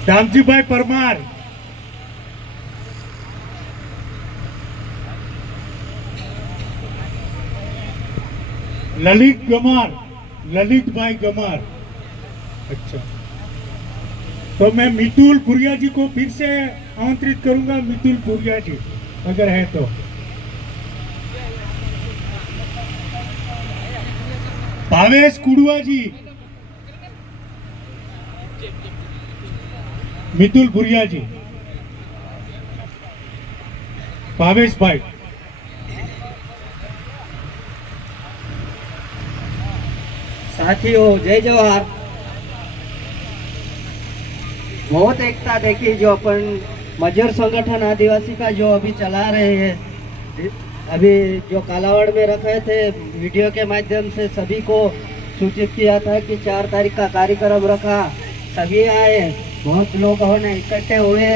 दामजी भाई परमार, ललित गमार, ललित भाई गमार। अच्छा, तो मैं मितुल पुरिया जी को फिर से आमंत्रित करूंगा। मितुल पुरिया जी अगर है तो। भावेश कुड़ुआ जी, मितुल पुरिया जी, भावेश भाई। साथियों जय जवाहर। बहुत एकता देखी जो अपन मजदूर संगठन आदिवासी का जो अभी चला रहे हैं। अभी जो कालावाड़ में रखे थे, वीडियो के माध्यम से सभी को सूचित किया था कि 4 तारीख का कार्यक्रम रखा। सभी आए, बहुत लोग ने इकट्ठे हुए,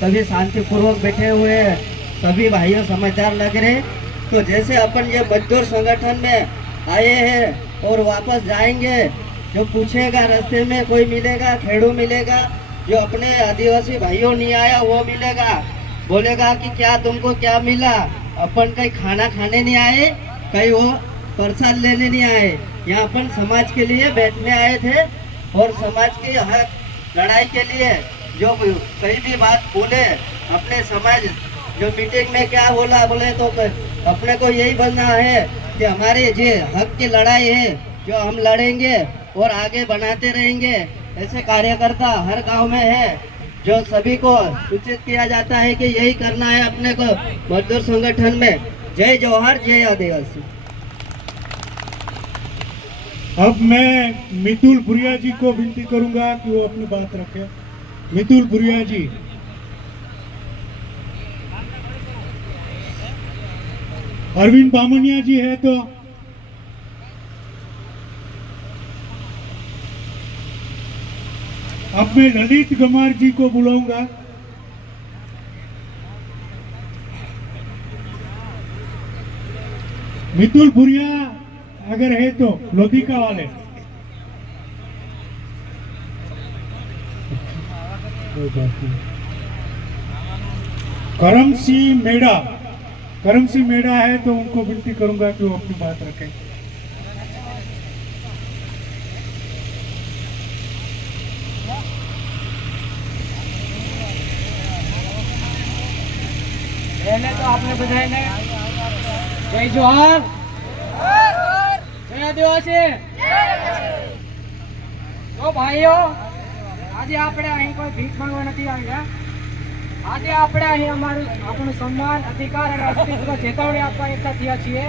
सभी शांतिपूर्वक बैठे हुए, सभी भाइयों समझदार लग रहे। तो जैसे अपन ये मजदूर संगठन में आए हैं और वापस जाएंगे, जो पूछेगा रास्ते में कोई मिलेगा, खेड़ू मिलेगा, जो अपने आदिवासी भाइयों नहीं आया वो मिलेगा, बोलेगा कि क्या तुमको क्या मिला। अपन कहीं खाना खाने नहीं आए, कहीं वो प्रसाद लेने नहीं आए। यहाँ अपन समाज के लिए बैठने आए थे और समाज की हक लड़ाई के लिए जो कहीं भी बात बोले, अपने समाज जो मीटिंग में क्या बोला बोले, तो अपने को यही बनना है कि हमारे जो हक की लड़ाई है जो हम लड़ेंगे और आगे बनाते रहेंगे। ऐसे कार्यकर्ता हर गांव में है, जो सभी को सूचित किया जाता है कि यही करना है अपने को मजदूर संगठन में। जय जवाहर, जय आदिवासी। अब मैं मितुल पुरिया जी को विनती करूंगा कि वो अपनी बात रखे। मितुल पुरिया जी। अरविंद बामनिया जी है तो। अब मैं ललित गमार जी को बुलाऊंगा। मितुल भुरिया अगर है तो लोधिका वाले। करम सिंह मेड़ा है तो उनको विनती करूंगा कि वो अपनी बात रखें। पहले तो आपने बधाई ने जय जोहार, जय आदिवासी। तो भाईओ, આજે આપણે અહીં કોઈ ભીખ માંગવા નથી આવ્યા। આજે આપણે અહીં આપણું સન્માન, અધિકાર અને અસ્તિત્વ ચેતવણી આપવા એકઠા થયા છીએ।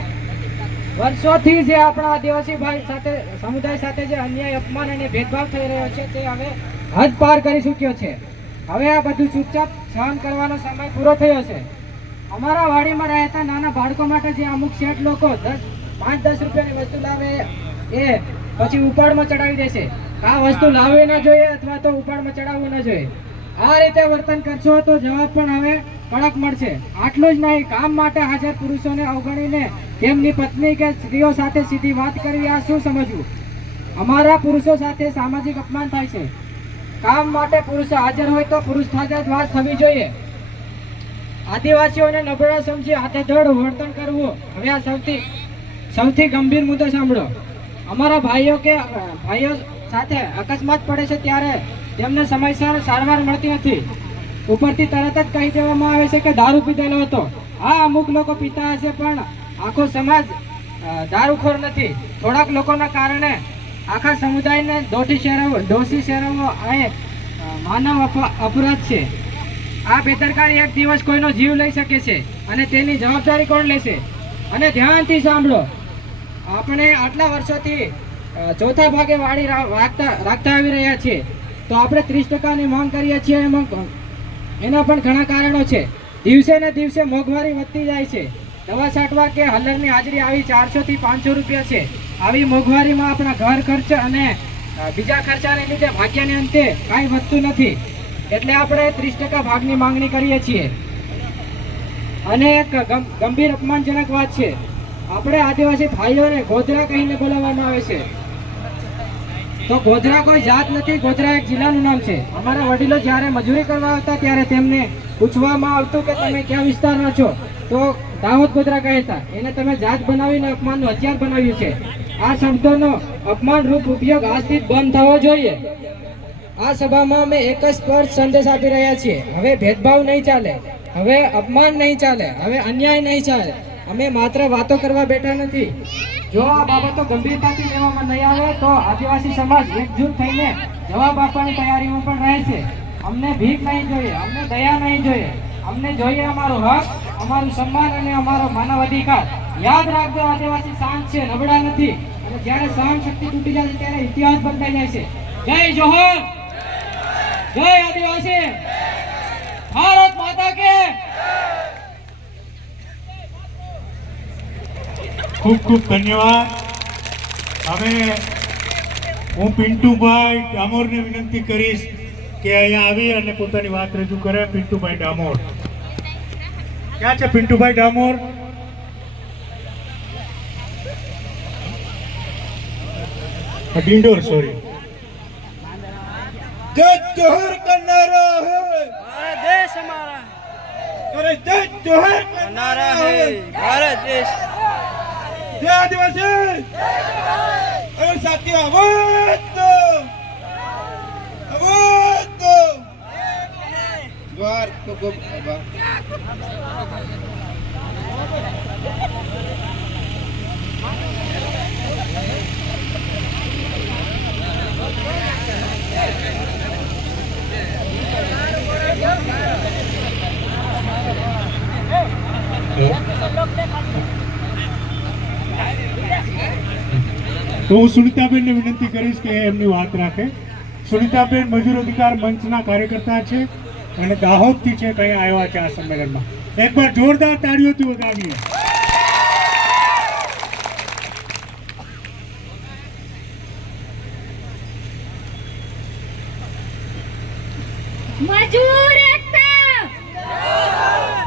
વર્ષોથી જે આપણા આદિવાસી ભાઈ સાથે સમુદાય સાથે જે અન્યાય, અપમાન અને ભેદભાવ થઈ રહ્યો છે તે હવે હદ પાર કરી ચૂક્યો છે। હવે આ બધું ચૂપચાપ સહન કરવાનો સમય પૂરો થયો છે। અમારા વાડીમાં રહેતા નાના બાળકો માટે જે અમુક શેઠ લોકો 5-10 રૂપિયાની વસ્તુ લાવે એ પછી ઉપાડમાં ચડાવી દેશે। આ વસ્તુ લાવવી ન જોઈએ અથવા તો ઉપાડમાં ચડાવવું ન જોઈએ। આ રીતે વર્તન કરશો તો જવાબ પણ હવે કડક મળશે। આટલું જ નહીં, કામ માટે હાજર પુરુષોને અવગણીને તેમની પત્ની કે સ્ત્રીઓ સાથે સીધી વાત કરવી, આ શું સમજવું? અમારા પુરુષો સાથે સામાજિક અપમાન થાય છે। કામ માટે પુરુષો હાજર હોય તો પુરુષ સાથે જ વાત થવી જોઈએ। આદિવાસીઓને નબળા સમજી હાથે ધડ વર્તન કરવું। હવે આ સૌથી ગંભીર મુદ્દો સાંભળો। અમારા ભાઈઓ સાથે અકસ્માત પડે છે ત્યારે તેમને સમયસર સારવાર મળતી નથી। ઉપરથી તરત જ કહી દેવામાં આવે છે કે દારૂ પીધેલો હતો। હા, અમુક લોકો પીતા હશે પણ આખો સમાજ દારૂખોર નથી। થોડાક લોકોના કારણે આખા સમુદાયને દોષી શેરવવો એ માનવ અપરાધ છે। આ બેદરકારી એક દિવસ કોઈનો જીવ લઈ શકે છે અને તેની જવાબદારી કોણ લેશે? અને ધ્યાનથી સાંભળો, આપણે આટલા વર્ષોથી ચોથા ભાગે વાડી રાખતા આવી રહ્યા છીએ તો આપણે 30%ની માંગ કરીએ છીએ। એના પણ ઘણા કારણો છે। દિવસે ને દિવસે મોંઘવારી વધતી જાય છે। દવા છાંટવા કે હલરની હાજરી આવી 400 થી 500 રૂપિયા છે। આવી મોંઘવારીમાં આપણા ઘર ખર્ચ અને બીજા ખર્ચાને લીધે ભાગ્યને અંતે કાંઈ વધતું નથી। એટલે આપણે 30% ભાગની માંગણી કરીએ છીએ। અને એક ગંભીર અપમાનજનક વાત છે, આપણે આદિવાસી ભાઈઓને ગોધરા કહીને બોલાવવામાં આવે છે। તો ગોધરા કોઈ જાત નથી, ગોધરા એક જિલ્લાનું નામ છે। અમારા વડીલો જ્યારે મજૂરી કરવા આવતા ત્યારે તેમને પૂછવામાં આવતું કે તમે કયા વિસ્તારના છો, તો દાહોદ ગોધરા કહેતા। એને તમે જાત બનાવીને અપમાનનું હથિયાર બનાવ્યું છે। આ શબ્દોનો અપમાનરૂપ ઉપયોગ આજથી જ બંધ થવો જોઈએ। આ સભામાં અમે એક જ સ્પષ્ટ સંદેશ આપી રહ્યા છીએ, હવે ભેદભાવ નહીં ચાલે, હવે અપમાન નહીં ચાલે, હવે અન્યાય નહીં ચાલે। અમે માત્ર વાતો કરવા બેઠા નથી। જો આ બાબતો ગંભીરતાથી લેવામાં નહીં આવે તો આદિવાસી સમાજ એકજૂટ થઈને જવાબ આપવાની તૈયારીમાં પણ રહેશે। અમને ભીખ નહીં જોઈએ, અમને દયા નહીં જોઈએ, અમને જોઈએ અમારો હક, અમારું સન્માન અને અમારો માનવ અધિકાર। યાદ રાખજો, આદિવાસી શાંત છે, નબળા નથી। અને જ્યારે સહન શક્તિ તૂટી જાય ત્યારે ઇતિહાસ બદલાઈ જાય છે। જય જોહર, જય આદિવાસી, ભારત માતા કે। ખૂબ ખૂબ ધન્યવાદ। હવે હું પિન્ટુભાઈ ડામોરને વિનંતી કરીશ કે અહીંયા આવી અને પોતાની વાત રજૂ કરે। પિન્ટુભાઈ ડામોર, ક્યાં છે પિન્ટુભાઈ ડામોર? ડિંડોર, સોરી। जय जोहर का नारा है, भारत देश हमारा, अरे जय जोहर का नारा है भारत देश। जय आदिवासी, अरे साथियों आवाज दो, आवाज दो। जोहर को તો હું સુનિતાબેનને વિનંતી કરીશ કે એમની વાત રાખે। સુનિતાબેન મજૂર અધિકાર મંચના કાર્યકર્તા છે અને દાહોદથી છે, કંઈ આવ્યા છે આ સંમેલનમાં। એકવાર જોરદાર તાળીઓથી વધાવીએ। मजदूर एकता,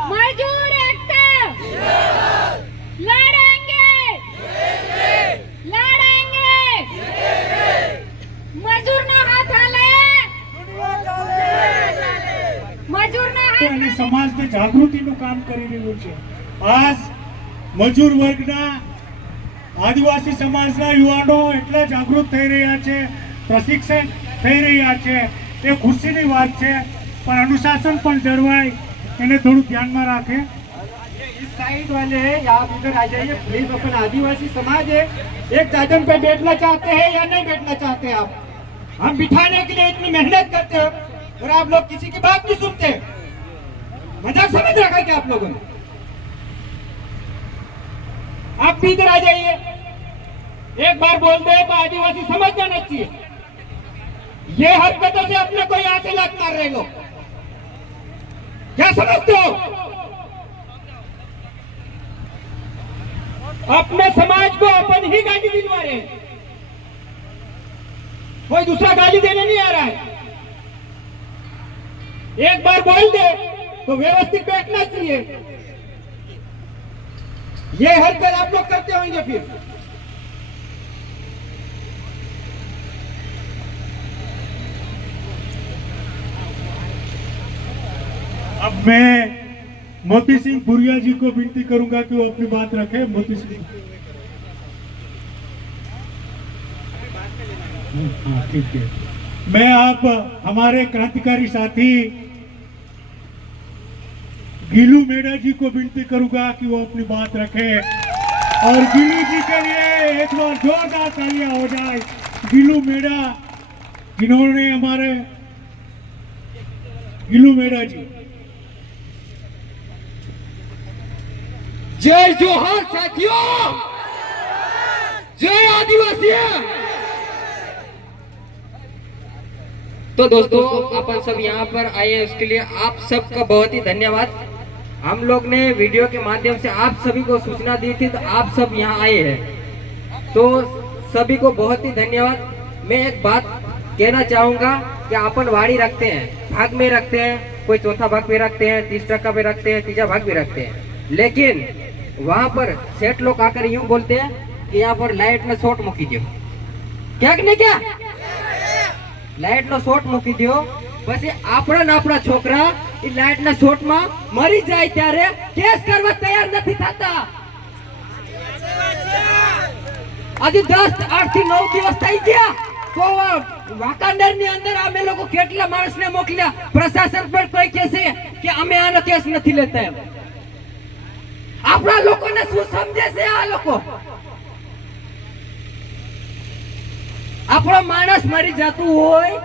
मजदूर एकता, लड़ेंगे, लड़ेंगे, मजदूरનો હાથ હાલે, મજૂરનો હાથ અને સમાજને જાગૃતિનું કામ કરી રહ્યું છે. આજ મજૂર વર્ગના આદિવાસી સમાજના યુવાનો એટલા જાગૃત થઈ રહ્યા છે, પ્રશિક્ષણ થઈ રહ્યા છે, એ ખુશીની વાત છે. પણ અનુશાસન પણ જળવાય, એને થોડું ધ્યાનમાં રાખે. इस साइड वाले हैं, आप इधर आ जाइए प्लीज. अपन आदिवासी समाज है, एक दादन पे बैठना चाहते हैं या नहीं बैठना चाहते हैं आप? हम बिठाने के लिए इतनी मेहनत करते हैं और आप लोग किसी की बात नहीं सुनते. मजाक समझ रखा है क्या आप लोगों ने? आप भी इधर आ जाइए. एक बार बोल दे तो आदिवासी समझ जाना चाहिए. ये हरकतों से अपने को यहाँ से लात मार रहे लोग. क्या समझते हो? अपने समाज को अपन ही गाली दिलवा रहे हैं, कोई दूसरा गाली देने नहीं आ रहा है. एक बार बोल दे तो व्यवस्थित बैठना चाहिए. ये हरकत आप लोग करते होंगे फिर. अब मैं मोती सिंह भुरिया जी को विनती करूंगा कि वो अपनी बात रखे. मोती सिंह, हाँ ठीक है. मैं आप हमारे क्रांतिकारी साथी गीलू मेड़ा जी को विनती करूंगा कि वो अपनी बात रखे. और गीलू जी के लिए एक बार जोरदार तालियां हो जाए. गीलू मेड़ा, जिन्होंने हमारे गीलू मेड़ा जी. जय जोहार साथियों, जय आदिवासी. तो दोस्तों, अपन सब यहाँ पर आए हैं, उसके लिए आप सबका बहुत ही धन्यवाद. हम लोग ने वीडियो के माध्यम से आप सभी को सूचना दी थी, तो आप सब यहाँ आए हैं, तो सभी को बहुत ही धन्यवाद. मैं एक बात कहना चाहूँगा कि अपन वाड़ी रखते हैं, भाग में रखते हैं, कोई चौथा भाग में रखते हैं, 30% में रखते हैं, तीजा भाग में रखते हैं, लेकिन वहाँ पर सेठ लोग आकर यूं बोलते हैं कि यहाँ पर लाइट ने शॉर्ट मूकी दो. क्या कि नहीं, क्या लाइट नो शॉर्ट मूकी दो, પછી આપણા ને આપણા છોકરા એ લાઇટ ના શોર્ટ માં મરી જાય ત્યારે કેસ કરવા તૈયાર નથી થતા. આજે 10 8 થી 9 દિવસ થઈ ગયા, તો વાંકાનેર ની અંદર અમે લોકો કેટલા માણસ ને મોકલ્યા, પ્રશાસન પર કોઈ કહેશે કે અમે આનો કેસ નથી લેતા. એમ આપણા લોકોને શું સમજે છે આ લોકો? આપણો માણસ મરી જતું હોય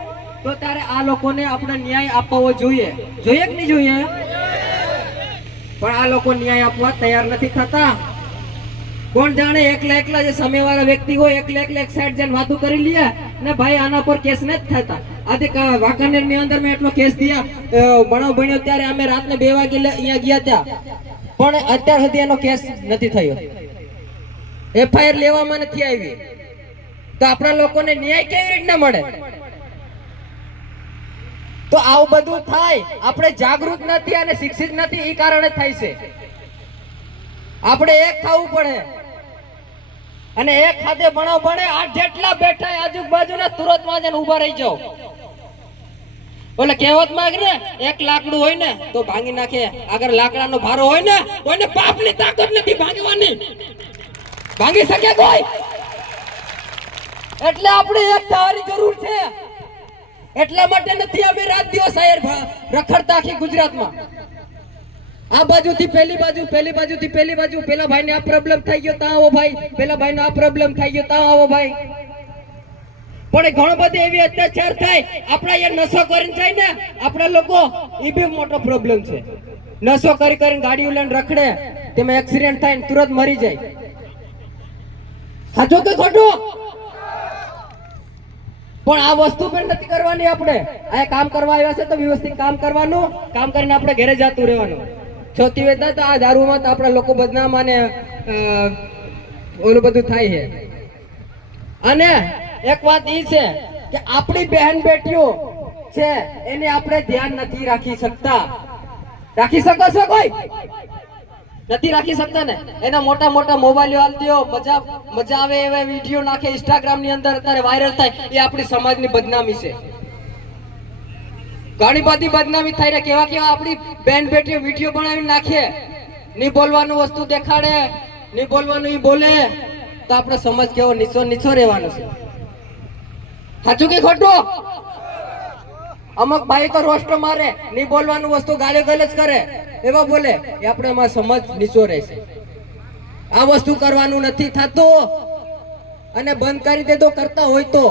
તો તારે આ લોકોને આપણે ન્યાય આપવો જોઈએ, જોઈએ કે નહીં જોઈએ? પણ આ લોકો ન્યાય આપવા તૈયાર નથી થતા. કોણ જાણે એકલા એકલા જે સામેવાળા વ્યક્તિ હોય એકલા એકલા એક સાઈડ જઈને વાતો કરી લે ને ભાઈ આના પર કેસ નથી થતા. આજે વાંકાનેર ની અંદર મેં એટલો કેસ દિયા, બનાવ બન્યો ત્યારે અમે રાતને 2 વાગે અહીંયા ગયા હતા, પણ અત્યાર સુધી એનો કેસ નથી થયો, એફઆઈઆર લેવામાં નથી આવી. તો આપણા લોકોને ન્યાય કેવી રીતના મળે? તો આવું બધું થાય, આપણે જાગૃત નથી અને શિક્ષિત નથી, એ કારણે થાય છે. આપણે એક થવું પડે અને એક ખાતે બનાવ બને. આ જેટલા બેઠા આજુબાજુના તુરતમાં જઈને ઊભા રહી જાઓ. ઓલે કહેવત માં ને એક લાકડું હોય ને તો ભાંગી નાખે, અગર લાકડાનો ભારો હોય ને કોઈને બાપની તાકાત નથી ભાંગવાની, ભાંગી શકે કોઈ? એટલે આપણે એક થવાની જરૂર છે. એટલા માટે નથી અમે રાત દિવસ આયર રખડતા આખી ગુજરાતમાં. આ બાજુથી પેલી બાજુ, પેલી બાજુથી પેલી બાજુ, પેલા ભાઈને આ પ્રોબ્લેમ થઈ ગયો તા આવો ભાઈ, પેલા ભાઈનો આ પ્રોબ્લેમ થઈ ગયો તા આવો ભાઈ. પણ ઘણો બધો એવી અત્યાચાર થાય, આપણા અહીંયા નશો કરીને જાય ને આપણા લોકો, એ બી મોટો પ્રોબ્લેમ છે. નશો કરી કરીને ગાડીઓ લઈને રખડે, તેમાં એક્સિડન્ટ થાય ને તુરંત મરી જાય. સાચું કે ખોટું? પણ આ વસ્તુ પણ નથી કરવાની. આપણે આ કામ કરવા આવ્યા છે તો વ્યવસ્થિત કામ કરવાનું, કામ કરીને આપણે ઘરે જતું રહેવાનું. સૌથી વધારે તો આ દારૂમાં તો આપણા લોકો બદનામ અને ઓલું બધું થાય છે. અને એક વાત એ છે કે આપણી બહેન બેટીઓ છે એને આપણે ધ્યાન નથી રાખી શકતા. રાખી શકો છો કોઈ? નથી રાખી શકતા ને. એના મોટા મોટા મોબાઈલ આલતીઓ મજા આવે એવા વિડીયો નાખે ઇન્સ્ટાગ્રામ ની અંદર, અત્યારે વાયરલ થાય. એ આપણી સમાજની બદનામી છે. ઘણી બધી બદનામી થાય રે. કેવા કેવા આપણી બેન બેટીઓ વિડીયો બનાવી નાખે, નહીં બોલવાનું વસ્તુ દેખાડે, નહીં બોલવાનું ઈ બોલે, તો આપણો સમાજ કેવો નીચો નીચો રહેવાનો છે. સાચું કે ખોટું? અમુક ભાઈ તો રોસ્ટર મારે, નહીં બોલવાનું વસ્તુ ગાળી ગલત કરે, એવા બોલે, એ આપણે એમાં સમાજ નીચો રહેશે. આ વસ્તુ કરવાનું નથી થતું, અને બંધ કરી દેતો કરતા હોય તો.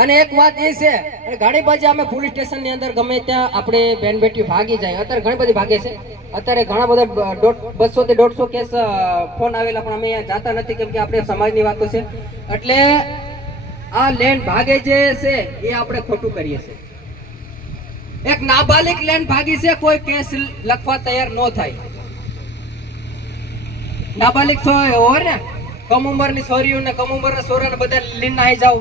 અને એક વાત એ છે, ઘણી બધી અમે પોલીસ સ્ટેશન ની અંદર ગમે ત્યાં આપણે બેન બેટી ભાગી જાય, અત્યારે ઘણી બધી ભાગે છે. અત્યારે ઘણા બધા 200 થી 150 કેસ ફોન આવેલા, પણ અમે અહીંયા જાતા નથી, કેમ કે આપણે સમાજની વાતો છે. એટલે આ લેન્ડ ભાગે જે છે એ આપણે ખોટું કરીએ છીએ. એક નાબાલિગ લેન્ડ ભાગી છે, કોઈ કેસ લખવા તૈયાર ન થાય. નાબાલિગ હોય ને, કમ ઉંમરની છોરીઓને કમ ઉંમરના છોરાને બધા લઈને આવી જાવ,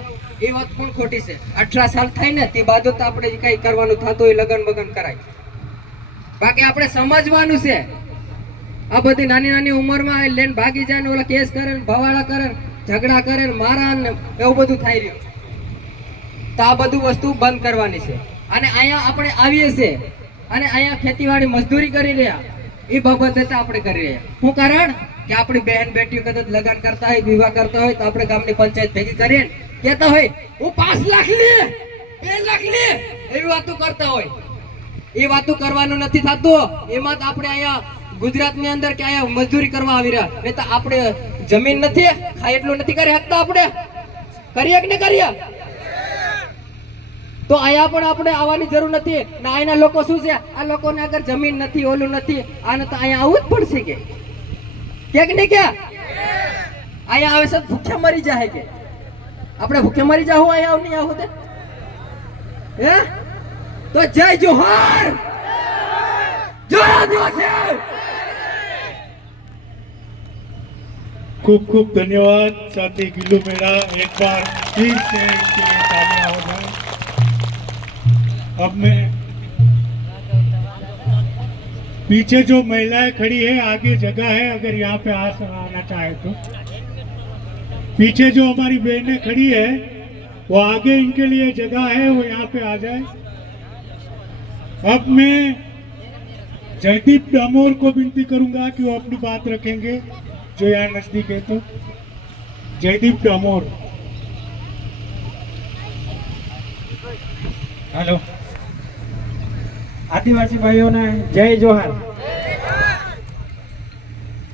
એ વાત પણ ખોટી છે. 18 સાલ થાય ને તે બાદ તો આપણે કઈ કરવાનું થતું હોય લગન બગન કરાય. બાકી આપણે સમજવાનું છે. આ બધી નાની નાની ઉંમરમાં લેન્ડ ભાગી જાય ને ઓલા કેસ કરે, ભવાડા કરે, ઝઘડા કરે, મારા ને એવું બધું થઈ રહ્યું. તો આ બધું વસ્તુ બંધ કરવાની છે. અને અહીંયા આપણે આવીએ છીએ અને અહીંયા ખેતીવાડી મજદૂરી કરી રહ્યા, એ બાબતે આપણે કરી રહ્યા. શું કારણ કે આપણી બહેન બેટીઓ કદાચ લગ્ન કરતા હોય, વિવાહ કરતા હોય, તો આપણે ગામની પંચાયત ભેગી કરીએ, કહેતા હોય હું 5 લાખ લે, 2 લાખ લે, એવી વાતો કરતા હોય. એ વાતો કરવાનું નથી થતું. એમાં તો આપણે અહીંયા ગુજરાતની અંદર કે અહીંયા મજદૂરી કરવા આવી રહ્યા, નહીં તો આપણે જમીન નથી ખાય એટલું નથી કરી શકતા. આપણે કરીએ કે નહીં કરીએ? તો અહીંયા પણ આપણે આવવાની જરૂર નથી ને. અહીંના લોકો શું છે, આ લોકોને અગર જમીન નથી, ઓલું નથી, આને તો અહીંયા આવવું જ પડશે કે નહીં? કે અહીંયા આવે છે ભૂખ્યા મરી જાય કે આપણે ભૂખ્યા મરી જાવ? અહીંયા આવ નહીં આવું તે હે? તો જય જોહાર, જય આદિવાસી. खूब खूब धन्यवाद साथी गिल्लू मेरा, एक बार फिर से इनके लिए तालियां हो जाए. अब मैं पीछे जो महिलाएं खड़ी है, आगे जगह है, अगर यहाँ पे आना चाहे तो. पीछे जो हमारी बहनें खड़ी है वो आगे इनके लिए जगह है, वो यहाँ पे आ जाए. अब मैं जयदीप डामोर को विनती करूंगा कि वो अपनी बात रखेंगे, जो यहाँ नजदीक है. तो जयदीप डामोर. हेलो आदिवासी भाइयों ने जय जोहार.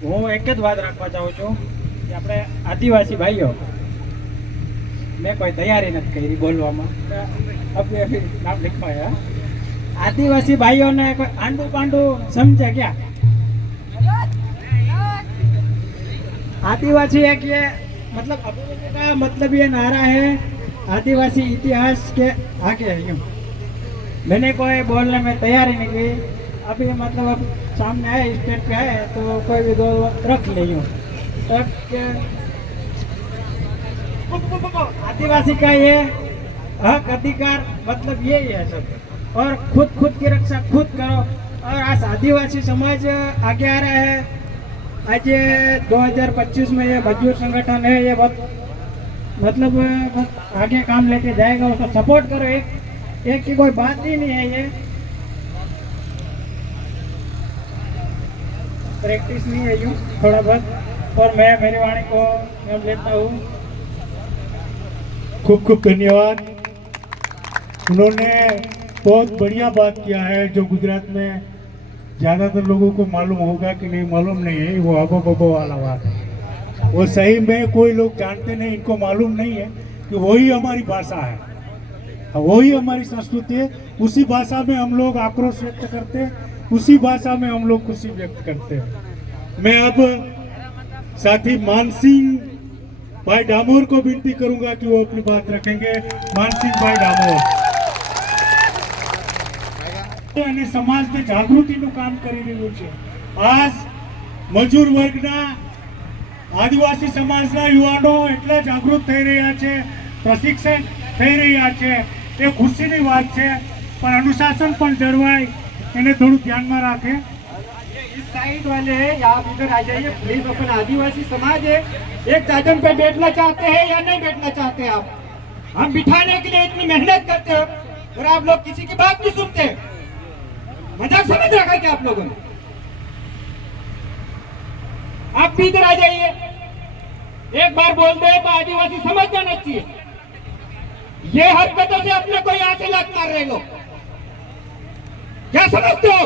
હું એક જ વાત રાખવા ચાહું છું કે આપણે આદિવાસી ભાઈઓ, મેં કોઈ તૈયારી નથી કરી બોલવામાં, નામ લખવાયા. આદિવાસી ભાઈઓને કોઈ આંડું પાંડું સમજે क्या? आदिवासी एक ये मतलब अभियान का मतलब ये नारा है आदिवासी इतिहास के आगे है. यूँ मैंने कोई बोलने में तैयारी नहीं की. अभी मतलब अब सामने आए, स्टेज पे आए, तो कोई भी दो रख ले. यूँ आदिवासी का ये हक अधिकार मतलब यही है सब. और खुद की रक्षा खुद करो. और आज आदिवासी समाज आगे आ रहा है. आज 2025 में ये मजदूर संगठन है, ये बहुत मतलब आगे काम लेके जाएगा, उसको सपोर्ट करो. एक की कोई बात ही नहीं है, ये प्रैक्टिस नहीं है, यूँ थोड़ा बहुत. और मैं मेरी वाणी को मैं लेता हूँ. खूब खूब धन्यवाद. उन्होंने बहुत बढ़िया बात किया है, जो गुजरात में ज़्यादातर लोगों को मालूम होगा कि नहीं मालूम नहीं है. वो अबो बबो वाला बात है, वो सही में कोई लोग जानते नहीं, इनको मालूम नहीं है कि वही हमारी भाषा है, वही हमारी संस्कृति है. उसी भाषा में हम लोग आक्रोश व्यक्त करते हैं, उसी भाषा में हम लोग खुशी व्यक्त करते हैं. मैं अब साथी मानसिंह भाई डामोर को विनती करूंगा कि वो अपनी बात रखेंगे. मानसिंह भाई डामोर અને સમાજને જાગૃતિનું કામ કરી રહ્યું છે. આજ મજૂર વર્ગના આદિવાસી સમાજના યુવાનો એટલા જાગૃત થઈ રહ્યા છે, પ્રશિક્ષણ થઈ રહ્યા છે એ ખુશીની વાત છે, પણ અનુશાસન પણ જળવાય એને થોડું ધ્યાનમાં રાખે। इस साइड वाले हैं, आप इधर आ जाइए प्लीज। अपन आदिवासी समाज है, एक दादन पे बैठना चाहते हैं या नहीं बैठना चाहते आप? हम बिठाने के लिए इतनी मेहनत करते हैं और आप लोग किसी की बात नहीं सुनते। मजाक समझ रखा है क्या आप लोगों ने? आप भी इधर आ जाइए। एक बार बोल दे तो आदिवासी समझ जाना चाहिए। ये हरकतों से अपने को यहाँ से लात मार रहे लोग, क्या समझते हो?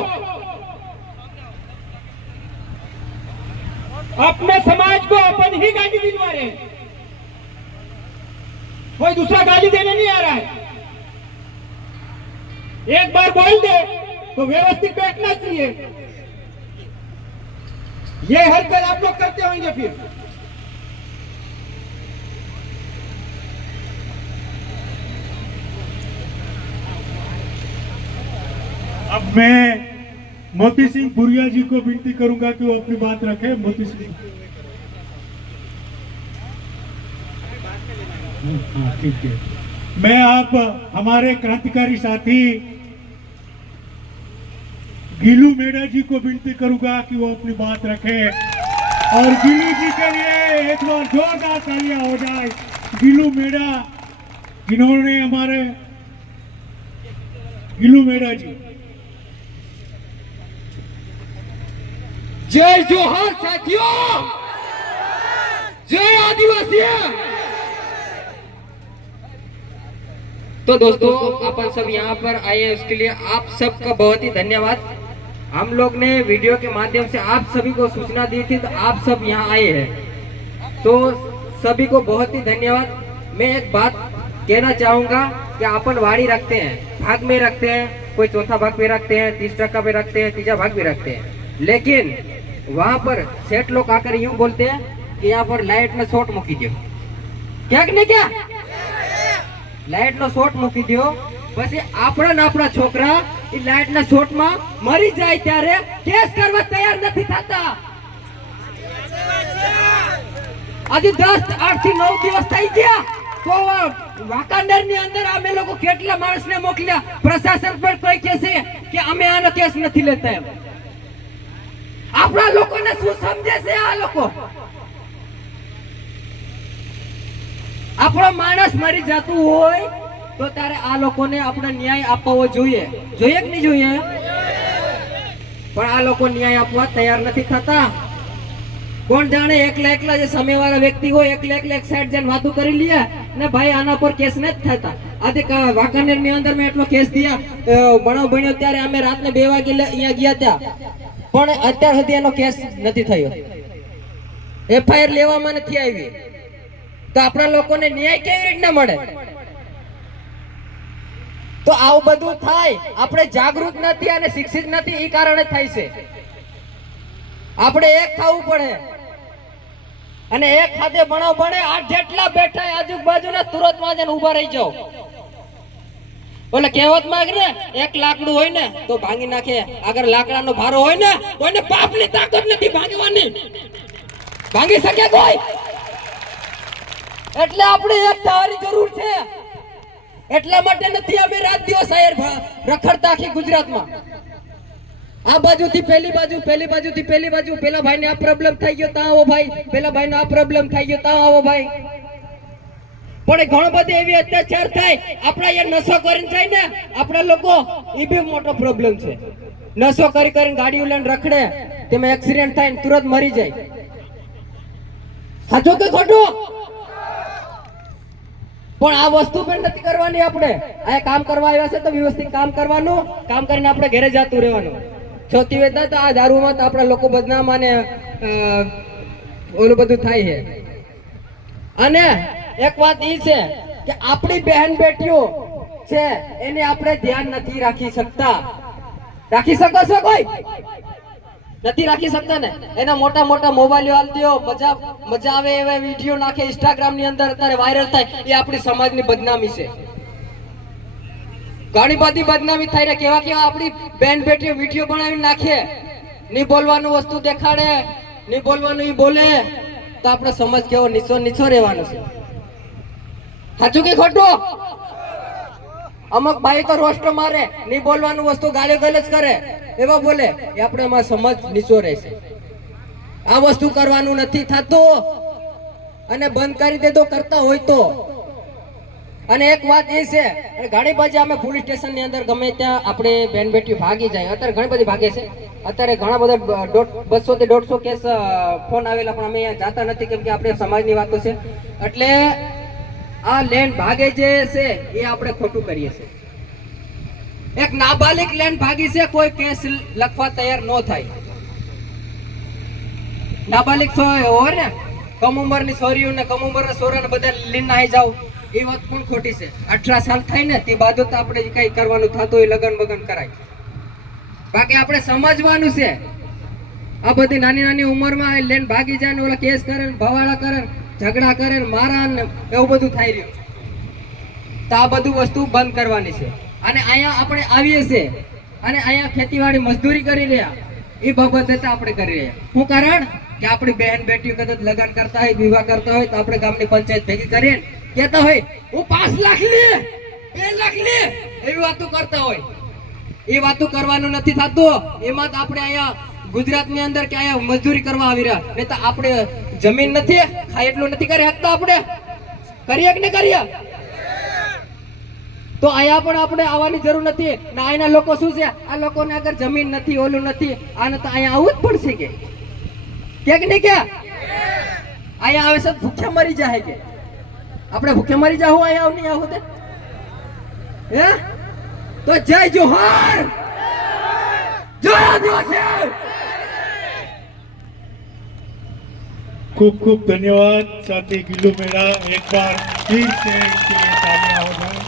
अपने समाज को अपन ही गाली दिलवा रहे हैं, कोई दूसरा गाली देने नहीं आ रहा है। एक बार बोल दे तो व्यवस्थित बैठना चाहिए। ये हरकत आप लोग करते होंगे फिर। अब मैं मोती सिंह भुरिया जी को विनती करूंगा कि वो अपनी बात रखे। मोती सिंह, हाँ ठीक है। मैं आप हमारे क्रांतिकारी साथी गिलू मेड़ा जी को विनती करूंगा कि वो अपनी बात रखे। और गिलू जी के लिए एक बार जोरदार तालियां हो जाए। गिलू मेड़ा जिन्होंने हमारे गिलू मेड़ा जी। जय जोहार साथियों, जय आदिवासी। तो दोस्तों, अपन सब यहाँ पर आए हैं, उसके लिए आप सबका बहुत ही धन्यवाद। हम लोग ने वीडियो के माध्यम से आप सभी को सूचना दी थी, तो आप सब यहाँ आए हैं, तो सभी को बहुत ही धन्यवाद। मैं एक बात कहना चाहूँगा कि अपन वाड़ी रखते हैं, भाग में रखते हैं, कोई चौथा भाग पे रखते हैं, 30% पे रखते हैं, तीसरा भाग भी रखते हैं, लेकिन वहाँ पर सेठ लोग आकर यूं बोलते हैं कि यहाँ पर लाइट ने शॉर्ट मूकी दो। क्या कि नहीं, क्या लाइट नो शॉर्ट मूकी दो, પછી આપણા ને આપણા છોકરા એ લાઇટ ના શોર્ટ માં મરી જાય ત્યારે કેસ કરવા તૈયાર નથી થતા। આજે 10 8 થી 9 દિવસ થઈ ગયા, તો વાંકાનેર ની અંદર અમે લોકો કેટલા માણસ ને મોકલ્યા, પ્રશાસન પર કોઈ કહેશે કે અમે આનો કેસ નથી લેતા એમ। આપણા લોકોને શું સમજે છે આ લોકો? આપણો માણસ મરી જતું હોય તો તારે આ લોકોને આપણે ન્યાય આપવો જોઈએ, જોઈએ કે નહીં જોઈએ? પણ આ લોકો ન્યાય આપવા તૈયાર નથી થતા। કોણ જાણે એકલા એકલા જે સામેવાળા વ્યક્તિ હોય એકલા એકલા એક સાઈડ જઈને વાતો કરી લે ને ભાઈ આના પર કેસ નથી થતા। આજે વાંકાનેર ની અંદર મેં એટલો કેસ દિયા, બનાવ બન્યો ત્યારે અમે રાતને 2 વાગે અહીંયા ગયા હતા, પણ અત્યાર સુધી એનો કેસ નથી થયો, એફઆઈઆર લેવામાં નથી આવી। તો આપણા લોકોને ન્યાય કેવી રીતના મળે? તો આવું બધું થાય, આપણે જાગૃત નથી અને શિક્ષિત નથી, એ કારણે થાય છે। આપણે એક થવું પડે અને એક ખાતે બનાવ બને। આ જેટલા બેઠા આજુબાજુના તુરતમાં જઈને ઊભા રહી જાઓ। બોલે કહેવતમાં ને એક લાકડું હોય ને તો ભાંગી નાખે, અગર લાકડાનો ભારો હોય ને કોઈને બાપની તાકાત નથી ભાંગવાની, ભાંગી શકે કોઈ? એટલે આપણે એક થવાની જરૂર છે। એટલા માટે નથી અમે રાત દિવસ આયર રખડતા આખી ગુજરાતમાં। આ બાજુથી પેલી બાજુ, પેલી બાજુથી પેલી બાજુ, પેલા ભાઈને આ પ્રોબ્લેમ થઈ ગયો તા આવો ભાઈ, પેલા ભાઈને આ પ્રોબ્લેમ થઈ ગયો તા આવો ભાઈ। પણ ઘણો બધી એવી અત્યાચાર થાય, આપણા યાર નશો કરીને જાય ને આપણા લોકો, એ બી મોટો પ્રોબ્લેમ છે। નશો કરી કરીને ગાડીઓ લઈને રખડે, તેમાં એક્સિડન્ટ થાય ને તુરંત મરી જાય। સાચું કે ખોટું? પણ આ વસ્તુ પણ નથી કરવાની। આપણે આ કામ કરવા આવ્યા છે તો વ્યવસ્થિત કામ કરવાનું, કામ કરીને આપણે ઘરે જતું રહેવાનું। સૌથી વધારે તો આ દારૂમાં તો આપણા લોકો બદનામ અને ઓલું બધું થાય છે। અને એક વાત એ છે કે આપણી બહેન બેટીઓ છે એને આપણે ધ્યાન નથી રાખી શકતા। રાખી શકો છો કોઈ? નથી રાખી શકતા ને? એના મોટા મોટા મોબાઈલ આલ દો, મજા આવે એવા વિડીયો નાખે ઇન્સ્ટાગ્રામ ની અંદર, અત્યારે વાયરલ થાય, એ આપણી સમાજની બદનામી છે। ઘણી બધી બદનામી થાય ને, કેવા કેવા આપણી બેન બેટીઓ વિડીયો બનાવી નાખે, નહીં બોલવાનું વસ્તુ દેખાડે, નહીં બોલવાનું એ બોલે, તો આપણો સમાજ કેવો નીચો નીચો રહેવાનો છે। સાચું કે ખોટું? અમુક ભાઈ તો રોસ્ટર મારે, નહીં બોલવાનું વસ્તુ ગાલી ગલજ કરે, એવા બોલે એ આપણે એમાં સમજ નીચો રહેશે. આ વસ્તુ કરવાનું નથી થતું અને બંધ કરી દેતો કરતા હોય તો. અને એક વાત એ છે, ઘણી બધી અમે પોલીસ સ્ટેશન ની અંદર ગમે ત્યાં આપણે બેન બેટી ભાગી જાય, અત્યારે ઘણી બધી ભાગે છે. અત્યારે ઘણા બધા 200 થી 150 કેસ ફોન આવેલા, પણ અમે અહીંયા જાતા નથી કેમ કે આપણે સમાજની વાતો છે. એટલે આ લેન્ડ ભાગે જે છે એ આપણે ખોટું કરીએ છીએ. એક નાબાલિગ લેન્ડ ભાગી છે, કોઈ કેસ લખવા તૈયાર ન થાય. નાબાલિગ હોય ને, કમ ઉંમરની છોરીઓ ને કમ ઉંમરના છોરાને બધા લીન નાહી જાવ, એ વાત પણ ખોટી છે. 18 સાલ થાય ને તે બાદ તો આપણે કઈ કરવાનું થતું હોય લગન બગન કરાય. બાકી આપણે સમજવાનું છે. આ બધી નાની નાની ઉંમરમાં લેન ભાગી જાય ને ઓલા કેસ કરે, ભવાડા કરે, ઝઘડા કરે, મારા ને એવું બધું થઈ રહ્યું. તો આ બધું વસ્તુ બંધ કરવાની છે. અને અહીંયા આપણે આવીએ છીએ અને અહીંયા ખેતીવાડી મજદૂરી કરી રહ્યા, એ બાબતે આપણે કરી રહ્યા. શું કારણ કે આપણી બહેન બેટીઓ કદાચ લગ્ન કરતા હોય, વિવાહ કરતા હોય, તો આપણે ગામની પંચાયત ભેગી કરીએ કહેતા હોય હું 5 લાખ લે, 2 લાખ લે, એવી વાતો કરતા હોય. એ વાતો કરવાનું નથી થતું. એમાં આપણે અહીંયા ગુજરાતની અંદર કે અહીંયા મજદૂરી કરવા આવી રહ્યા, નહીં તો આપણે જમીન નથી ખાય એટલું નથી કરી શકતા. આપણે કરીએ કે નહીં કરીએ? તો અહીંયા પણ આપણે આવવાની જરૂર નથી ને. અહીંના લોકો શું છે, આ લોકોને અગર જમીન નથી, ઓલું નથી, આને તો અહીંયા આવવું જ પડશે કે નહીં કે? અહીંયા આવે છે ભૂખ્યા મરી જાય કે આપણે ભૂખ્યા મરી જાવ અહીંયા નહીં આવું હે? તો જય જોહાર, જય આદિવાસી. खूब खूब धन्यवाद साथी गिल्लू मेरा. एक बार फिर से इसके लिए तालियां हो जाए.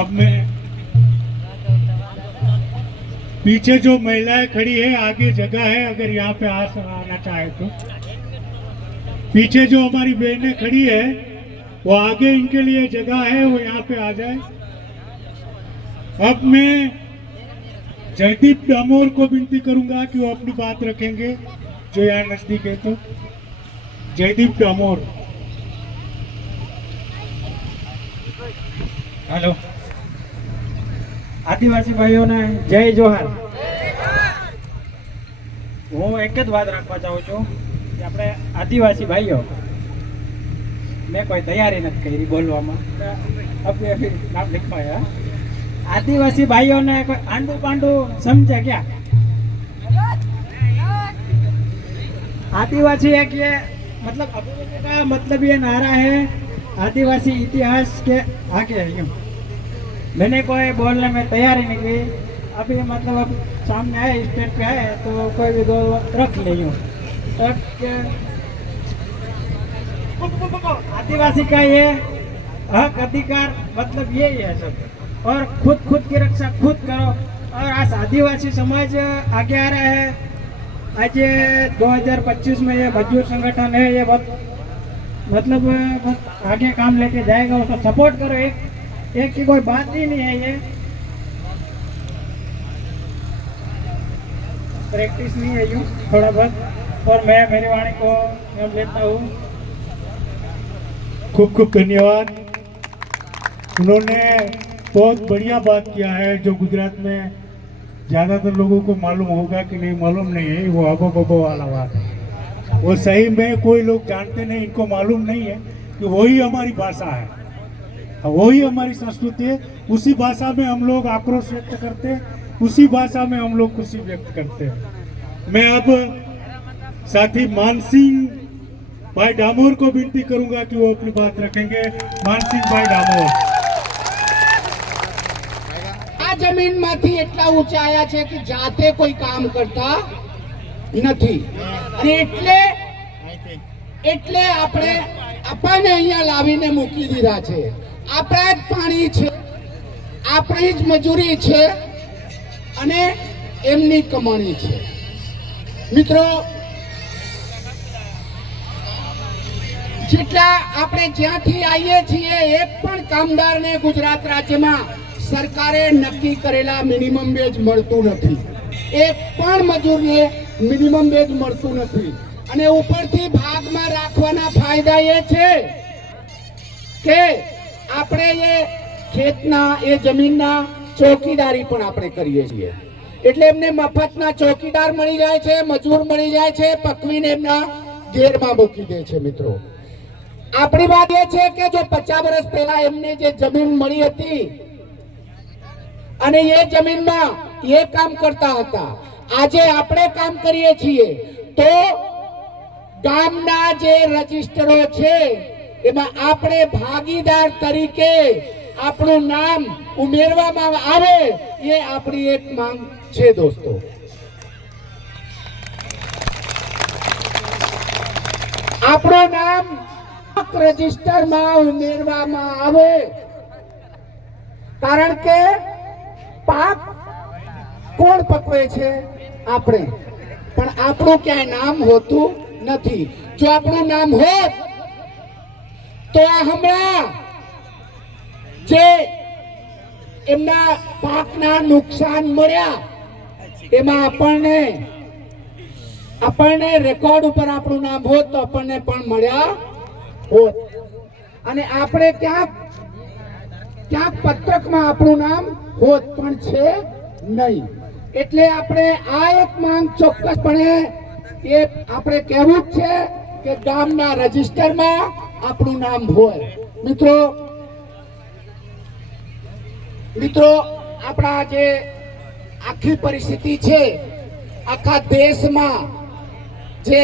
अब मैं पीछे जो महिलाएं खड़ी है, आगे जगह है, अगर यहाँ पे आना चाहे तो. पीछे जो हमारी बहनें खड़ी है वो आगे इनके लिए जगह है, वो यहाँ पे आ जाए. अब मैं जयदीप डामोर को विनती करूंगा कि वो अपनी बात रखेंगे, जो यहाँ नजदीक है. तो जयदीप डामोर. हेलो आदिवासी भाईओने जय जोहार. હું એક જ વાત રાખવા ચાહું છું કે આપણે આદિવાસી ભાઈઓ, મેં કોઈ તૈયારી નથી કરી બોલવામાં, નામ લખવાયા. આદિવાસી ભાઈઓને કોઈ આંડું પાંડું સમજે क्या? आदिवासी एक ये मतलब अभियान का मतलब ये नारा है आदिवासी इतिहास के आगे है. यूँ मैंने कोई बोलने में तैयारी नहीं की. अभी मतलब अब सामने आए, स्टेज पे आए तो कोई भी दो रख ले. यूँ आदिवासी का ये हक अधिकार मतलब यही है सब. और खुद की रक्षा खुद करो. और आज आदिवासी समाज आगे आ रहा है. आज 2025 में ये मजदूर संगठन है, ये बहुत मतलब बहुत आगे काम लेके जाएगा. उसको सपोर्ट करो. एक की कोई बात ही नहीं है, ये प्रैक्टिस नहीं है यूँ थोड़ा बहुत. और मैं मेरी वाणी को मैं लेता हूँ. खूब खूब धन्यवाद. उन्होंने बहुत बढ़िया बात किया है, जो गुजरात में ज़्यादातर लोगों को मालूम होगा कि नहीं मालूम नहीं है. वो अबो बबो वाला बात है, वो सही में कोई लोग जानते नहीं, इनको मालूम नहीं है कि वही हमारी भाषा है, वही हमारी संस्कृति है. उसी भाषा में हम लोग आक्रोश व्यक्त करते हैं, उसी भाषा में हम लोग खुशी व्यक्त करते हैं. मैं अब साथी मानसिंह भाई डामोर को विनती करूंगा कि वो अपनी बात रखेंगे. मानसिंह भाई डामोर. આ જમીનમાંથી એટલા ઊંચા આયા છે કે જાતે કોઈ કામ કરતા નથી. અને એટલે આપણે આપણને અહીંયા લાવીને મૂકી દીધા છે. આપણા જ પાણી છે, આપણી જ મજૂરી છે અને એમની કમાણી છે. મિત્રો, જેટલા આપણે જ્યાંથી આવીએ છીએ એક પણ કામદારને ગુજરાત રાજ્યમાં સરકારે નક્કી કરેલા મિનિમમ વેજ મળતું નથી. એક પણ મજૂરને મિનિમમ વેજ મળતું નથી. અને ઉપરથી ભાગમાં રાખવાના ફાયદા એ છે કે આપણે એ ખેતના એ જમીનના ચોકીદારી પણ આપણે કરીએ છીએ એટલે એમને મફતના ચોકીદાર મળી જાય છે, મજૂર મળી જાય છે, પકવીને એમના ઘેરમાં મૂકી દે છે। મિત્રો આપણી વાત એ છે કે જો 50 વર્ષ પહેલા એમને જે જમીન મળી હતી અને એ જમીનમાં એ કામ કરતા હતા, આજે આપણે કામ કરીએ છીએ તો ગામના જે રજિસ્ટરો છે એમાં આપણે ભાગીદાર તરીકે આપણું નામ ઉમેરવામાં આવે એ આપણી એક માંગ છે દોસ્તો। આપણું નામ રજિસ્ટરમાં ઉમેરવામાં આવે કારણ કે પાક કોણ પકવે છે? આપણે, પણ આપણું ક્યાંય નામ હોતું નથી। જો આપણું નામ હોત તો આ હમણાં જે એમના પાકના નુકસાન મળ્યા એમાં આપણને રેકોર્ડ ઉપર આપણું નામ હોત તો આપણને પણ મળ્યા હોત અને આપણે ક્યાંક પત્રકમાં આપણું નામ હોત પણ છે નહીં। એટલે આપણે આ એક માંગ ચોક્કસપણે એ આપણે કહેવું જ છે કે ગામના રજિસ્ટરમાં આપણું નામ હોય। મિત્રો આપણા જે આખી પરિસ્થિતિ છે આખા દેશમાં જે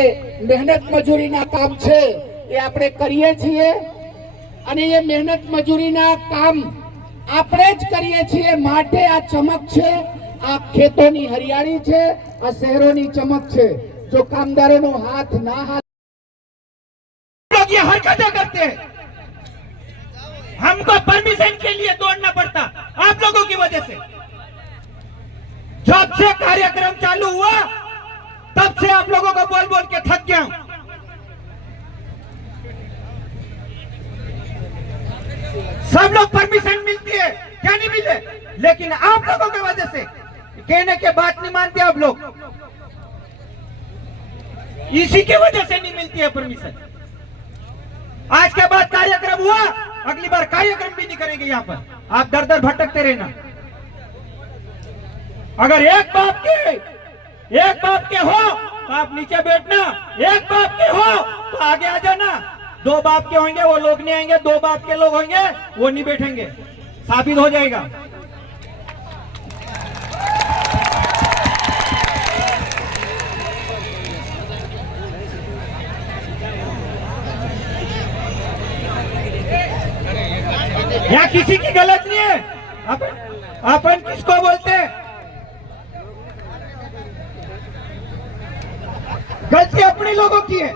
મહેનત મજૂરીના કામ છે એ આપણે કરીએ છીએ અને એ મહેનત મજૂરીના કામ આપણે જ કરીએ છીએ માટે આ ચમક છે, આ ખેતોની હરિયાળી છે, આ શહેરોની ચમક છે। जो कामदारों हाथ ना हाथ लोग ये हरकतें करते हैं, हमको परमिशन के लिए दौड़ना पड़ता आप लोगों की वजह से। जब से कार्यक्रम चालू हुआ तब से आप लोगों को बोल बोल के थक गया हूं। सब लोग परमिशन मिलती है, क्या नहीं मिले, लेकिन आप लोगों की वजह से कहने के बात नहीं मानते आप लोग, इसी की वजह से नहीं मिलती है परमिशन। आज के बाद कार्यक्रम हुआ, अगली बार कार्यक्रम भी नहीं करेंगे यहाँ पर, आप दर दर भटकते रहना। अगर एक बाप के हो तो आप नीचे बैठना, एक बाप के हो तो आगे आ जाना। 2 बाप के होंगे वो लोग नहीं आएंगे, 2 बाप के लोग होंगे वो नहीं बैठेंगे, साबित हो जाएगा। यहाँ किसी की गलत नहीं है, अपन किसको बोलते हैं? गलती अपने लोगों की है।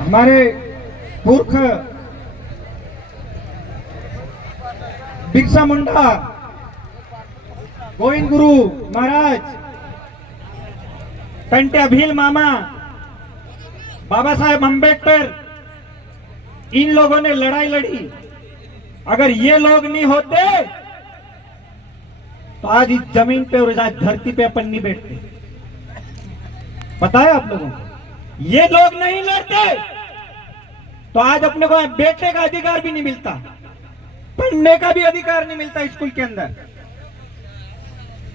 हमारे पुरख बिरसा मुंडा, गोविंद गुरु महाराज, कंटे भील मामा, बाबा साहेब अम्बेडकर, इन लोगों ने लड़ाई लड़ी। अगर ये लोग नहीं होते तो आज इस जमीन पे और आज धरती पे अपन नहीं बैठते। पता है आप लोगों को, ये लोग नहीं लड़ते तो आज अपने को बैठने का अधिकार भी नहीं मिलता, पढ़ने का भी अधिकार नहीं मिलता स्कूल के अंदर।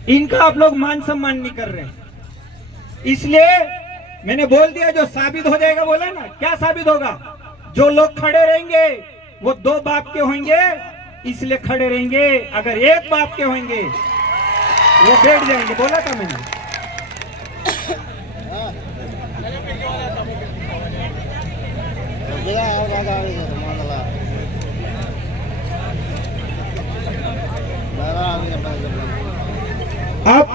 इनका आप लोग मान सम्मान नहीं कर रहे, इसलिए मैंने बोल दिया जो साबित हो जाएगा। बोला ना, क्या साबित होगा? जो लोग खड़े रहेंगे वो 2 बाप के होंगे, इसलिए खड़े रहेंगे। अगर 1 बाप के होंगे वो बैठ जाएंगे। बोला था मैंने। अब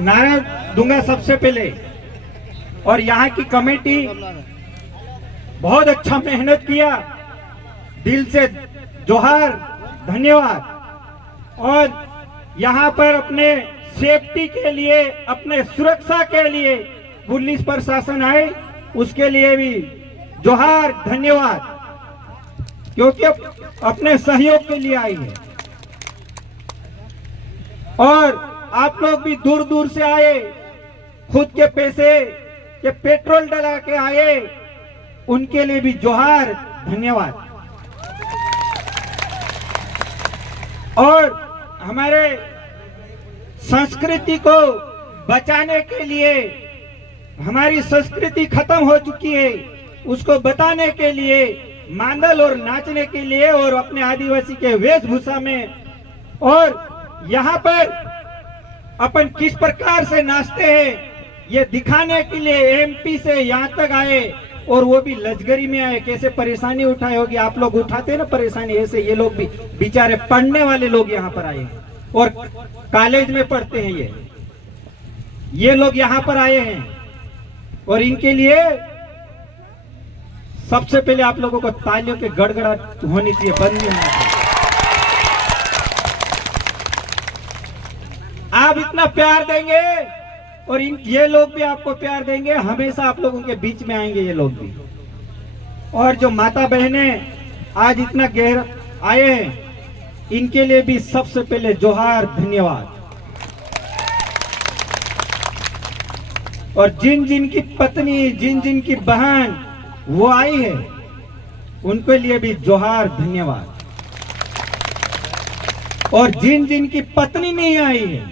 नारा दूंगा सबसे पहले, और यहाँ की कमेटी बहुत अच्छा मेहनत किया, दिल से जोहार, धन्यवाद। और यहाँ पर अपने सेफ्टी के लिए, अपने सुरक्षा के लिए पुलिस प्रशासन आए, उसके लिए भी जोहार, धन्यवाद, क्योंकि अपने सहयोग के लिए आई है। और आप लोग भी दूर दूर से आए, खुद के पैसे के पेट्रोल डला के आए, उनके लिए भी जोहार, धन्यवाद। और हमारे संस्कृति को बचाने के लिए, हमारी संस्कृति खत्म हो चुकी है, उसको बताने के लिए, मांदल और नाचने के लिए और अपने आदिवासी के वेशभूषा में, और यहाँ पर अपन किस प्रकार से नाचते हैं ये दिखाने के लिए एमपी से यहाँ तक आए, और वो भी लश्करी में आए। कैसे परेशानी उठाए होगी, आप लोग उठाते हैं ना परेशानी, ऐसे ये लोग भी बेचारे पढ़ने वाले लोग यहाँ पर आए और कॉलेज में पढ़ते हैं। ये लोग यहाँ पर आए हैं और इनके लिए सबसे पहले आप लोगों को तालियों के गड़गड़ाहट होनी चाहिए, बंद नहीं होना चाहिए। आप इतना प्यार देंगे और ये लोग भी आपको प्यार देंगे, हमेशा आप लोगों के बीच में आएंगे ये लोग भी। और जो माता बहनें आज इतना गहरा आए हैं, इनके लिए भी सबसे पहले जोहार, धन्यवाद। और जिन जिन की पत्नी, जिन जिन की बहन वो आई है, उनके लिए भी जोहार, धन्यवाद। और जिन जिन की पत्नी नहीं आई है,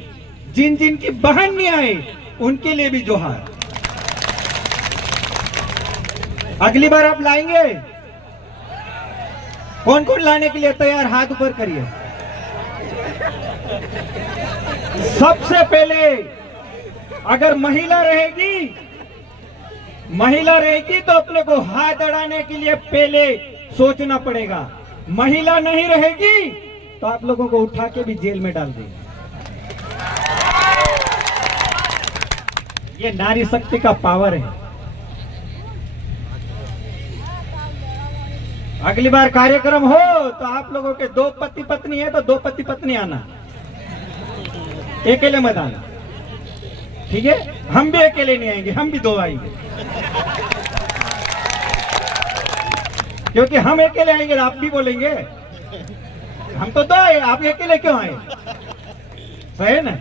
जिन जिन की बहन नहीं आई, उनके लिए भी जोहार। अगली बार आप लाएंगे? कौन कौन लाने के लिए तैयार, हाथ ऊपर करिए। सबसे पहले अगर महिला रहेगी तो अपने को हाथ अड़ाने के लिए पहले सोचना पड़ेगा। महिला नहीं रहेगी तो आप लोगों को उठा के भी जेल में डाल देंगे। ये नारी शक्ति का पावर है। अगली बार कार्यक्रम हो तो आप लोगों के 2 पति पत्नी है तो 2 पति पत्नी आना, अकेले मत आना, ठीक है? हम भी अकेले नहीं आएंगे, हम भी 2 आएंगे, क्योंकि हम अकेले आएंगे तो आप भी बोलेंगे हम तो 2 आए, आप अकेले क्यों आए? सही है ना?